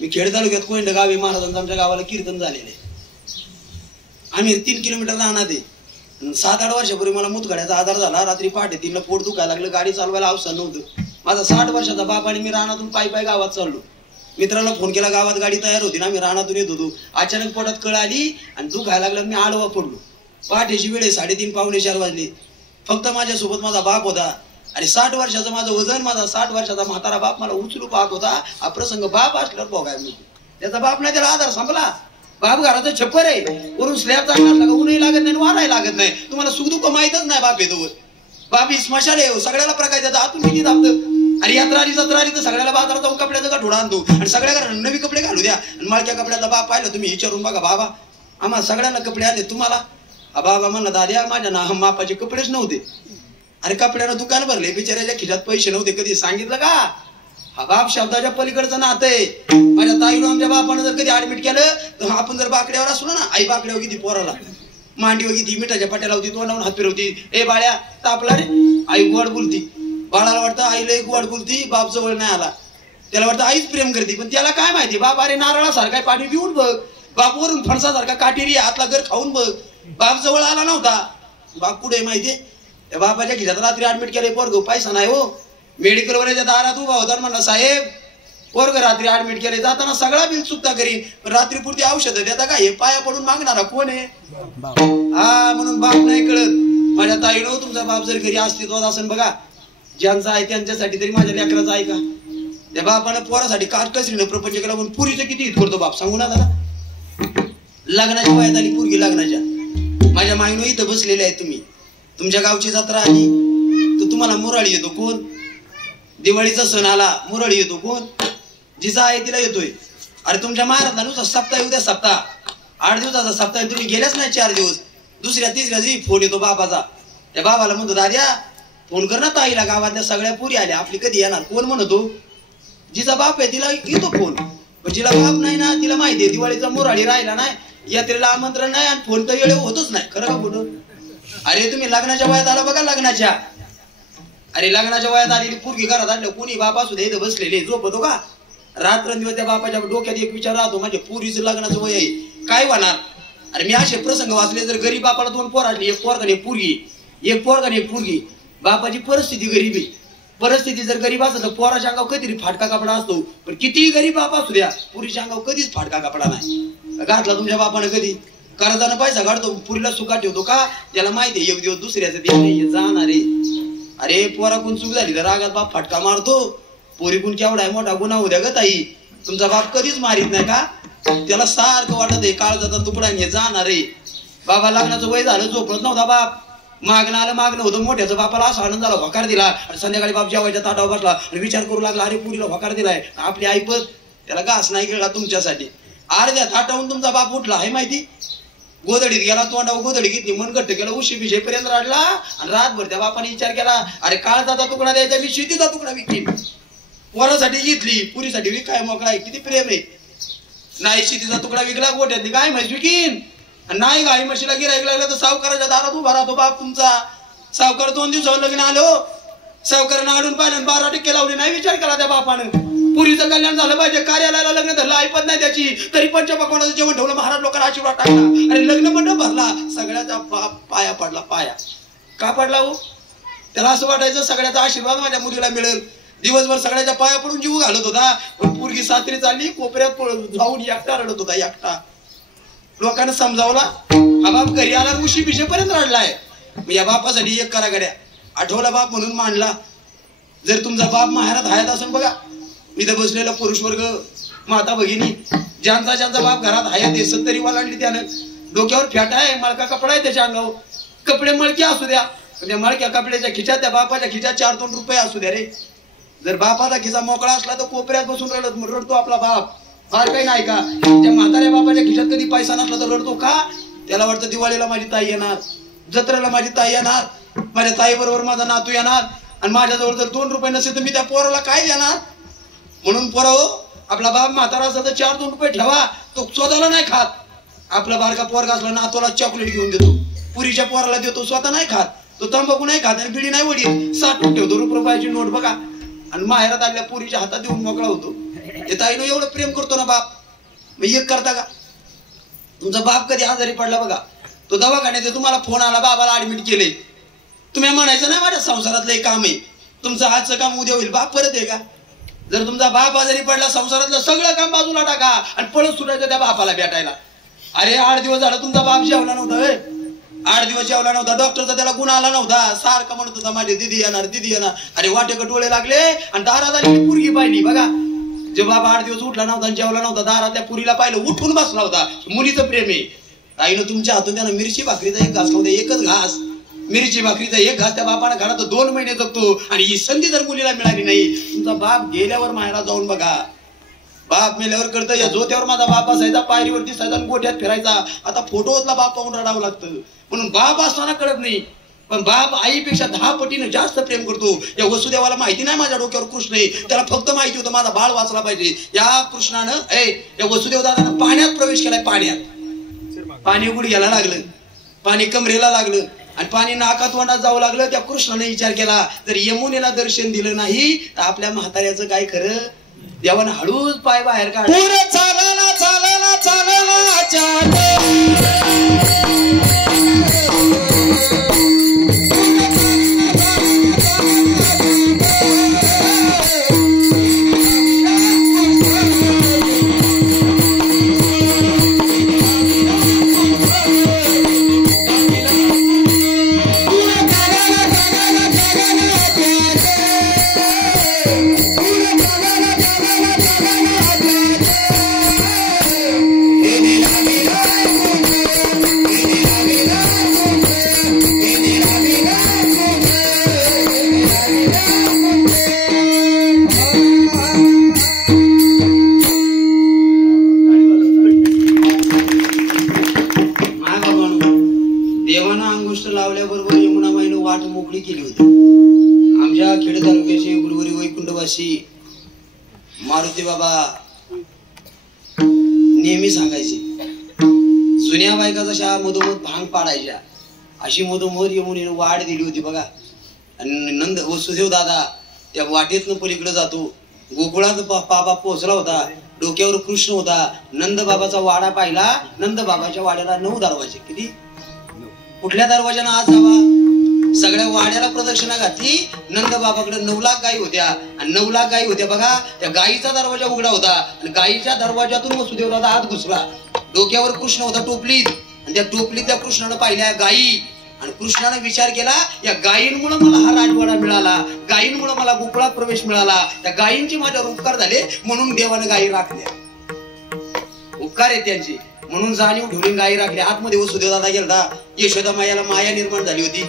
मी खेड तालुक्यात कोयंड गावी महाराजांचं आमच्या गावाला कीर्तन झालेले. आम्ही 3 किलोमीटर राहणार आहे. 7-8 वर्षापूर्वी मला मुतखड्याचा आधार झाला. रात्री पहाटे 3ला पोट दुखायला लागलं, गाडी चालवायला अवसर नव्हतं. माझा 60 वर्षाचा बाप आणि मी रानातून पायी गावात चाललो. मित्राला फोन केला, गावात गाडी तयार होती ना, आम्ही रानातून येत होतो. अचानक पोटात कळ आली आणि दुखायला लागलं, मी आडवा पडलो. पहाटेची वेळ आहे, 3:30 पावणे 4 वाजले. फक्त माझ्यासोबत माझा बाप होता. आणि 60 वर्षाचं माझं वजन, माझा 60 वर्षाचा म्हातारा बाप मला उचलू पाहत होता. हा प्रसंग बाप असल्यावर बघाय मी, त्याचा बाप नाही, त्याला आधार संपला. बाप घराचं छप्पर आहे, वरून स्लॅब चांगला लागला, ऊनही लागत नाही, वाराही लागत नाही. तुम्हाला सुख दुःख माहितच नाही बाप येतो. बाप ही स्मशान आहे, सगळ्याला प्रकाश देतात, आतून किती दाबतं. आणि यात्रा आली जत्रा आली तर सगळ्याला बाजारात जाऊन कपड्याचा गाठोडा आणतो आणि सगळ्या घरांना नवी कपडे घालू द्या. आणि माळक्या कपड्याचा बाप पाहिलं तुम्ही विचारून बघा, बाबा आम्हाला सगळ्यांना कपडे आले, तुम्हाला? बाबा म्हणला, दाद्या माझ्या ना मापाचे कपडेच नव्हते. अरे कपड्यानं दुकान भरले, बिचाऱ्याच्या खिशात पैसे नव्हते. कधी सांगितलं का? हा बाप शब्दाच्या पलीकडचं नातं आहे. माझ्या ताईनं आमच्या बापानं जर कधी ऍडमिट केलं तर आपण जर बाकड्यावर असलो ना, आई बाकड्यावर किती पोराला मांडीवर किती मिठाच्या पाट्याला होती, तोंडावून हात फिरवती. ए बाळ्या तापला रे, आई गोड बोलती. बाळाला वाटतं आईला एक गोड बोलती, बाप जवळ नाही आला. त्याला वाटतं आईच प्रेम करते, पण त्याला काय माहिती बाप अरे नारळासारखा पाणी पिऊन बघ, बाप वरून फणसासारखा काटेरी हातला घर खाऊन बघ. बाप जवळ आला नव्हता, बाप कुठे माहितीये? त्या बापाच्या खिशात रात्री ऍडमिट केले पोरग, पैसा नाही हो. मेडिकल वरच्या दारात उभा होता, म्हणला साहेब पोरग रात्री ऍडमिट केले, जाताना सगळा बिल चुकता करी, पण रात्री पुरती औषधं देता का? हे पाया पडून मागणारा कोण आहे? हा म्हणून बाप नाही कळत. माझ्या ताईनो तुमचा बाप जर घरी अस्तित्वात असेल बघा, ज्यांचा आहे त्यांच्यासाठी तरी माझ्या लेकराचा आहे का? त्या बापानं पोरासाठी काटकसरीनं प्रपंच केला, म्हणून पुरीचं किती हित करतो बाप, सांगू ना दादा. लग्नाच्या वयात आली पोरगी, लग्नाच्या. माझ्या माईनो इथं बसलेले आहे तुम्ही. तुमच्या गावची जत्रा आली तर तुम्हाला मुराळी येतो कोण? दिवाळीचा सण आला मुराळी येतो कोण? जिचा आहे तिला येतोय. अरे तुमच्या महाराजला नुसता सप्ताह येऊ द्या, सप्ताह 8 दिवसाचा सप्ताह, तुम्ही गेल्याच नाही 4 दिवस. दुसऱ्या तिसऱ्या दिवशी फोन येतो बाबाचा. त्या बाबाला म्हणतो, दाद्या फोन कर ना ताईला, गावातल्या सगळ्या पुरी आल्या, आपली कधी येणार? कोण म्हणतो? जिचा बाप आहे तिला येतो फोन, पण जिला बाप नाही ना, तिला माहिती आहे दिवाळीचा मुराळी राहिला नाही, यात्रेला आमंत्रण नाही, आणि फोन तर वेळ होतच नाही. खरं का बोलतो? अरे तुम्ही लग्नाच्या वयात आला बघा, लग्नाच्या. अरे लग्नाच्या वयात आलेली पोरगी घरात आणलं, कोणी बाप असू दे, इथं बसलेले झोपतो का? रात्रंदिवस त्या बापाच्या डोक्यात एक विचार राहतो, माझ्या पुरीचं लग्नाचं वय आहे, काय होणार. अरे मी असे प्रसंग वाचले, जर गरीब बापाला 2 पोर असली, एक पोरगा आणि एक पोरगी, एक पोरगा आणि एक पोरगी, बापाची परिस्थिती गरीब आहे. परिस्थिती जर गरीब असेल तर पोराच्या अंगावर कधीतरी फाटका कपडा असतो, पण कितीही गरीब बाप असू द्या, पुरीच्या अंगावर कधीच फाटका कपडा नाही घातला तुमच्या बापानं. कधी कर्जानं पैसा काढतो, पुरीला सुखात ठेवतो का, त्याला माहिती आहे एक दिवस दुसऱ्याचं ते जाणार आहे. अरे पोराकून चूक झाली तर रागात बाप फटका मारतो, पोरीकून केवढा आहे मोठा गुन्हा उद्या ग ताई, तुमचा बाप कधीच मारित नाही का. त्याला सारखं वाटत आहे काळजाचा तुकडा हे जाणार आहे. बाबा लग्नाचं वय झालं, झोपत नव्हता बाप, मागणं आलं मागणं होतं, मोठ्याचं बापाला असा आनंद झाला, होकार दिला. आणि संध्याकाळी बाप जेवायच्या ताटावर बसला आणि विचार करू लागला, अरे पुरीला होकार दिलाय, आपली ऐपत, त्याला घास नाही गिळला तुमच्यासाठी. अर्ध्या ताटावून तुमचा बाप उठला आहे माहिती, गोधडीत गेला, तोंडावर गोधडी घेतली, मन घट्ट केलं, उशी पिशेपर्यंत राडला. आणि रातभर त्या बापाने विचार केला, अरे काळजाचा तुकडा द्यायचा, मी शेतीचा तुकडा विकली. पोरासाठी घेतली, पुरीसाठी विकाय मोकळा आहे, किती प्रेम आहे. नाही शेतीचा तुकडा विकला, गोठ्यातली गाय म्हैस विकीन. नाही गाई म्हशीला गिराईक लागलं तर सावकाराच्या दारात उभा राहतो बाप तुमचा. सावकार 2 दिवसावर लग्न आलो, सावकारानं आडून पाहिलं, 12% लावले, नाही विचार केला त्या बापानं. पुरीचं कल्याण झालं पाहिजे, कार्यालयाला लग्न धरलं, ऐपत नाही त्याची, तरी पंचपक्वानाचं जेवण ठेवलं, महाराज लोकांना आशीर्वाद टाकला, अरे लग्न मंडप भरला, सगळ्याचा बाप पाया पडला. पाया का पडला हो, त्याला असं वाटायचं सगळ्याचा आशीर्वाद माझ्या मुलीला मिळेल. दिवसभर सगळ्याच्या पाया पडून जीव घालत होता, पण पोरगी सासरी चालली, कोपऱ्यात जाऊन एकटा रडत होता, एकटा. लोकांना समजावला, हा बाप घरी आला, उशी पिशेपर्यंत रडलाय. या बापासाठी एक करा गड्या, आठवला बाप म्हणून मांडला. जर तुमचा बाप माहेरात हयात असून बघा, इथं बसलेला पुरुष वर्ग, माता भगिनी, ज्यांचा ज्यांचा बाप घरात हयात आहे, 70 वालांडली त्यानं, डोक्यावर फॅटा आहे, मळका कपडा आहे त्याच्या अंगावर, कपडे मळके असू द्या, त्या मळक्या कपड्याच्या खिच्यात, त्या बापाच्या खिच्यात 4-2 रुपये असू द्या रे. जर बापाचा खिसा मोकळा असला तर कोपऱ्यात बसून रडतो आपला बाप, फार काही नाही का. त्या म्हाताऱ्या बापाच्या खिशात कधी पैसा नसला तर रडतो का, त्याला वाटतं दिवाळीला माझी ताई येणार, जत्रेला माझी ताई येणार, माझ्या ताई बरोबर माझा नातू येणार, आणि माझ्याजवळ जर 2 रुपये नसेल तर मी त्या पोराला काय देणार. म्हणून पोराओ, आपला बाप म्हातारा असला तर 4-2 रुपये ठेवा, तो स्वतःला नाही खात. आपला बारका पोरगा असला नातूला चॉकलेट घेऊन देतो, पुरीच्या पोराला देतो, स्वतः नाही खात. तो तंबाखू नाही खात आणि बिडी नाही वडील, साठवून ठेवतो ₹1 नोट बघा, आणि माहेरात आल्या पुरीच्या हातात देऊन मोकळा होतो. हे ताईनं एवढं प्रेम करतो ना बाप, मग एक करता का. तुमचा बाप कधी आजारी पडला बघा, तो दवाखान्यात तुम्हाला फोन आला, बाबाला ऍडमिट केले, तुम्ही म्हणायचं नाही माझ्या संसारातलं काम आहे, तुमचं आजचं काम उद्या होईल, बाप परत आहे का. जर तुमचा बाप आजारी पडला, संसारातलं सगळं काम बाजूला टाका आणि पळत सुटायचं त्या बापाला भेटायला. अरे 8 दिवस झाला तुमचा बाप जेवला नव्हता, 8 दिवस जेवला नव्हता, डॉक्टरचा त्याला गुण आला नव्हता, सारखा म्हणत होता माझी दिदी येणार, दिदी येणार. अरे वाटेक डोळे लागले आणि दारात आली पुरगी पाहिली बघा. जे बाबा 8 दिवस उठला नव्हता, जेवला नव्हता, दारात त्या पुरीला पाहिलं, उठून बसला होता. मुलीचं प्रेम आहे. ताईनं तुमच्या हातून त्यानं मिरची भाकरीचा 1 घास खाऊ दे, 1च घास, मिरची भाकरीचा 1 घास त्या बापानं घरात 2 महिने जगतो. आणि ही संधी जर मुलीला मिळाली नाही, तुमचा बाप गेल्यावर माहेरात जाऊन बघा. बाप मेल्यावर कळतं, या जोत्यावर माझा बाप असायचा, पायरीवर दिसायचा, गोठ्यात फिरायचा. आता फोटोतला बाप पाहून रडावं लागतं. म्हणून बाप असताना कळत नाही, पण बाप आईपेक्षा 10 पटीनं जास्त प्रेम करतो. या वसुदेवाला माहिती नाही माझ्या डोक्यावर कृष्ण आहे, त्याला फक्त माहिती होतं माझा बाळ वाचला पाहिजे. या कृष्णानं या वसुदेव दादानं पाण्यात प्रवेश केलाय, पाण्यात. पाणी गुडघ्याला लागलं, पाणी कमरेला लागलं आणि पाणी नाकात तोंडात जाऊ लागलं. त्या कृष्णाने विचार केला, जर यमुनेला दर्शन दिलं नाही तर आपल्या म्हाताऱ्याचं काय खरं. देवानं हळूच पाय बाहेर काढ. चालना चालना चालना चाल लावल्याबरोबर यमुना माईनं वाट मोकळी केली होती. आमच्या खेड तालुक्याचे गुरुवारी वैकुंठवासी मारुती बाबा नेहमी सांगायचे, जुन्या बायका जशा मधोमध भांग पाडायच्या, अशी मधोमध यमुनेनं वाट दिली होती बघा. आणि नंद वसुदेव दादा त्या वाटेतनं पलीकडे जातो, गोकुळात बाबा पोहोचला होता, डोक्यावर कृष्ण होता. नंद बाबाचा वाडा पाहिला. नंद बाबाच्या वाड्याला 9 दरवाजे. किती? कुठल्या दरवाजाने आज जावा? सगळ्या वाड्याला प्रदक्षिणा घातली. नंद बाबाकडे 9 लाख गायी होत्या आणि 9 लाख गायी होत्या बघा. त्या गायीचा दरवाजा उघडा होता आणि गायीच्या दरवाजातून वसुदेव दादा आत घुसला. डोक्यावर कृष्ण होता टोपलीत आणि त्या टोपलीत त्या कृष्णानं पाहिल्या गायी आणि कृष्णाने विचार केला, या गायींमुळे मला हा राजवाडा मिळाला, गायींमुळे मला गोकुळात प्रवेश मिळाला, त्या गायींचे माझ्यावर उपकार झाले म्हणून देवाने गायी राखल्या. उपकार आहे त्यांचे म्हणून जाणीव ठेवून गायी राखल्या. आतमध्ये वसुदेव दादा गेला. यशोदा मायाला माया निर्माण झाली होती.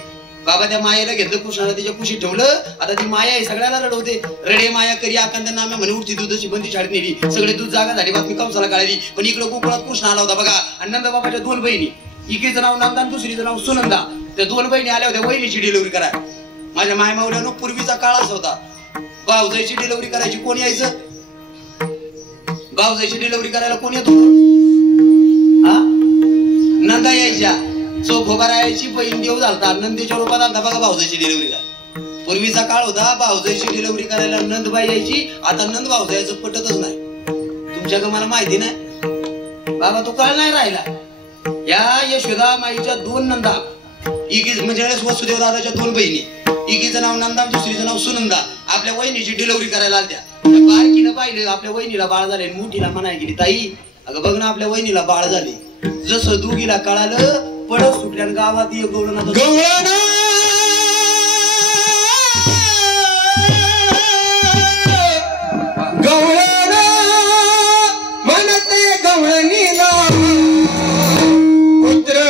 बाबा त्या मायेला घेतलं, कृष्णाला त्याच्या कुशीत ठेवलं. आता ती माया आहे सगळ्याला रडवते. रडे माया करी आकांत नाम्या म्हणे उठती दुधाची बंदी शाळेत नेली. सगळे दूध जागा झाली. बातमी कंसाला कळाली. पण इकडे गोकुळात कृष्ण आला होता बघा. आणि नंद बाबाच्या 2 बहिणी, एकीचं नाव नंदा, दुसरीचं नाव सुनंदा. त्या 2 बहिणी आल्या होत्या वहिनीची डिलिव्हरी करायला. माझ्या मायमावल्यानं पूर्वीचा काळ असा होता, भाऊजाईची डिलिव्हरी करायची. कोण यायचं? भाऊजाईची डिलिव्हरी करायला कोण येतो? नंदा यायच्या. चोख उभा राहायची. बहीण देव झालता, नंदीच्या रूपात आलता बघा भाऊजाईची डिलिव्हरी करायला. पूर्वीचा काळ होता, भाऊजाईची डिलिव्हरी करायला नंदबाई यायची. आता नंद भाऊजाईचं पटतच नाही. तुमच्या का मला माहिती नाही बाबा, तो काळ नाही राहिला. या यशोदा माईच्या 2 नंदा, एकीच म्हणजे वसुदेव दादाच्या 2 बहिणी, एकीचं नाव नंदा, दुसरीचं नाव सुनंदा. आपल्या वहिनीची डिलिव्हरी करायला आल्या. बारकीनं पाहिलं आपल्या वहिनीला बाळ झाले. मोठीला म्हणाय गेली, ताई अगं बघ ना आपल्या वहिनीला बाळ झाले. जसं दोघीला कळालं पडत सुटल्या गावात एक गवळण म्हणते गवळणीला पुत्र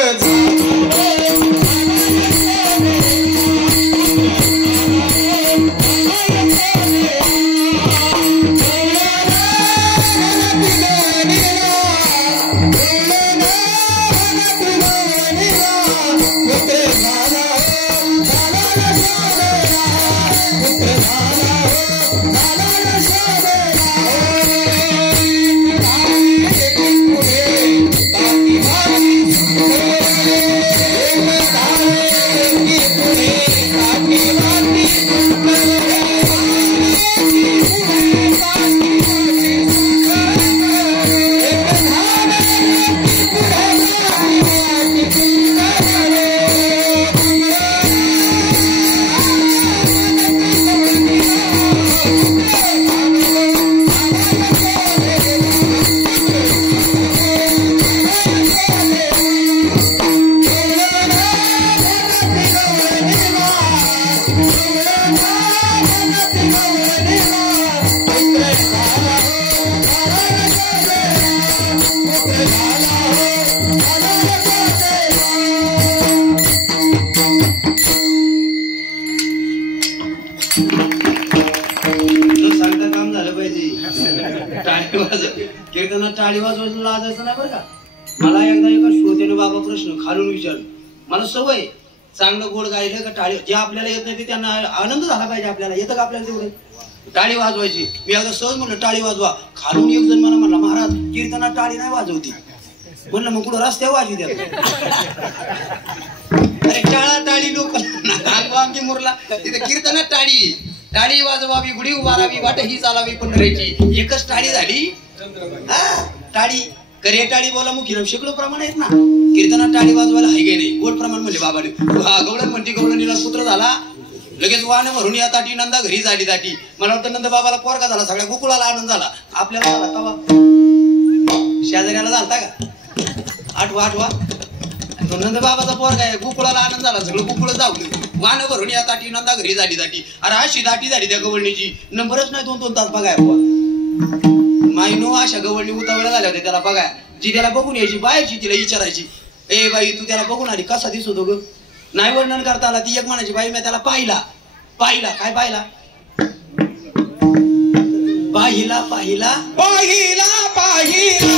कीर्तनात टाळी वाजवायला लाजायचं नाही बरं का. मला एकदा एका श्रोत्याने बाबा प्रश्न खालून विचारलं. मला सवय चांगलं गोड गायलं का टाळी, जे आपल्याला येत नाही ते त्यांना आनंद झाला पाहिजे. आपल्याला येतं का आपल्याला तेवढं टाळी वाजवायची. मी एकदा सहज म्हणलं टाळी वाजवा. खालून एक जण मला म्हणला, महाराज कीर्तनात टाळी नाही वाजवती. म्हणलं मग कुठं रस्त्यावर वाजवी द्या. अरे टाळा टाळी लोक आमची मुरला तिथे कीर्तनात टाळी. टाळी वाजवावी, गुढी उभारावी, वाट ही चालावी पंढरीची. एकच टाळी झाली. टाळी करे टाळी बोला मुखी शेकडो प्रमाण आहेत ना. कीर्तनात टाळी वाजवायला हाय गे नाही. गोड प्रमाण म्हणले बाबाने. गवळण म्हणते गवळणीला पुत्र झाला. लगेच वाहन भरून या ताटी नंदा घरी झाली ताटी. मला वाटतं नंद बाबाला पोरगा झाला. सगळ्या गोकुळाला आनंद झाला. आपल्याला झाला तवा शेजाऱ्याला झालता का? आठवा तो नंद बाबाचा पोरगा आहे. गोकुळाला आनंद झाला. सगळं गोकुळ जावलं. वाहन भरून या ताटी नंदा घरी झाली ताटी. अरे अशी दाटी झाली त्या गवळणीची. नंबरच नाही 2-2 तास बघाय. मायनो अशा गवळणी उतावळ्या झाल्या होत्या त्याला बघाय. जी त्याला बघून यायची बायची तिला विचारायची, ए बाई तू त्याला बघून आली कसा दिसतो ग? नाही वर्णन करता आला. ती एक म्हणायची, बाई मी त्याला पाहिला. काय पाहिला? पाहिला पाहिला पाहिला पाहिला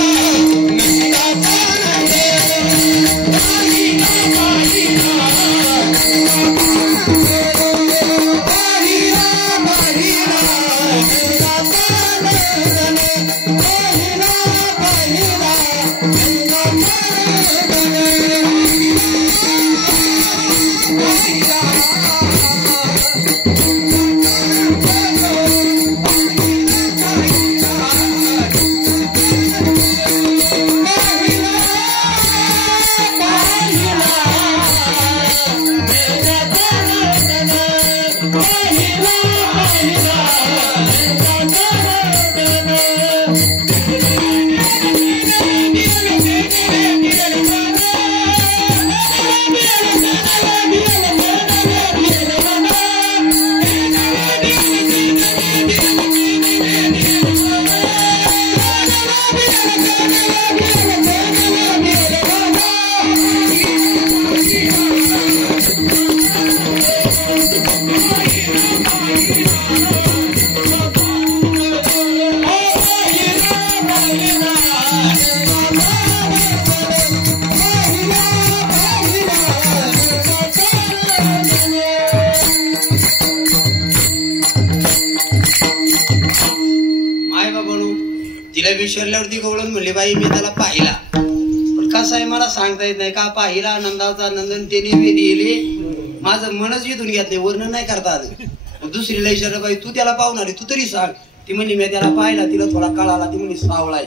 विचारल्यावरती गवळण म्हणले बाई मी त्याला पाहिला, पण कसं आहे मला सांगता येत नाही का पाहिला. नंदाचा नंदन त्याने वेदी येले, माझं मनच इथून घेतले, वर्णन नाही करता आलं. दुसरीला विचारलं बाई तू त्याला पाहून आली, तू तरी सांग. ती म्हणली मी त्याला पाहिला, तिला थोडा कळाला. ती म्हणली सावळा आहे.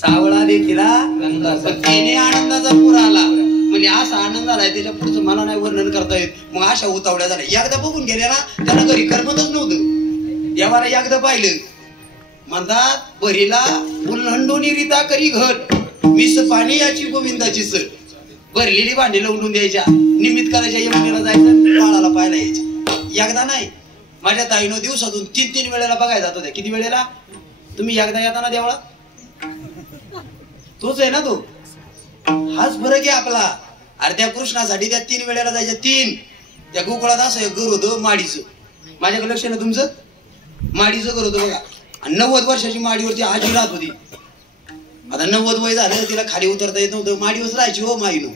सावळा दे तिला नंदाचा. त्याने आनंदाचा पूर आला. म्हणजे असा आनंद आलाय त्याच्या पुढचं मला नाही वर्णन करता येत. मग अशा उतावळ्या झाल्या. एकदा बघून गेल्या ना त्याला घरी करमतच नव्हतं. देवाला एकदा पाहिलं म्हणतात बरीला उल्हंडोनी रिता करी घर, मिस पाणी याची गोविंदाची सर. भरलेली भांडी लावून द्यायच्या, निमित्त करायच्या, यमुनेला जायचं, बाळाला पाहायला यायचे. एकदा नाही, माझ्या ताईनं दिवसातून 3-3 वेळेला बघायला जात होत्या. किती वेळेला? तुम्ही एकदा येताना देवळा तोच आहे ना तो. हाच फरक आहे आपला. अर्ध्या कृष्णासाठी त्या 3 वेळेला जायच्या. 3 त्या गोकुळात असं एक घर होतं माडीचं. माझ्याकडे लक्ष ना तुमचं, माडीचं घर होतं बघा. 90 वर्षाची माडीवरती आजी राहत होती. आता 90 वय झालं, तिला खाली उतरता येत नव्हतं, माडीवर राहायची हो माईनं.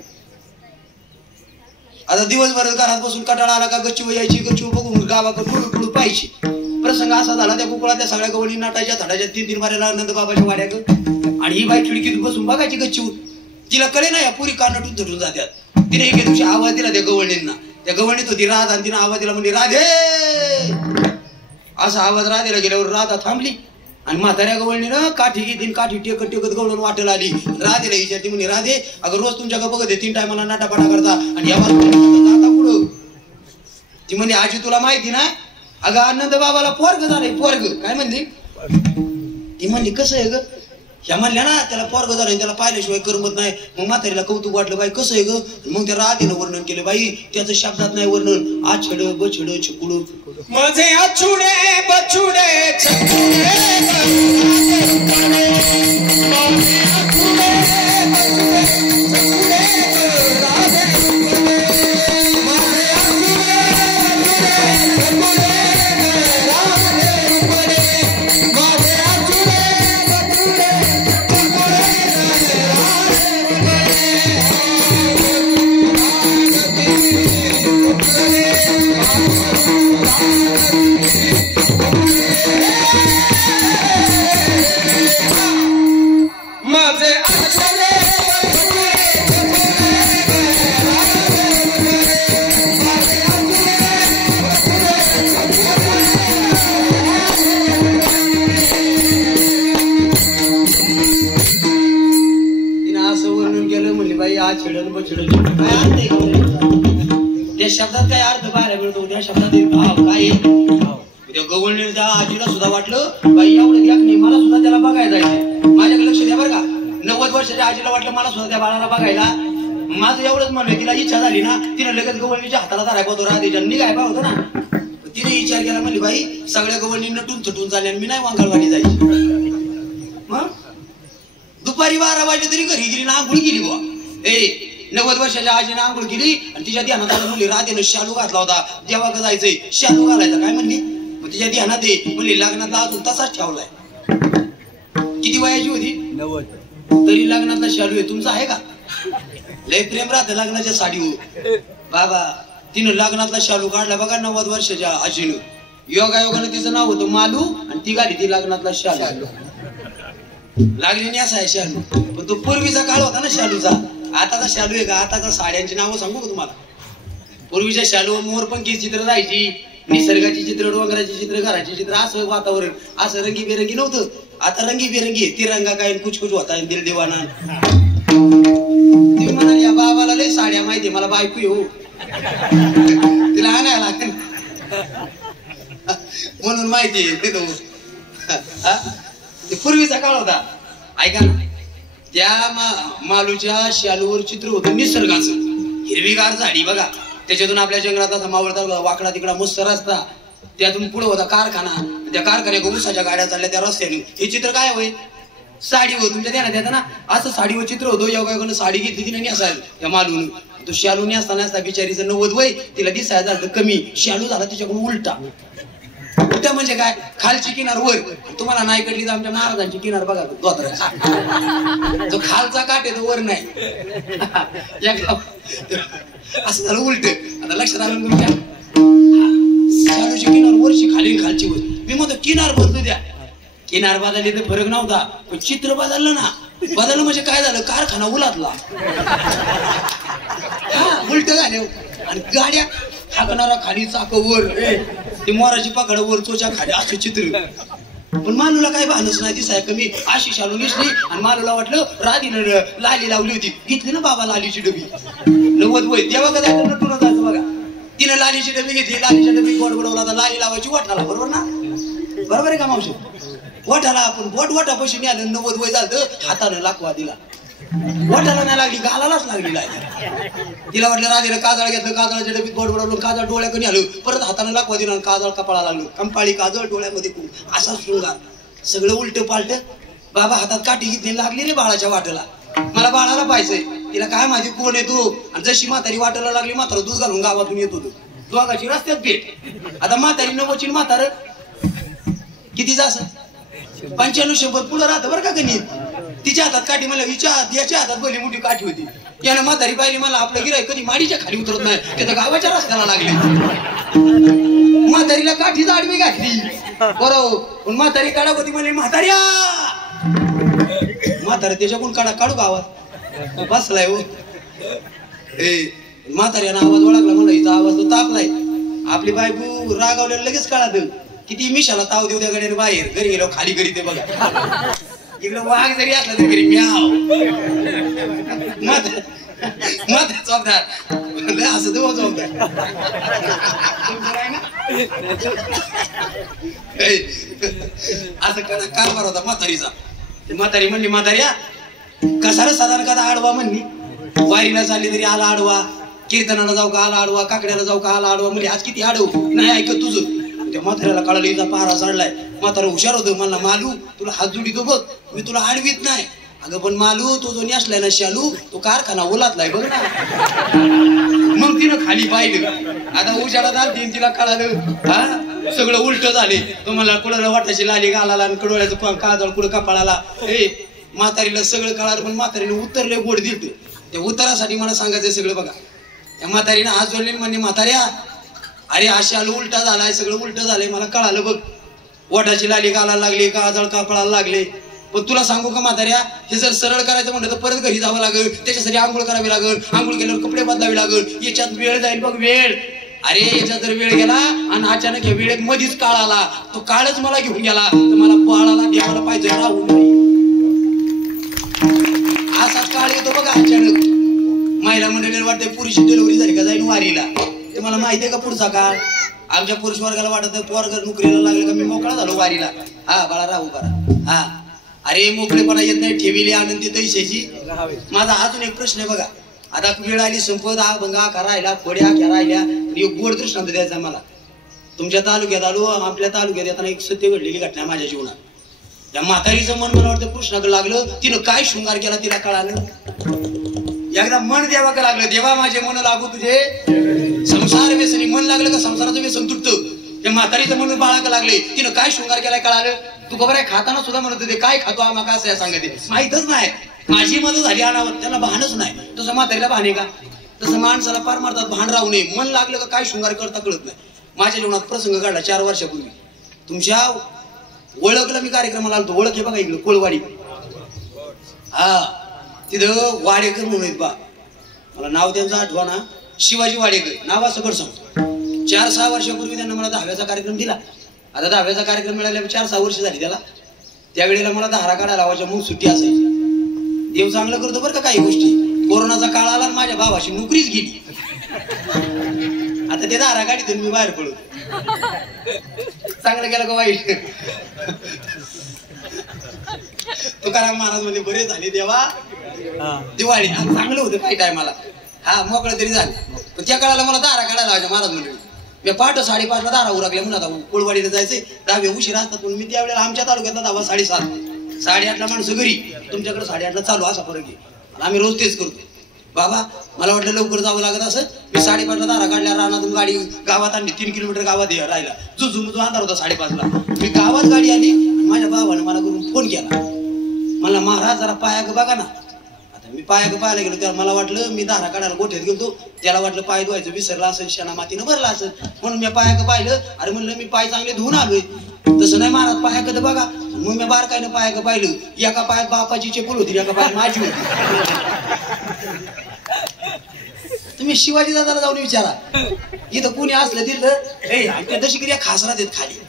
आता दिवसभर घरात बसून कंटाळा आला का गच्चीवर यायची, गच्चीवर बघून गावाकडे पुढू पाहायची. प्रसंग असा झाला त्या गोकुळातल्या सगळ्या गवळी नाटायच्या, थडाच्या 3-3 वाऱ्याला नंदबाबाच्या वाड्याक. आणि ही बाई खिडकीत बसून बघायची गच्चीवर. तिला कळे ना या पुरी कानटून धरून जात्यात. तिने एके दिवशी आवाज दिला त्या गवळणींना. त्या गवळणीत होती राधा, आणि तिने आवाज दिला म्हणजे राधे असा आवाज. राधेला गेल्यावर राधा थांबली आणि म्हाताऱ्या गवळणीनं काठी घेतली, काठी टेकत टेकत गवळण वाटेला आली. राधेला विचारते म्हणे राधे अगं रोज तुमच्याकडे बघत 3 टायमाला नाटापाटा करता आणि या जाता पुढं. ती म्हणजे आजी तुला माहिती ना अगं आनंद बाबाला पोरग झालंय. पोरग काय म्हणली? ती म्हणली कसं आहे ग? ह्या म्हणल्या ना त्याला पोरग झालंय, त्याला पाहिल्याशिवाय करमत नाही. मग म्हातारीला कौतुक वाटलं बाई कसं आहे ग? मग त्या राधेनं वर्णन केलं. बाई त्याचं शब्दात नाही वर्णन. आछड बछड छकुड माझे आछुडे बछुडे छकुडे त्या शब्दात काय अर्थ पाहायला मिळतो. त्या शब्दात भाव काय गवळणी त्या आजीला सुद्धा वाटलं बाई एवढं द्या नाही, मला सुद्धा त्याला बघायला जायचं. माझ्याकडे लक्ष द्या बरं का. 90 वर्षाच्या आजीला वाटलं मला सुद्धा त्या बाळाला बघायला. माझं एवढंच म्हणलं तिला इच्छा झाली ना, तिने लगेच गवळणीच्या हाताला धराय पाहतो राधेच्या निघाय पाहतो ना. तिने विचार केला म्हणली बाई सगळ्या गवळणी नटून थटून चालल्या, मी नाही वांगाळवाडी जायची. मग दुपारी 12 वाजले तरी घरी गेली ना, आंघोळ गेली बुवा. 90 वर्षाच्या आजीने आंघोळ केली आणि तिच्या ध्यानात आलं म्हणली राधेनं शालू घातला होता, जेव्हा का जायचंय शालू घालायचा. काय म्हणली? मग तिच्या ध्यानात म्हणली लग्नातला अजून तसाच ठेवलाय. किती वयाची होती? 90. तरी लग्नातला शालू आहे. तुमचा आहे का? लय प्रेम राहतं लग्नाच्या साडीवर बाबा. तिनं लग्नातला शालू काढला बघा 90 वर्षाच्या आजीनं. योगायोगानं तिचं नाव होतं मालू आणि ती गाडी ती लग्नातला शालू. लागली नाही असा आहे शालू. पण तो पूर्वीचा काळ होता ना शालूचा. आताचा शालू आहे का? आताचा साड्यांची नावं सांगू का तुम्हाला? पूर्वीच्या शालू मोरपंखी चित्र जायची, निसर्गाची चित्र, डोंगराची चित्र, घराची चित्र, असं वातावरण. असं रंगीबेरंगी नव्हतं. आता रंगीबेरंगी. तिरंगा काय कुछ कुछ होता दिल दिवाना. तुम्ही म्हणाल या बाबाला लय साड्या माहिती, मला बायको येऊ तिला आणायला लागेल. म्हणून माहिती आहे ते तो. हा? ते पूर्वीचा काळ होता. ऐका ना, त्या मालूच्या शालूवर चित्र होतं निसर्गाचं, हिरवीगार झाडी बघा, त्याच्यातून आपल्या जंगलात असा मावळता वाकडा तिकडा मस्त रस्ता, त्यातून पुढे होता कारखाना, त्या कारखान्यात ऊसाच्या गाड्या चालल्या त्या रस्त्याने. हे चित्र काय होय? साडीवर तुमच्या ध्यानात येतं ना, असं साडीवर चित्र होतं. योगायोगानं साडी घेतली तिने नेसायला त्या मालून. तो शालू नेसता नेसता बिचारीचं 90 वय, तिला दिसायला झालं कमी, शालू झाला तिच्याकडून उलटा. उलटा म्हणजे काय, खालची किनार वर. तुम्हाला नाही कळली तर आमच्या महाराजांची किनार बघा धोत्राची, जो खालचा काठ आहे तो वर नाही. असं झालं उलट. आता लक्षात आलं तुमच्या, शालूची किनार वरची खाली खालची वर. मी म्हणतो किनार बदलू द्या. किनार बदलली तर फरक नव्हता, पण चित्र बदललं ना. बदललं म्हणजे काय झालं, कारखाना उलातला, उलट झाले. आणि गाड्या हाकणारा खाली चाक वर, ती मोराची पकड वर, चोच्या खाली, असं चित्र. पण मालूला काय भानच नाही, दिसाय कमी. अशी शालू नेसली आणि मालूला वाटलं राधीनं लाली लावली होती. घेतली ना बाबा लालीची डबी, 90 वय, तेव्हा कदा नटून जायचं बघा. तिने लालीची डबी घेतली, लालीच्या डबी गोड गोडवला, आता लाली लावायची वाटाला, बरोबर ना? बरोबर आहे का मावशी? वाटाला आपण वाटा पैसे मिळालं, 90 वय झालं, हातानं लाकवा दिला. वाटाला नाही लागली, गालालाच लागली. तिला वाटलं राधीनं काजळ घेतलं, काजळाच्या डबीत गोड गोडवलं, काजळ डोळ्याकडे आलं, परत हातानं लाकवा दिला, काजळ कपाळा लागलं, कंपाळी काजळ डोळ्यामध्ये असा शृंगार, सगळं उलट पालट. बाबा हातात काठी घेतली, लागली रे बाळाच्या वाटेला. मला बाळाला पाहिजे. तिला काय माहिती कोण येतो. आणि जशी म्हातारी वाटायला लागली, म्हातारा दूध घालून गावातून येत होतो. दोघाची रस्त्यात भेट. आता म्हातारी 90 म्हातार किती जास 95-100 पुढं राहतं बरं का गणित. तिच्या हातात काठी, मला याच्या हातात पहिली मोठी काठी होती. यानं म्हातारी पाहिली, मला आपलं गिराय कधी माडीच्या खाली उतरत नाही, ते तर गावाच्या रस्त्याला लागले. म्हातारीला काठी आडवी घातली, बरोबर. पण म्हातारी काढावती म्हणली, म्हाताऱ्या. म्हातारा त्याच्याकडून काढू गावात बसलाय हो. म्हाताऱ्यानं आवाज ओळखला, म्हणलं हिचा आवाज तो तापलाय. आपली बायको रागावलेला लगेच कळत, किती मिशाला ताव देऊ त्या गड्याने बाहेर. घरी गेलो खाली घरी ते बघा, इकडे वाघ जरी असला तरी घरी म्याव. म्हातारा चौकदार असं देऊ चौकदार. असं कारभार होता म्हातारीचा. म्हातारी म्हणली, म्हाताऱ्या कसा रे साधारण कदा आडवा म्हणली. वारीला चालली तरी आला आडवा, कीर्तनाला जाऊ का आला आडवा, काकड्याला जाऊ का आला आडवा. म्हणजे आज किती आडव नाही ऐकत तुझं. त्या म्हाताऱ्याला कळालं हिचा पारा चढलाय. म्हातारा हुशार होतं, मला मालू तुला हात जोडीतो बघ, मी तुला आडवीत नाही. अगं पण मालू तो जो नेसलाय ना शालू, तो कारखाना ओलातलाय बघ ना. मग तिनं खाली पाहिलं. आता उशाला आलती, तिला कळालं हा सगळं उलट झाले. तुम्हाला कुणाला वाटायची लाली घालाला, कडोळ्याचं काजळ कुठं कपाळाला. म्हातारीला सगळं कळालं, पण म्हातारीने उत्तरले गोड दिलं. त्या उत्तरासाठी मला सांगायचं सगळं बघा. त्या म्हातारीनं हात जोडले, म्हणजे म्हाताऱ्या अरे अशा उलटा झालाय, सगळं उलट झालंय, मला कळालं बघ. ओठाची लाली घालायला लागली, काजळ कपाळाला लागले. पण तुला सांगू का म्हाताऱ्या, हे जर सरळ करायचं म्हणलं तर परत घरी जावं लागेल, त्याच्यासाठी आंघोळ करावी लागेल, आंघोळ केल्यावर कपडे बदलावे लागेल, याच्यात वेळ जाईल बघ वेळ. अरे याच्यात जर वेळ गेला आणि अचानक या वेळेत मधीच काळ आला, तो काळच मला घेऊन गेला, तर मला बाळाला देवाला पाहिजे राहून नाही. असाच काळ येतो बघा अचानक. महिला मंडळीला वाटते पुरुषी डिलिव्हरी झाली का जाईल वारीला. ते मला माहितीये का पुढचा काळ. आमच्या पुरुष वर्गाला वाटत पोरग नोकरीला लागले का मी मोकळा झालो वारीला. हा बाळा राहू बरा. हा अरे मोकळेपणा येत नाही, ठेविली आनंदी तैशाची. माझा अजून एक प्रश्न आहे बघा. आता वेळ आली संपत, भंगा का राहिला, खोड्या क्या राहिल्या, एक गोड दृष्टांत द्यायचा मला. तुमच्या तालुक्यात आलो, आपल्या तालुक्यात येताना एक सत्य घडलेली घटना माझ्या जीवनात. त्या म्हातारीचं मन मला वाटतं कृष्णाकडे लागलं. तिनं काय शृंगार केला तिला कळालं. एकदा मन देवाकडे लागलं, देवा माझे मन लागू तुझे संसार व्यसनी. मन लागलं का संसाराचं व्यसन तुटतं. त्या म्हातारीचं मन बाळाकडे लागले, तिनं काय शृंगार केलाय कळालं. तू खबर आहे खाताना सुद्धा म्हणत होते काय खातो आम्हाला असं सांगते, माहितच नाही. माझी मदत झाली अनावर, त्याला भानच नाही. तसं म्हातारीला भान आहे का? तसं माणसाला पार मारतात भान राहू नये. मन लागलं का काय शृंगार करता कळत नाही. माझ्या जीवनात प्रसंग घडला 4 वर्षापूर्वी. तुमच्या ओळखला मी कार्यक्रमाला आलतो. ओळख आहे बघा इकडं कोळवाडी. हा तिथं वाडेकर म्हणून बा, मला नाव त्यांचं आठवा ना, शिवाजी वाडेकर नाव असं सांगतो. 4-6 वर्षापूर्वी त्यांना मला 10व्याचा कार्यक्रम दिला. आता 10व्याचा कार्यक्रम मिळाल्यावर 4-6 वर्ष झाली त्याला. त्यावेळेला मला धारा काढायला लावायच्या, मग सुट्टी असायची. देव चांगलं करतो बरं का काही गोष्टी. कोरोनाचा काळ आला आणि माझ्या भावाची नोकरीच गेली. आता ते धारा काढीतून मी बाहेर पडलो. चांगलं गेलं का वाईट? तुकाराम महाराज म्हणजे बरे झाले देवा दिवाळी चांगलं होतं काही टायमाला. हा मोकळं तरी झालं. पण त्या काळाला मला दारा काढायला लावायच्या महाराज म्हणजे मी पहाटे 5:30ला दारा उरकल्या म्हणून आता कुळवाडीला जायचे. दहाव्या उशीर असतात म्हणून मी त्यावेळेला आमच्या तालुक्यातला 7:30 8:30ला माणसं घरी. तुमच्याकडे 8:30ला चालू असा फरक आहे. आम्ही रोज तेच करतो. बाबा मला वाटलं लवकर जावं लागत असं. मी 5:30ला दारा काढल्या रानातून गाडी गावात आणली. 3 किलोमीटर गावात राहिला. जुजू अंधार होता 5:30ला. मी गावात गाडी आली. माझ्या भावानं मला करून फोन केला. मला महाराज जरा पायाग बघा ना. आता मी पायाग पाहायला गेलो तेव्हा मला वाटलं मी दारा काढायला गोठ्यात गेलो. त्याला वाटलं पाय धुवायचं विसरला असेल, शेणा मातीनं भरला असेल म्हणून मी पायाग पाहिलं. अरे म्हणलं मी पाय चांगले धुवून आलोय. तसं नाही महाराज पायाकडे बघा. मग मी बारकाईनं पायाग पाहिलं. एका पायात बापाची चप्पल होती, एका पायात माझी होती. तुम्ही शिवाजी दादाला जाऊन विचारा. इथं कुणी असलं तिथं दशक्रिया खास राहतात खाली.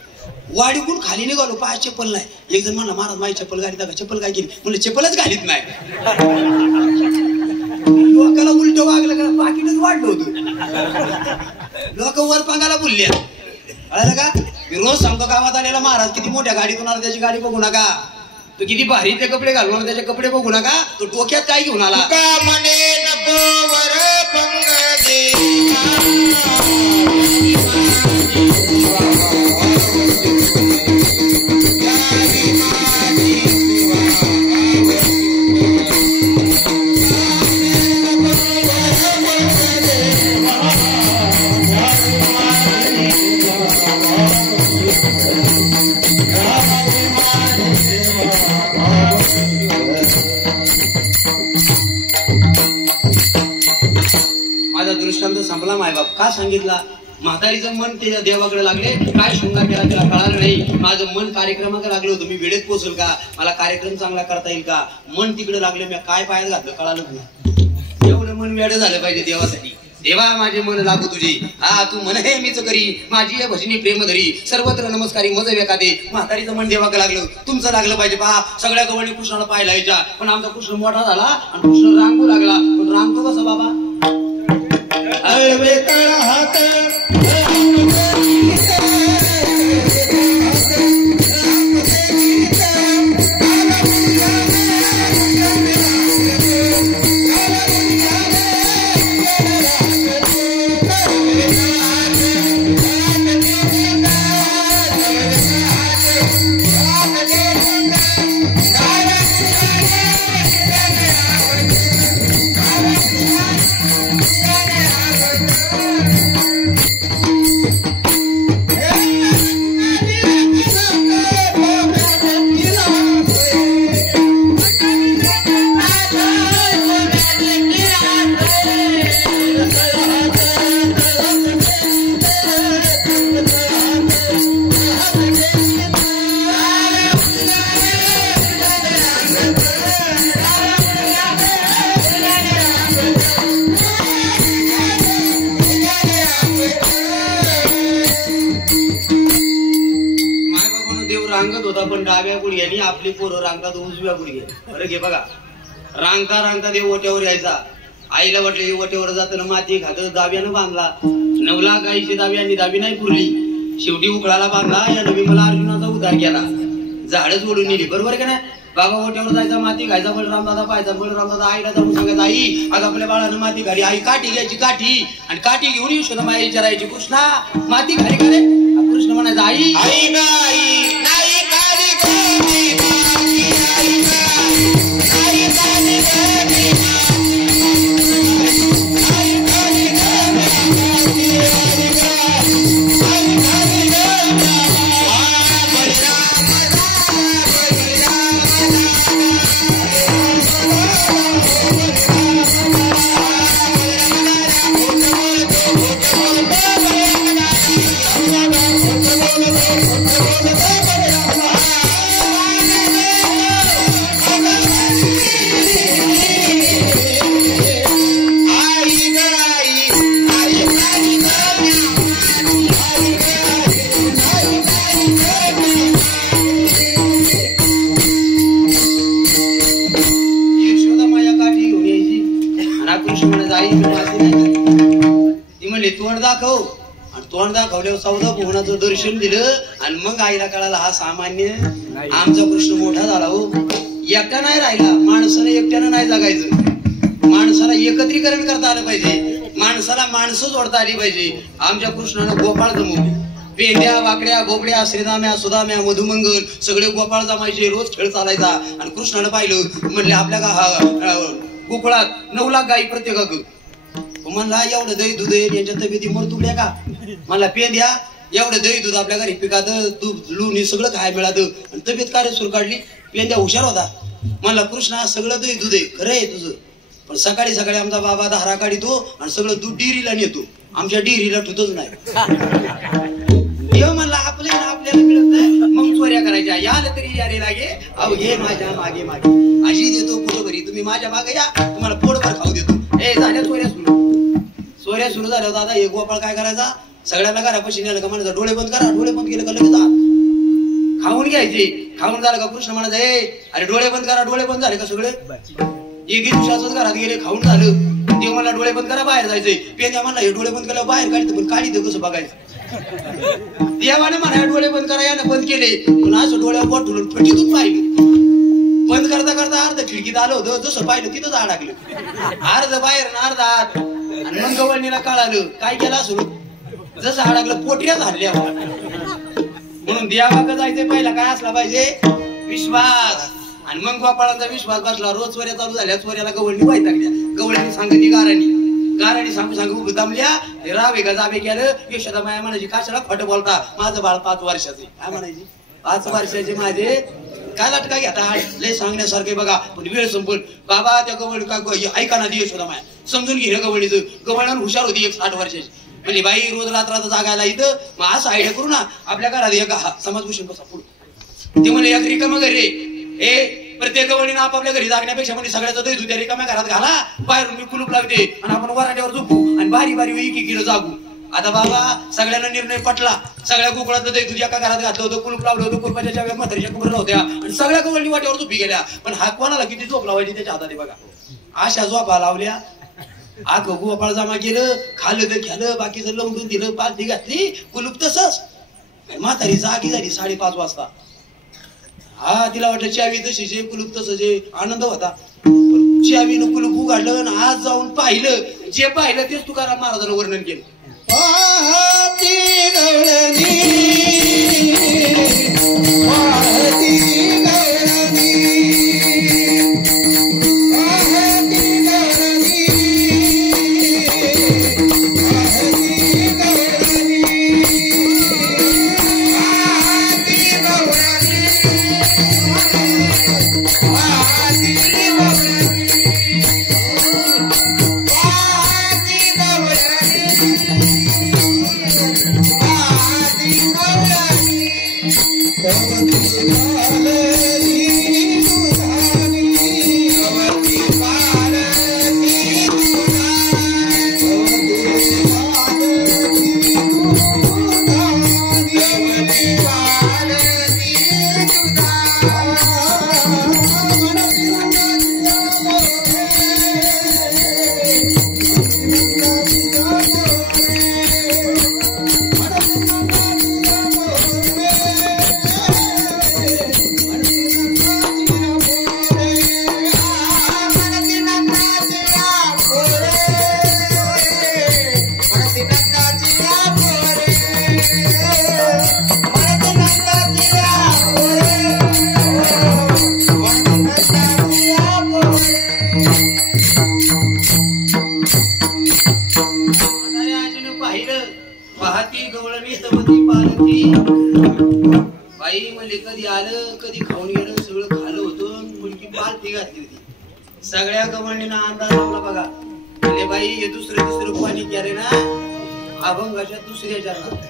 वाडीकडून खाली निघालो, पाय चप्पल नाही. एक जण म्हणला महाराज माझी चप्पल घालीत का? चप्पल काय केली? म्हणलं चप्पलच घालीत नाही. लोकाला उलट वागलं का पाकिटच वाढलं होतं. लोक वर पांगाला बोलल्या. कळलं का? मी रोज सांगतो गावात आलेला महाराज किती मोठ्या गाडीतून आला त्याची गाडी बघू नका. तो किती भारी ते कपडे घालून आला त्याचे कपडे बघू नका. तो डोक्यात काय घेऊन आला? माझा दृष्टांत संपला. मायबाप का सांगितला? म्हातारीचं मन ते देवाकडे लागले. काय शृंगार केला त्याला कळालं नाही. माझं मन कार्यक्रमाकडे लागलं होतं. मी वेळेत पोहोचल का? मला कार्यक्रम चांगला करता येईल का? मन तिकडे लागले. मी काय पायात घातलं कळालं नाही. एवढं मन वेळ झालं पाहिजे देवासाठी. देवा माझे मन लागू तुझी. हा तू मन हे मीच करी. माझी या भजनी प्रेम धरी. सर्वत्र नमस्कारी मज वेका दे. म्हातारीचं मन देवाकडे लागलं. तुमचं लागलं पाहिजे. पहा सगळ्या गवळणी कृष्णाला पाहायला यायच्या. पण आमचा कृष्ण मोठा झाला आणि कृष्ण रांगू लागला. पण रांगतो कसा बाबा? पण डाव्या गुडघ्यानी आपली पोरं रांगतात उजव्या गुडघे. बरं घे बघा. रांगता रांगता देव ओट्यावर यायचा. आईला वाटलं ओट्यावर जाताना माती खात दाव्यानं बांधला. 9 लाख गाईची दावी आणि दावी नाही पुरली. शेवटी उकळाला बांधला. या नवी मला अर्जुनाचा उद्धार केला. झाडच ओढून नेली. बरोबर का नाही? बाबा ओट्यावर जायचा माती खायचा. बलरामदादा पाहायचा. बलरामदादा आईला जाऊन सांगायचा आई आज आपल्या बाळानं माती खाली. आई काठी घ्यायची काठी आणि काठी घेऊन येऊ शकतो. माया विचारायची कृष्णा माती खाली का रे? कृष्ण म्हणायचा आई आई नाही दाखवल्यावर 14 भुवनाचं दर्शन दिलं आणि मग आईला कळाला हा सामान्य आमचा कृष्ण मोठा झाला हो. एकटा नाही राहिला. माणसाला एकट्यानं नाही जगायचं. माणसाला एकत्रीकरण करता आलं पाहिजे. माणसाला माणसं जोडता आली पाहिजे. आमच्या कृष्णानं गोपाळ जमवले. पेंड्या वाकड्या बोबड्या श्रीराम्या सुदाम्या मधुमंगल सगळे गोपाळ जमायचे. रोज खेळ चालायचा. आणि कृष्णानं पाहिलं म्हणले आपल्या गोकुळात 9 लाख गाई प्रत्येकाक. म्हणला एवढं दही दूध यांच्या तब्येती मरतुकड्या का. मला पेंड्या एवढं दही दूध आपल्या घरी पिकात तूप लोणी सगळं काय मिळालं आणि तब्येत कार्य सुरू काढली. पेंड्या हुशार होता. मला कृष्णा सगळं दही दूध आहे खरं आहे तुझं. पण सकाळी सकाळी आमचा बाबा धारा काढितो आणि सगळं दूध डेअरीला नेतो. आमच्या डेअरीला ठुतच नाही. म्हणला आपल्याला मिळत नाही मग चोऱ्या करायच्या. याला तरी यारे लागे अहो घे माझ्या मागे मागे अशी देतो कुठं बरी तुम्ही माझ्या मागे या तुम्हाला पोटभर खाऊ देतो. ए झाल्या चोऱ्या सुरू झाल्या. दादा एक गोपाळ काय करायचा सगळ्यांना घरापाशी नेलं का म्हणायचं डोळे बंद करा. डोळे बंद केले का लगेच खाऊन घ्यायचे. खाऊन झालं का कृष्ण म्हणायचं ए अरे डोळे बंद करा. डोळे बंद झाले का सगळे एक दिवसाच घरात गेले खाऊन झालं. ते मला डोळे बंद करा बाहेर जायचंय. पेन्या म्हणला हे डोळे बंद केल्यावर बाहेर काढतो पण काढी कसं बघायचं. देवाने म्हणा डोळे बंद करा यानं बंद केले पण असं डोळ्यावर बोट ठेवून फटीतून पाहिलं. बंद करता करता अर्ध खिडकीत आलं होतं. जसं पाहिलं तिथंच अडकलं. अर्ध बाहेर ना अर्ध आत. आणि मग गवळणीला कळालं काय केलं असं जसं अडकलं पोटऱ्याच हल्ल्या. म्हणून देवाकडे जायचं पहिला काय असला पाहिजे विश्वास. आणि मग गोपाळांचा विश्वास बसला. रोज चोऱ्या चालू झाल्या. चोऱ्याला गवळणी वाईट लागल्या. गवळणी सांगती गाराणी सांगू सांगू उभं दमल्या. रावे का जावे केलं. यशोदा माया म्हणायची कशाला खोटं बोलता माझं बाळ 5 वर्षाचे. काय म्हणायची 5 वर्षाचे माझे काय लटका घेता लय सांगण्यासारखे बघा. पण वेळ संपल बाबा त्या गवळी का ऐका ना यशोदा माया समजून घे गवळीचं. गवळण हुशार होती 60 वर्षाची. म्हणजे बाई रोज रात्रात जागायला इथं मग असं आयडिया करू ना आपल्या घरात एक समाजभूषण कसा पुढे. ते म्हणले एक रिकामा घरी ए प्रत्येक गवळीनं आपापल्या घरी जागण्यापेक्षा म्हणजे सगळ्याचं दही दूध रिकाम्या घरात घाला. बाहेरून मी कुलूप लावते आणि आपण वराट्यावर झोपू आणि बारी बारी 1 किलो जागू. आता बाबा सगळ्यांना निर्णय पटला. सगळ्या गोकुळातलं दही दूध एका घरात घातलं होतं. कुलूप लावलं होतं. कुलपाच्या चाव्या म्हातारीच्या कुबऱ्या होत्या आणि सगळ्या गवळणी वाट्यावर झोपी गेल्या. पण हा कोणाला किती झोप लावायची त्याच्या हातात बघा. अशा झोपा लावल्या. आग गोपाळ जमा केलं. खाल्लं तर खाल्लं बाकीचं लवून दिलं. पालथी घातली. कुलूप तसंच. म्हातारी जागी झाली 5:30 वाजता. हा तिला वाटलं चावी तशीच आहे कुलूप तसंच आहे. आनंद होता. चावीनं कुलूप उघडलं आणि आज जाऊन पाहिलं. जे पाहिलं तेच तुकाराम महाराजांना वर्णन केलं. बाई म्हणजे कधी आलं कधी खाऊन गेलं सगळं खाल्लं होतं. मुलगी पालथी घातली होती. सगळ्या गवळणींना अंदाज लावला बघा. म्हणजे बाई हे दुसरं पाणी केलं ना अभंगाच्या दुसऱ्या चरणात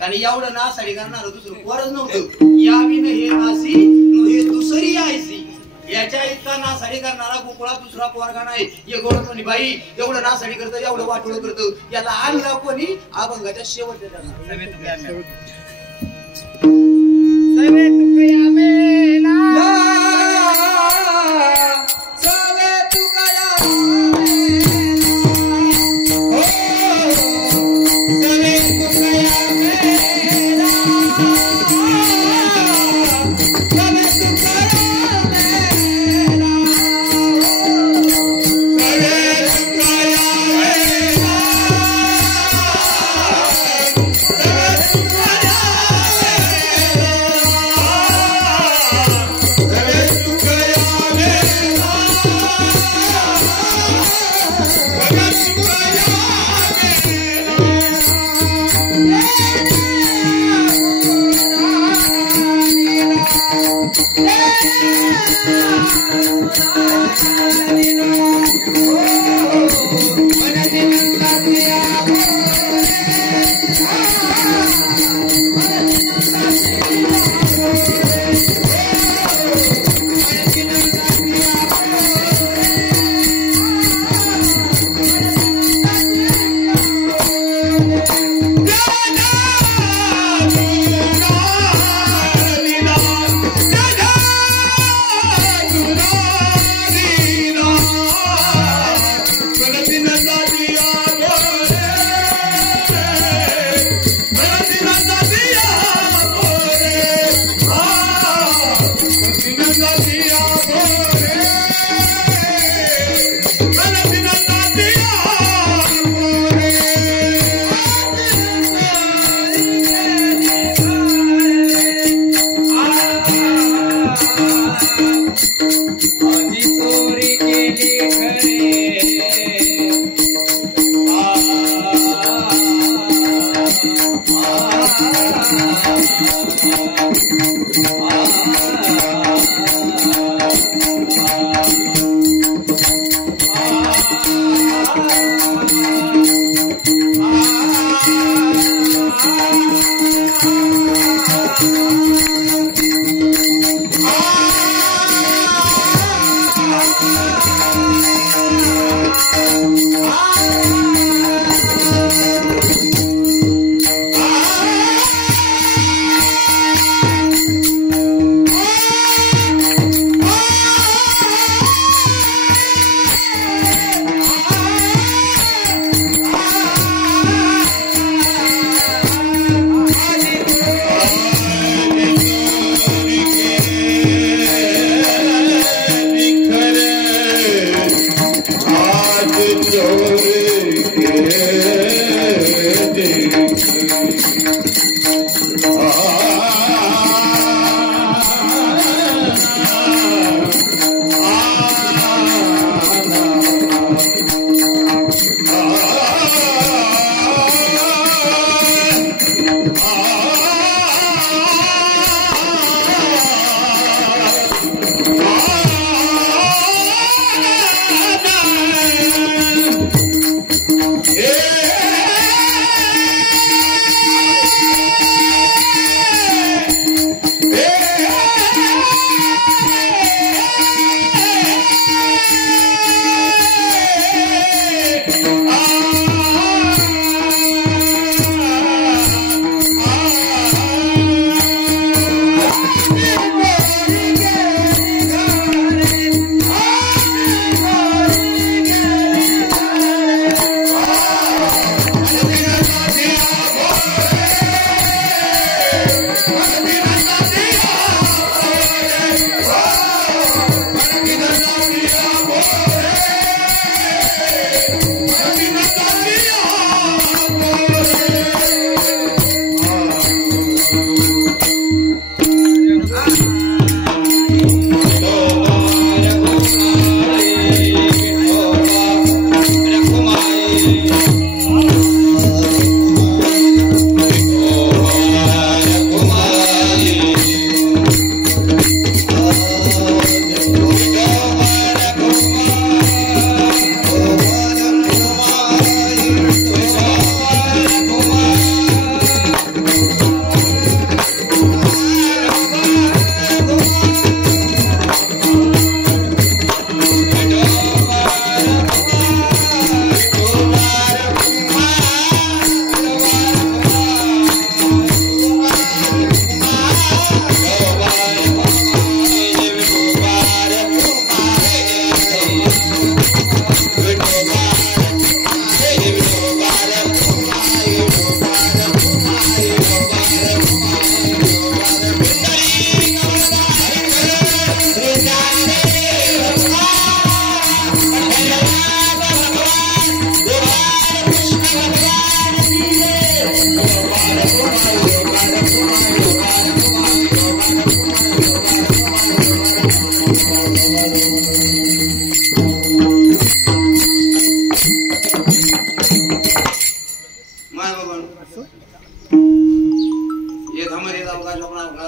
कारण एवढं नासाडी करणार दुसरं कोरच नव्हतं. यावी न हे नासी हे दुसरी आयसी याच्या इतका नासाडी करणारा गोकुळा दुसरा पोरगा नाही. हे गोळ कोणी बाई एवढं नासाडी करतं एवढं वाटोळ करतं याला आणला कोणी अभंगाच्या शेवटच्या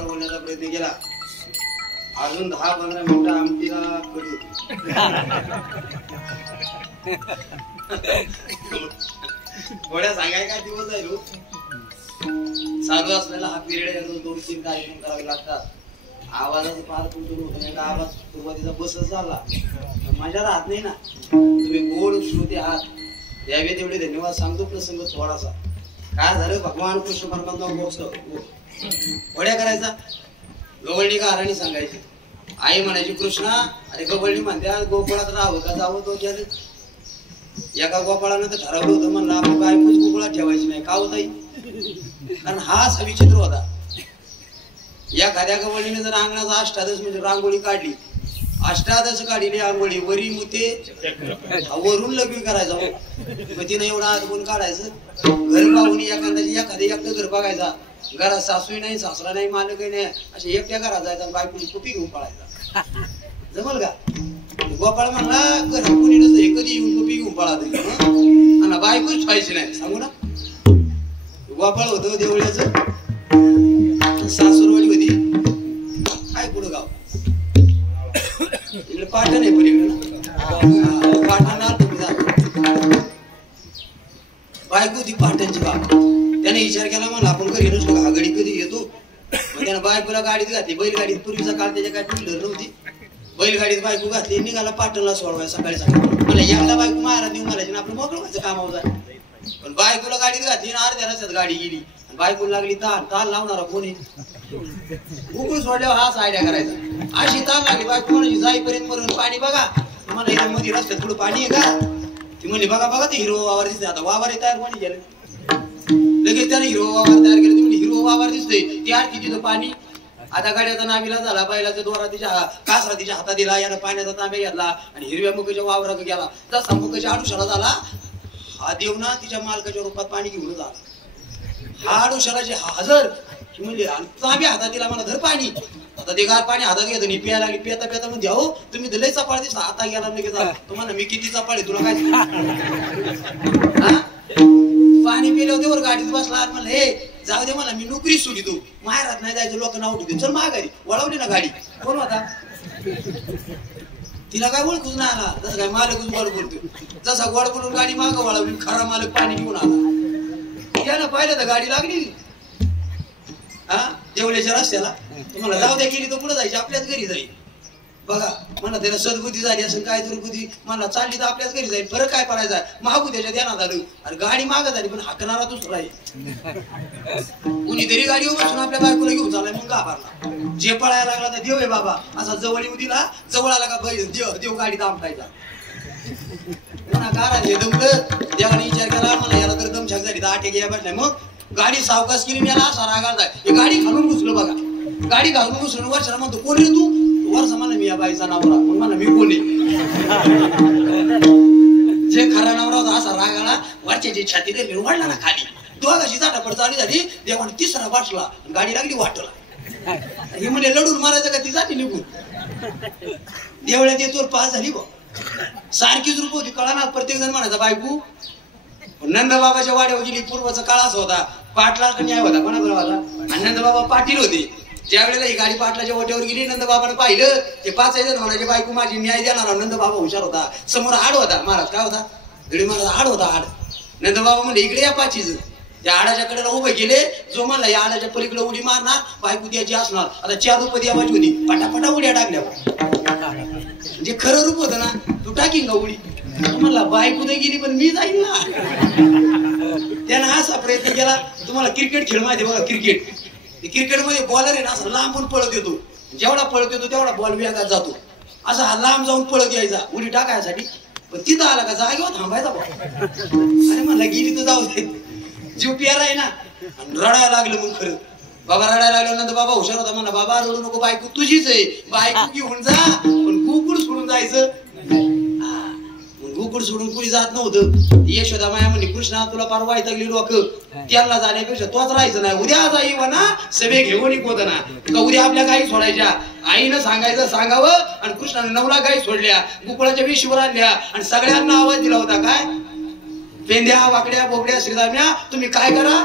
होण्याचा प्रयत्न केला. अजून 10-15 मिनिटं आमटीला कधी थोड्या सांगाय काय दिवस आहे रोज चालू असलेला हा पिरियड आहे. 2-3 कार्यक्रम करावे लागतात. आवाजाचं फार कुठून होत नाही. आवाज सुरुवातीचा बसच झाला मजा राहत नाही ना. तुम्ही गोड श्रोते आहात द्यावे तेवढे धन्यवाद सांगतो. प्रसंग थोडासा काय झालं भगवान कृष्ण परमात्मा वड्या करायचा. गवळणी का हराणी सांगायची. आई म्हणायची कृष्णा अरे गवळणी म्हणत्या गोकुळात राहावं का जावं तो गेले. एका गोपाळानं तर ठरवलं होतं म्हणलं आपण बायकोच गोकुळात ठेवायची नाही का होत. कारण हाच विचित्र होता. या खाद्या गवळणीने जर अंगणाचा अष्टादश म्हणजे रांगोळी काढली. अष्टादश काढली रांगोळी वरी मुते वरून लग्न करायचा. मग तिनं एवढा आतून काढायचं. घर पाहून एखाद्या एकटं घर बघायचा. घरात सासूही नाही सासरा नाही मालकही नाही असे एकट्या घरात जायचा. बायकोची कुपी घेऊन पळायचा. जमल का. गोपाळ म्हणला घर कुणी नसतं कधी येऊन कुपी घेऊन पळा आणि बायकोच पाहिजे नाही सांगू ना. गोपाळ होतं देवळ्याचं सासूरवाडी होती. काय पुढं गाव इकडे पाटण आहे पलीकडे पाटणा बायको ती पाटणची बाब. त्याने विचार केला म्हणा आपण घरी नसतो हा गडी कधी येतो. मग त्यानं बायकोला गाडीत घातली. बैलगाडीत पूर्वीचा काळ त्याच्या काय टू व्हीलर नव्हती. बैलगाडीत बायको घातली निघाला पाटणला सोडवाय सकाळी मला याला बायको महाराज नेऊन घालायची आपलं मोकळं व्हायचं कामावर जाय. पण बायकोला गाडीत घातली आणि अर्ध्या रस्त्यात गाडी गेली. बायको लागली ताल लावणारा कोणी उकळून सोडल्यावर हाच आयडिया करायचा. अशी ताल लागली बायको म्हणायची जाईपर्यंत मरून पाणी बघा मला मध्ये रस्त्यात थोडं पाणी आहे का. ती म्हणली बघा ते हिरो वावर दिसते. आता वावर तयार कोणी गेलं लगेच त्याने हिरो वावर तयार केलं. तुम्ही हिरो वावर दिसतोय ती आरती तिथं पाणी. आता गाड्याचा नावीला झाला बैलाचा दोरा तिच्या कासरा तिच्या हातात दिला. यानं पाण्याचा तांब्या घेतला आणि हिरव्या मुखाच्या वावरात गेला. जसा मुखाच्या आडुशाला झाला हा देव ना तिच्या मालकाच्या रूपात पाणी घेऊन झाला. हा आडुशालाचे हजर म्हणले तांब्या हातात दिला मला धर पाणी. आता ते गार पाणी हातात घेतो प्यायला लागली. पेता पेता म्हणजे अहो तुम्ही लय चपाळ दिसता आता गेला लगेच तुम्हाला मी किती चपाळे तुला काय पाणी पिले होते वर गाडीत बसला. म्हणलं हे जाऊ दे मला मी नोकरी सोडितो माहेरात नाही जायचं लोक नाव ठेवते चल माघारी. वळवली ना गाडी. कोण होता तिला काय ओळखूच नाही आला. जसं काय मालकच गोड बोलतो. जसा गोड बोलून गाडी मागं वळवली. खरा मालक पाणी घेऊन आला. त्यानं पाहिलं तर गाडी लागली हा देवळ्याच्या रस्त्याला. तुम्हाला जाऊ द्या गेली तर पुढे जायची आपल्याच घरी जाईल. बघा मला त्याला सद्बुद्धी झाली असेल काय तरी बुद्धी मला चालली तर आपल्याच घरी जाईल. फरक काय पडायचा मागू त्याच्या ध्यानात आलं. अरे गाडी मागं झाली पण हाकणारा दुसरा आहे. कुणीतरी गाडी बसून आपल्या बायकोला घेऊन चाललाय. मग घाबरला. जे पळायला लागला तर देव आहे बाबा असा जवळ येऊ दिला. जवळ आला का देव गाडीत आमटायचा. पुन्हा गाडा हे दमलं. देवाने विचार केला मला याला तर दमछाक झाली तर आटे घ्या बसलाय. मग गाडी सावकाश केली. याला असा राग आला. हे गाडी घालून घुसलं बघा. गाडी घालून घुसलं वर्षाला म्हणतो कोण रे तू. वर्षा म्हणा मी या बाईचा नवरा. मग म्हणा मी कोणी जे खरा नवरा होता असा राग आला. वरच्याची छाती रे वाढला ना खाली. दोघाची जाटापड चालू झाली. देवाने तिसरा बसला गाडी लागली वाटला. हे म्हणजे लढून मारायचं का ती जाती निघून. देवळ्यात येतोर पास झाली बा सारखीच रूप होती. कळा प्रत्येक जण म्हणायचा बायको. नंदबाबाच्या वाड्यावर गेली. पूर्वचा काळ असा होता पाटला न्याय होता कोणाबरोबर आणि नंदबाबा पाटील होते. ज्या वेळेला ही गाडी पाटलाच्या वाट्यावर गेली नंदबाबाने पाहिलं ते 5 जण म्हणायचे बायको माझी न्याय देणार. नंदबाबा हुशार होता. समोर आड होता महाराज काय होता गडी महाराज आड होता. आड नंदबाबा म्हणले इकडे या 5 त्या आडाच्या कडेला उभे गेले. जो म्हणला या आडाच्या पलीकडे उडी मारणार बायको द्यायची असणार. आता 4 रुपये द्यावाची होती. पटापटा उड्या टाकल्या. जे खरं रूप होतं ना तू टाकीन का उडी. म्हणला बायको तर गेली पण मी जाईल ना. त्यानं असा प्रयत्न केला. तुम्हाला क्रिकेट खेळ माहिती बघा. क्रिकेटमध्ये बॉलर आहे ना असं लांबून पळत येतो. जेवढा पळत येतो तेवढा बॉल वेगात जातो. असा हा लांब जाऊन पळत यायचा उडी टाकायसाठी. पण तिथं आला का जागेवर थांबायचा. अरे म्हणला गेली तर जाऊ दे. जीव प्यारा आहे ना रडायला लागलं. मग खरं बाबा रडायला लागल्यानंतर बाबा हुशार होता म्हणा, बाबा रडू नको, बायको तुझीच आहे, बायको घेऊन जा, पण गोकुळ सोडून जायचं. गोकुळ सोडून कुणी जात नव्हतं. यशोदा माया म्हणे, कृष्णा तुला पार वैतागली लोक, त्याला जाण्यापेक्षा तोच राहायचं नाही, उद्या जाई म्हणा सभे घेऊन होत ना का, उद्या आपल्या गायी सोडायच्या. आईनं सांगायचं सांगावं, आणि कृष्णाने 9 गायी सोडल्या, गोकुळाच्या वेशीवर आणल्या आणि सगळ्यांना आवाज दिला होता, काय पेंद्या वाकड्या बोबड्या श्रीदाम्या तुम्ही काय करा,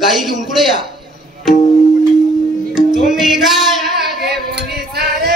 गायी घेऊन कुठे या. तुम्ही गाया घेऊन सारे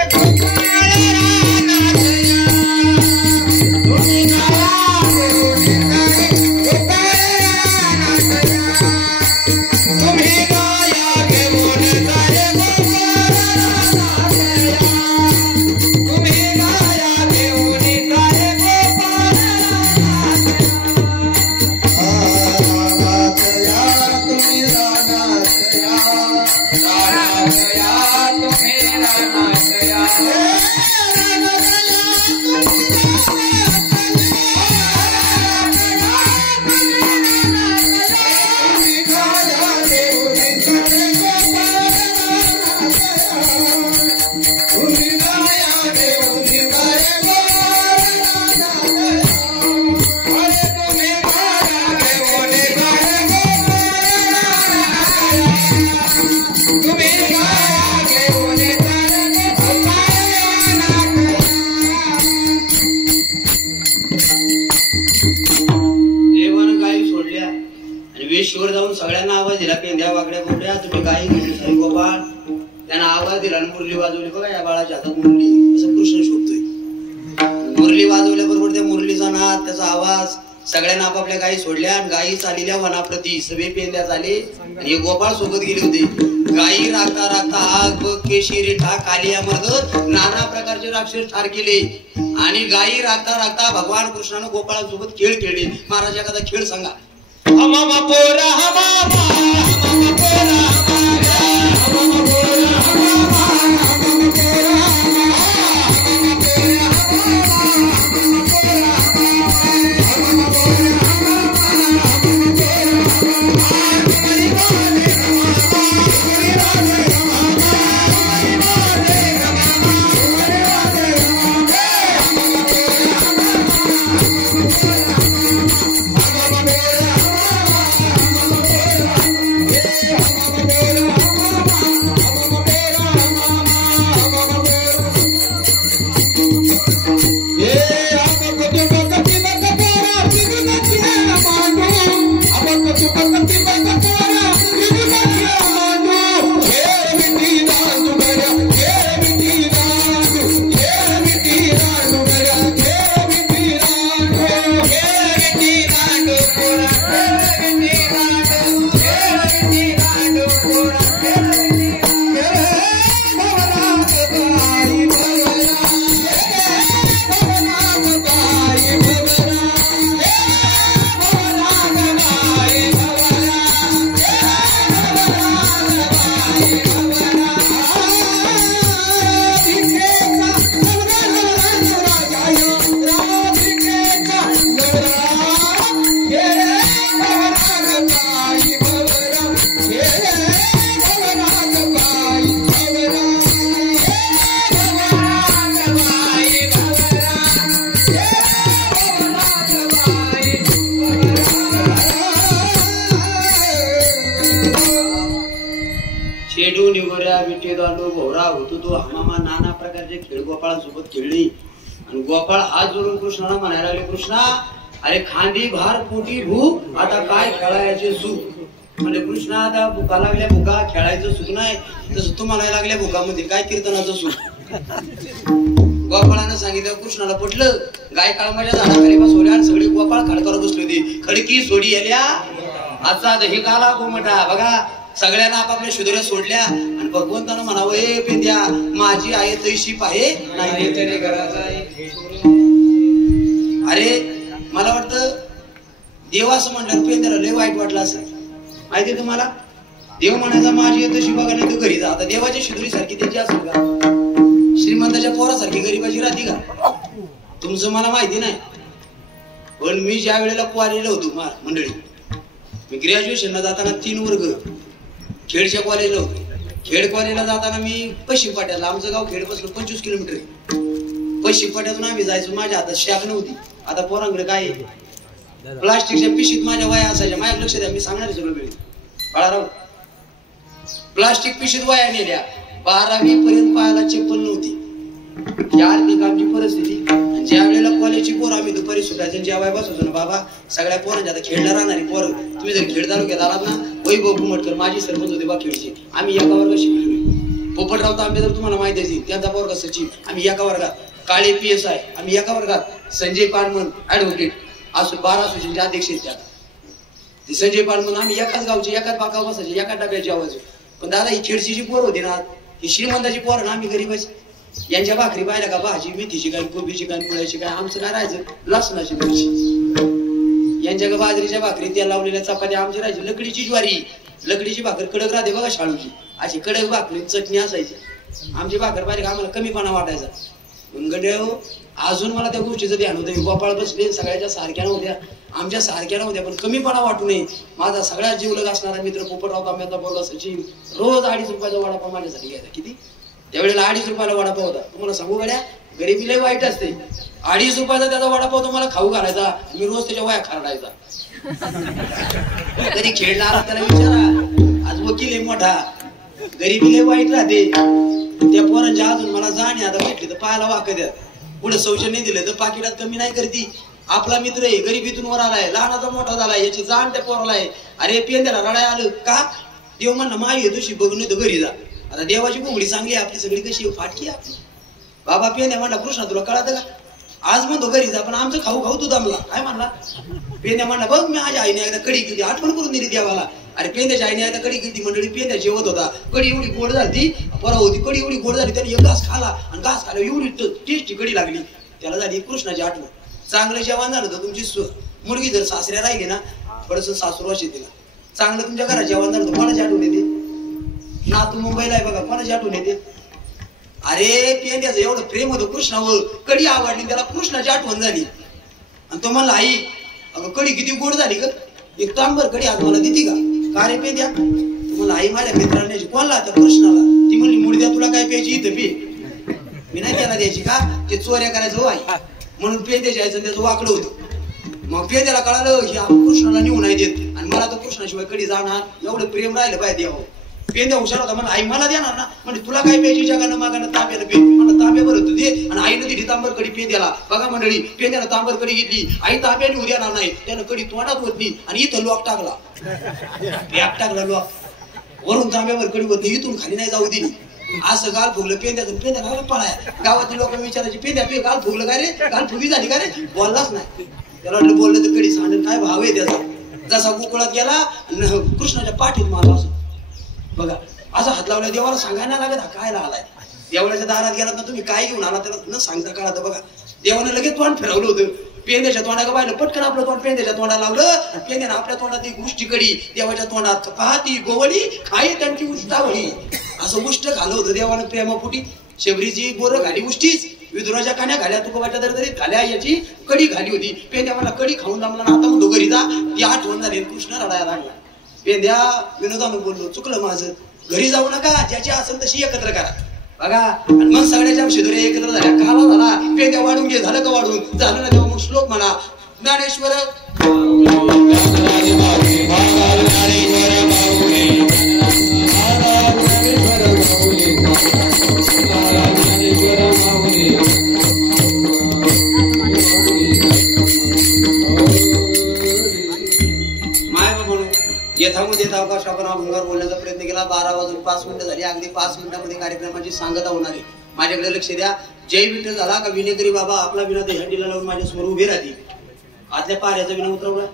वेशीवर जाऊन सगळ्यांना आवाज दिला, पेंद्या वाकड्या बोबड्या तुम्ही गायी घेऊन साई गोपाळ. त्यांना आवाज दिला आणि मुरली वाजवली. बघा या बाळाच्या हातात मुरली, असं कृष्ण शोधतोय. मुरली वाजवल्याबरोबर त्या मुरलीचा नाद, त्याचा आवाज, सगळ्यांना आपापल्या गायी सोडल्या आणि गायी चालल्या वनाप्रती. सगळे पेंद्या चाले आणि गोपाळ सोबत गेले होते. गायी राखता राखता आग बघ केशी रेठा कालिया मर्द नाना प्रकारचे राक्षस ठार केले. आणि गायी राखता राखता भगवान कृष्णानं गोपाळासोबत खेळ खेळले. महाराज एखादा खेळ सांगा. हमामा पोरा हमामा हमामा पोरा हमारा हमामा पोरा हमामा हमामा पोरा हमामा पोरा हमामा पोरा नाना प्रकारचे खेळ गोपाळासोबत खेळली. आणि गोपाळ हात जोडून कृष्णाला म्हणायला लागले, कृष्णा अरे खांदी भार पोटी भूक, आता काय खेळायचे सुख. म्हणजे कृष्णा आता भुका लागल्या भुका, खेळायचं सुख नाही, तसं तू म्हणायला लागल्या भुकामध्ये काय कीर्तनाचं सुख. गोपाळानं सांगितलं, कृष्णाला पटलं. गाय काळमाच्या झाडाखाली बसवल्या आणि सगळी गोपाळ खडकावर बसली होती. खडकी सोडी आल्या आजचा दही काला गोमटा. बघा सगळ्यांना आपापल्या शुद्र्या सोडल्या आणि भगवंतानं म्हणावं, ए पेंद्या माझी आहे तैशी पाहे नाही तरी घराचा. अरे मला वाटतं देव असं म्हणलं पेंद्याला लय वाईट वाटलं असं. माहिती तुम्हाला, देव म्हणायचा माझी आहे तशी बघा, नाही तर घरी जा. आता देवाच्या शिदुरी सारखी त्याची असेल का? श्रीमंताच्या पोरासारखी गरीबाची राहते का? तुमचं मला माहिती नाही, पण मी ज्या वेळेला पोहायला होतो मंडळी, मी ग्रॅज्युएशनला जाताना 3 वर्ग खेडच्या कॉलेजला होतो. खेड कॉलेजला जाताना मी पश्चिम पाट्याला, आमचं गाव खेडपासून 25 किलोमीटर आहे. पश्चिम पाट्यातून आम्ही जायचो. माझ्या हातात शॅक नव्हती. आता पोरांकडे काय प्लास्टिकच्या पिशीत माझ्या वया असायच्या. माझ्या लक्ष द्या, मी सांगणार सगळं वेळ बाळाराव. प्लास्टिक पिशीत वया नेल्या. 12वी पर्यंत पायाला चप्पल नव्हती. या आर्थिक आमची परिस्थिती. ज्या वेळेला कॉलेजची पोरं आम्ही दुपारी सुटायचं जेवाय बसवतो ना बाबा, सगळ्या पोरांच्या आता खेळला राहणारी पोरं. तुम्ही जर खेळ तालुक्यात आलात ना, वैभव कुमटकर माझी सरपंच होते बा खेळचे. आम्ही एका वर्गात शिकलो. पोपटराव तांबे जर तुम्हाला माहिती असेल, त्यांचा पोरगा सचिव. आम्ही एका वर्गात. काळे PSI आम्ही एका वर्गात. संजय पानमन ऍडव्होकेट असो 12 असोसिएशनचे अध्यक्ष आहेत त्या. ते संजय पानमन आम्ही एकाच गावचे, एकाच बाकावर बसायचे, एकाच डब्यात जेवायचो. पण दादा ही खेडची जी पोर होती ना, ही श्रीमंताची पोर ना, आम्ही गरीबाची. यांच्या भाकरी पाहिल्या का, भाजी मेथीची काय, कोबीची काय, मुळ्याची काय, आमचं काय राहायचं लसणाची मिरची. यांच्या का बाजरीच्या भाकरी, त्या लावलेल्या चपात्या आमची राहायची. लकडीची ज्वारी, लकडीची भाकर कडक राहते बघा शाळूची, अशी कडक भाकरी चटणी असायची. आमची भाकर पाहिली का आम्हाला कमीपणा वाटायचा. गड्या अजून मला त्या गोष्टीचं ध्यान होतं. गोपाळ बसले सगळ्याच्या सारख्या नव्हत्या, आमच्या सारख्या नव्हत्या, पण कमीपणा वाटू नये. माझा सगळ्यात जीवलग असणारा मित्र पोपटराव तांब्याचा पोरगा सचिन रोज 2.5 रुपयाचा वडापाव माझ्यासाठी घ्यायचा. किती त्यावेळेला 2.5 रुपयाला वडापाव होता. तुम्हाला सांगू गड्या, गरिबी लय वाईट असते. 2.5 रुपयाचा त्याचा वडापाव तुम्हाला खाऊ घालायचा. मी रोज त्याच्या वया खारडायचा. कधी खेळणारा त्याला विचारा, आज वकील आहे मोठा. गरिबी लय वाईट राहते. त्या पोरांच्या अजून मला जाणे आता भेटले तर पायाला वाक द्या. पुढे शौचालय नाही दिलं तर पाकिटात कमी नाही करती. आपला मित्र आहे, गरिबीतून वर आलाय, लहानाचा मोठा झालाय, याची जाण त्या पोराला आहे. अरे पेंद्याला रडाय आलं का, देव म्हणणं माई तुझी बघून तर घरी जा. आता देवाची कोंबडी चांगली आपली सगळी कशी फाटकी आपली. बाबा पेंद्या म्हणला कृष्णा तुला कळतं का, आज म्हणतो घरी जा, पण आमचं खाऊ खाऊ तू दमला. काय म्हणला पेंद्या म्हणला, बघ मी माझ्या आईने एकदा कडी केली, आठवण करून दिली देवाला. अरे पेंद्याच्या आईने एकदा कडी केली, मंडळी पेंद्या जेवत होता, कडी एवढी गोड झाली, परा होती कडी एवढी गोड झाली, त्याने एक घास खाला आणि घास खाला एवढी टेस्टी कडी लागली, त्याला झाली कृष्णाची आठवण. चांगलं जेवण झालं तर तुमची मुलगी जर सासऱ्या राहिली ना, थोडस सासुरवाशी तिला चांगलं तुमच्या घरात जेवण झालं तर कोणाची आठवण येते ना. तू मुंबईला आहे बघा, कोणाची आठवण येते. अरे पेंद्याचं एवढं प्रेम होतं कृष्णावर, कडी आवडली त्याला, कृष्णाची आठवण झाली. आणि तो म्हणला आई अगं कडी किती गोड झाली ग, एक तांबर कडी आज मला देते का रे पेंद्या. तुम्हाला आई माझ्या मित्रांनी कोणला त्या कृष्णाला, ती म्हणली मुडद्या तुला काय प्यायची इथं पी. मी नाही त्याला द्यायची का, ते चोऱ्या करायचं आई म्हणून पेंद्याची यायचं त्याचं वाकडं होतं. मग पेंद्याला कळालं की कृष्णाला नेऊन नाही देत आणि मला तर कृष्णाशिवाय कडी जाणार, एवढं प्रेम राहिलं पाहिजे देवा. पेंद्या हुशार होता, म्हणा आई मला देणार ना, म्हणजे तुला काय प्यायची जगानं मागानं तांब्याला पे, म्हणलं तांब्या बरं तू दे. आणि आईनं दिली तांबर कडी पेंद्याला. बघा मंडळी, पेंद्याला तांबर कडी घेतली, आई तांब्याने उद्या येणार नाही, त्यानं कडी तोंडात होतली आणि इथं लॉक टाकला, पॅक टाकला लॉक, वरून तांब्यावर कडी होत नाही, इथून खाली नाही जाऊ दिली. असं गाल फुगलं पेंद्याचं, पेंद्या लागलं पळाय. गावातील लोक विचारायचे पेंद्या पे गाल फुगलं का रे, गाल फुगी झाली का रे, बोललाच नाही. त्याला वाटलं बोललं तर कडी सांडेल, काय भाव आहे त्याचा. जसा गोकुळात गेला कृष्णाच्या पाठीत मारला असं बघा, असं हात लावला. देवाला सांगायला लागत हा काय आलाय. देवाच्या दारात गेलात ना तुम्ही काय घेऊन आला त्याला न सांगता काढा. बघा देवाने लगेच तोंड फिरवलं होतं. पेंद्याच्या तोंडाला पाहिलं, पटकन आपलं तोंड पेंद्याच्या तोंडाला लावलं. पेंद्याने आपल्या तोंडात एक उष्टी कडी, देवाच्या तोंडात पाहती गोवळी खाई त्यांची उष्टावळी. असं उष्ट घालं होतं देवानं प्रेमापोटी. शबरीची बोरं घाली उष्टीच, विदुराच्या कान्या घाल्या, तुकोबाच्या दरदरीत घाल्या, याची कडी घाली होती. पेंद्या मला कडी खाऊन दामला ना, आता म्हणतो घरी जा. ती आठवण झाली, कृष्ण रडायला लागला. पेंद्या विनोदानं बोललो, चुकलं माझं, घरी जाऊ नका, ज्याची असेल तशी एकत्र करा. बघा आणि मग सगळ्याच्या शिदुऱ्या एकत्र झाल्या, काला झाला. पेंद्या वाढून घे, झालं का वाढून झालं ना, तेव्हा मग श्लोक म्हणा, ज्ञानेश्वर यथामध्ये अवकाश आपण अभंगावर बोलण्याचा प्रयत्न केला. 12 वाजून 5 मिनिटं झाली. अगदी 5 मिनिटांमध्ये कार्यक्रमाची सांगता होणार आहे. माझ्याकडे लक्ष द्या. जय विठ्ठल झाला का विनेकरी बाबा आपला विना दहीहंडीला लावून माझ्या समोर उभी राहते. आतल्या पाऱ्याचा विना उतरवला,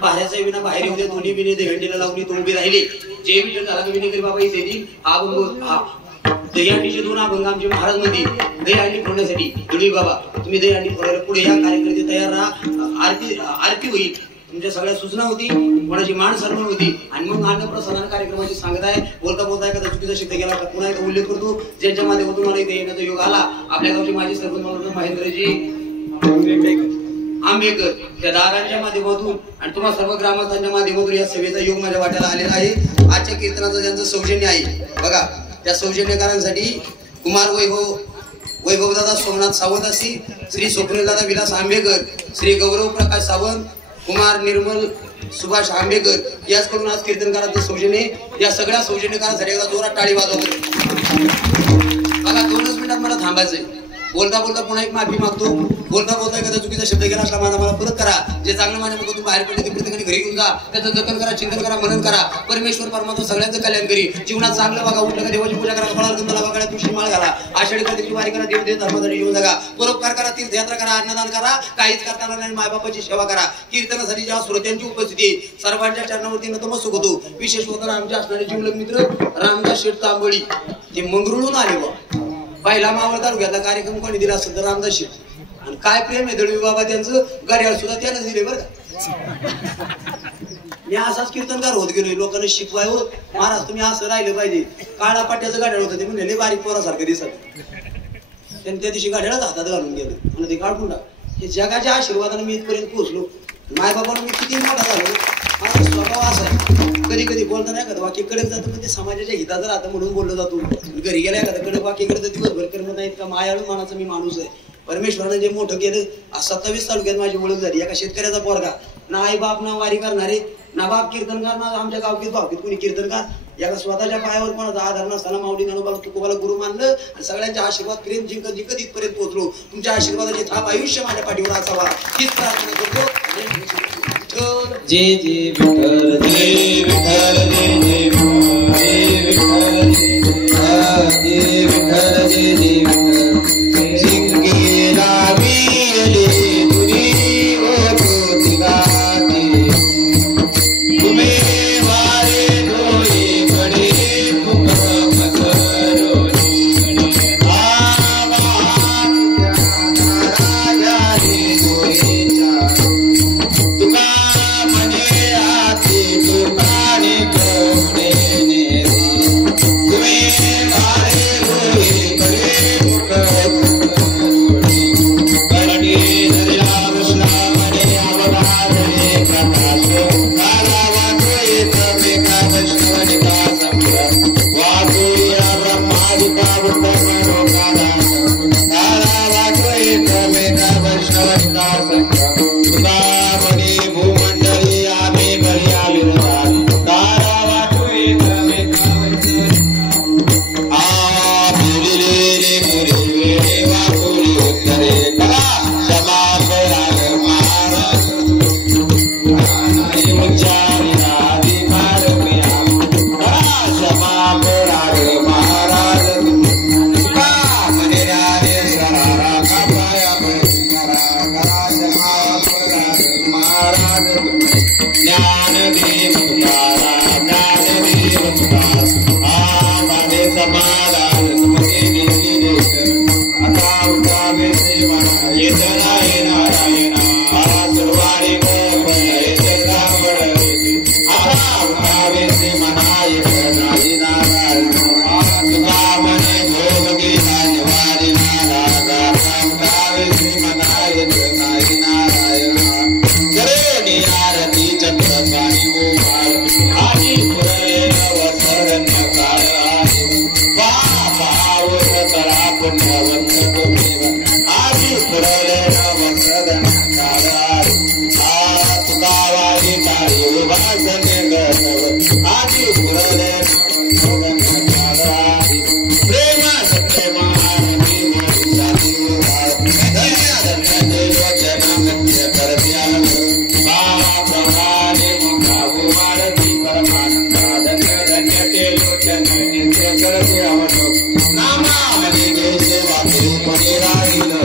पाऱ्याचा विना बाहेर येऊ दे, दोन्ही विने दहीहंडीला लावली तो उभी राहिली. जय विठ्ठल झाला का विनेकरी बाबा इथे येतील. हा अभंग, हा दहीहंडीचे 2 अभंग आमचे महाराज मध्ये दहीहंडी फोडण्यासाठी. दुळी बाबा तुम्ही दहीहंडी फोडायला पुढे या, कार्यकर्ते तयार राहा. आरती होईल. तुमच्या सगळ्या सूचना होती, कोणाची मान सन्मान होती आणि मग अन्नप्रसारण कार्यक्रमाची सांगत आहे. बोलता बोलता एखादा चुकीचा शब्द गेला तर पुन्हा एकदा उल्लेख करतो. ज्यांच्या माध्यमातून मला इथे येण्याचा योग आला. आपल्या गावचे माजी सरपंच महेंद्रजी आंबेकर त्या दारांच्या माध्यमातून आणि तुम्हा सर्व ग्रामस्थांच्या माध्यमातून या सेवेचा योग माझ्या वाट्याला आलेला आहे. आजच्या कीर्तनाचं ज्यांचं सौजन्य आहे बघा, त्या सौजन्यकारांसाठी कुमार वैभवदादा सोमनाथ सावंत असी, श्री स्वप्नीलदादा विलास आंबेकर, श्री गौरव प्रकाश सावंत, कुमार निर्मल सुभाष आंबेकर याचकडून आज कीर्तनकारांचं सौजन्य. या सगळ्या सौजन्यकारांसाठी एकदा जोरात टाळी वाजवा. बघा 2च मिनिटात मला थांबायचंय. बोलता बोलता पुन्हा एक माफी मागतो. बोलता बोलता एखादा चुकीचा शब्द गेला असला मला परत करा. जे चांगलं माझ्या मुखातून बाहेर पडले ते प्रत्येकाने घरी घेऊन जा. त्याचं जतन करा, चिंतन करा, मनन करा. परमेश्वर परमात्मा सगळ्यांचं कल्याण करी. जीवनात चांगलं बघा, उठलं का देवाची पूजा करा, फळाला गंध लावा, गळ्यात तुळशी माळ घाला, आषाढी कार्तिकीची वारी करा, देव धर्मासाठी जीवन जगा, परोपकार करा, तीर्थयात्रा करा, अन्नदान करा, काहीच करता नाही, मायबापाची सेवा करा. कीर्तनासाठी जेव्हा श्रोत्यांची उपस्थिती आहे सर्वांच्या चरणावरती नतमस्तक होतो. विशेष होतं आमच्या असणारे जीवलग मित्र रामदास शेठ तांबोळी, ते मंगरुळून आले बा. पहिला मावळ तालुक्यातला कार्यक्रम कोणी दिला असेल तर रामदास शेठ. आणि काय प्रेम आहे दळवी बाबा त्यांचं, गाड्यावर सुद्धा त्यानंच दिले बरं का. मी असाच कीर्तनकार होत गेलो, लोकांना शिकवाय हो महाराज तुम्ही असं राहिलं पाहिजे. काळा पाट्याचं गाड्यावर होतं ते म्हणजे बारीक पोरासारखं दिसत. त्यांनी त्या दिवशी गाड्यालाच हातात घालून गेलं आणि ते काढून टाक. हे जगाच्या आशीर्वादाने मी इथपर्यंत पोहोचलो. मायबापानं मी किती मोठा झालो. माझा स्वभाव असा आहे, कधी कधी बोलताना एखादं वाक्य कडक जातं पण ते समाजाच्या हिताचं राहतं म्हणून बोललं जातो. घरी गेल्या एखादं कडक वाक्य करत दिवसभर करत नाहीत का. मायाळू मानाचा मी माणूस आहे. परमेश्वरानं जे मोठं केलं, 27 तालुक्यात माझी ओळख झाली. एका शेतकऱ्याचा पोरगा, ना आई बाप ना वारी करणारे, ना बाप कीर्तनकार, ना आमच्या गावकीत भावकीत कोणी कीर्तनकार. याला स्वतःच्या पायावर कोणाचा आधार नसताना माऊली नणोबाला तुकोबाला गुरु मानलं आणि सगळ्यांच्या आशीर्वाद प्रेम जिंकत जिंकत इथपर्यंत पोहोचलो. तुमच्या आशीर्वादाची थाप आयुष्य माझ्या पाठीवर असावा हीच प्रार्थना करतो. जय जय विठ्ठल, जय विठ्ठल, जय जय विठ्ठल, जय विठ्ठल, जय विठ्ठल, जय जय विठ्ठल. सिंगेला विले तुरी होतो गाते, तुम्ही वारे डोळे कडे फुकत करोनी आबा राजा रे डोळेच्या तुका मने आते तुकाने कोणे ने तुम्ही वारे डोळे कडे फुकत करोनी करणे धरला कृष्णा मने अवधारणे प्रकाश काला वाचोय तमे का वैष्णवने का संग वाचोय ब्रह्मादिका बुद्धमनो काला काला वाचोय तमे का वैष्णवने का संग तुका मने भूमंडली आम्ही बर्या विरवानी काला वाचोय तमे का वैष्णवने आ मुरली रे मुरली रे वाकुली उत्तरे कला क्षमा कराल महाराज आणि मुचारी आदि मारमिया कला क्षमा कराल महाराज तुका मने रारे सरारा कापाया करा कला क्षमा कराल महाराज ज्ञानदेव तुकारा ज्ञानदेव तुकारा आ माझे समाधान तुमचे देवी आता उठावे सेवा येत नाही नारायण आ सर्वारी येत रावण आता उठावे सेवा येत नाही नारायण आ तुका मने भोग गेला निवारी नारायण उठावे सेवा येत नाही नारायण करे आरती चक्र काही गोपाळ आजी पुरले नवसरण काळ तळा पुण्यवंत तुम्ही आजी पुरले नवसरण काळ तुकावारी टाळी वासने गणव आजी पुरले नवसरण काळ प्रेम सप्रेमा धन्य लोचन नृत्य करत्याल प्रमाणे मुखाऊ मारती परमानंदा धन्य धन्य ते लोचन नृत्य करत्याल नामा मने सेवा करू कोणी राहिलं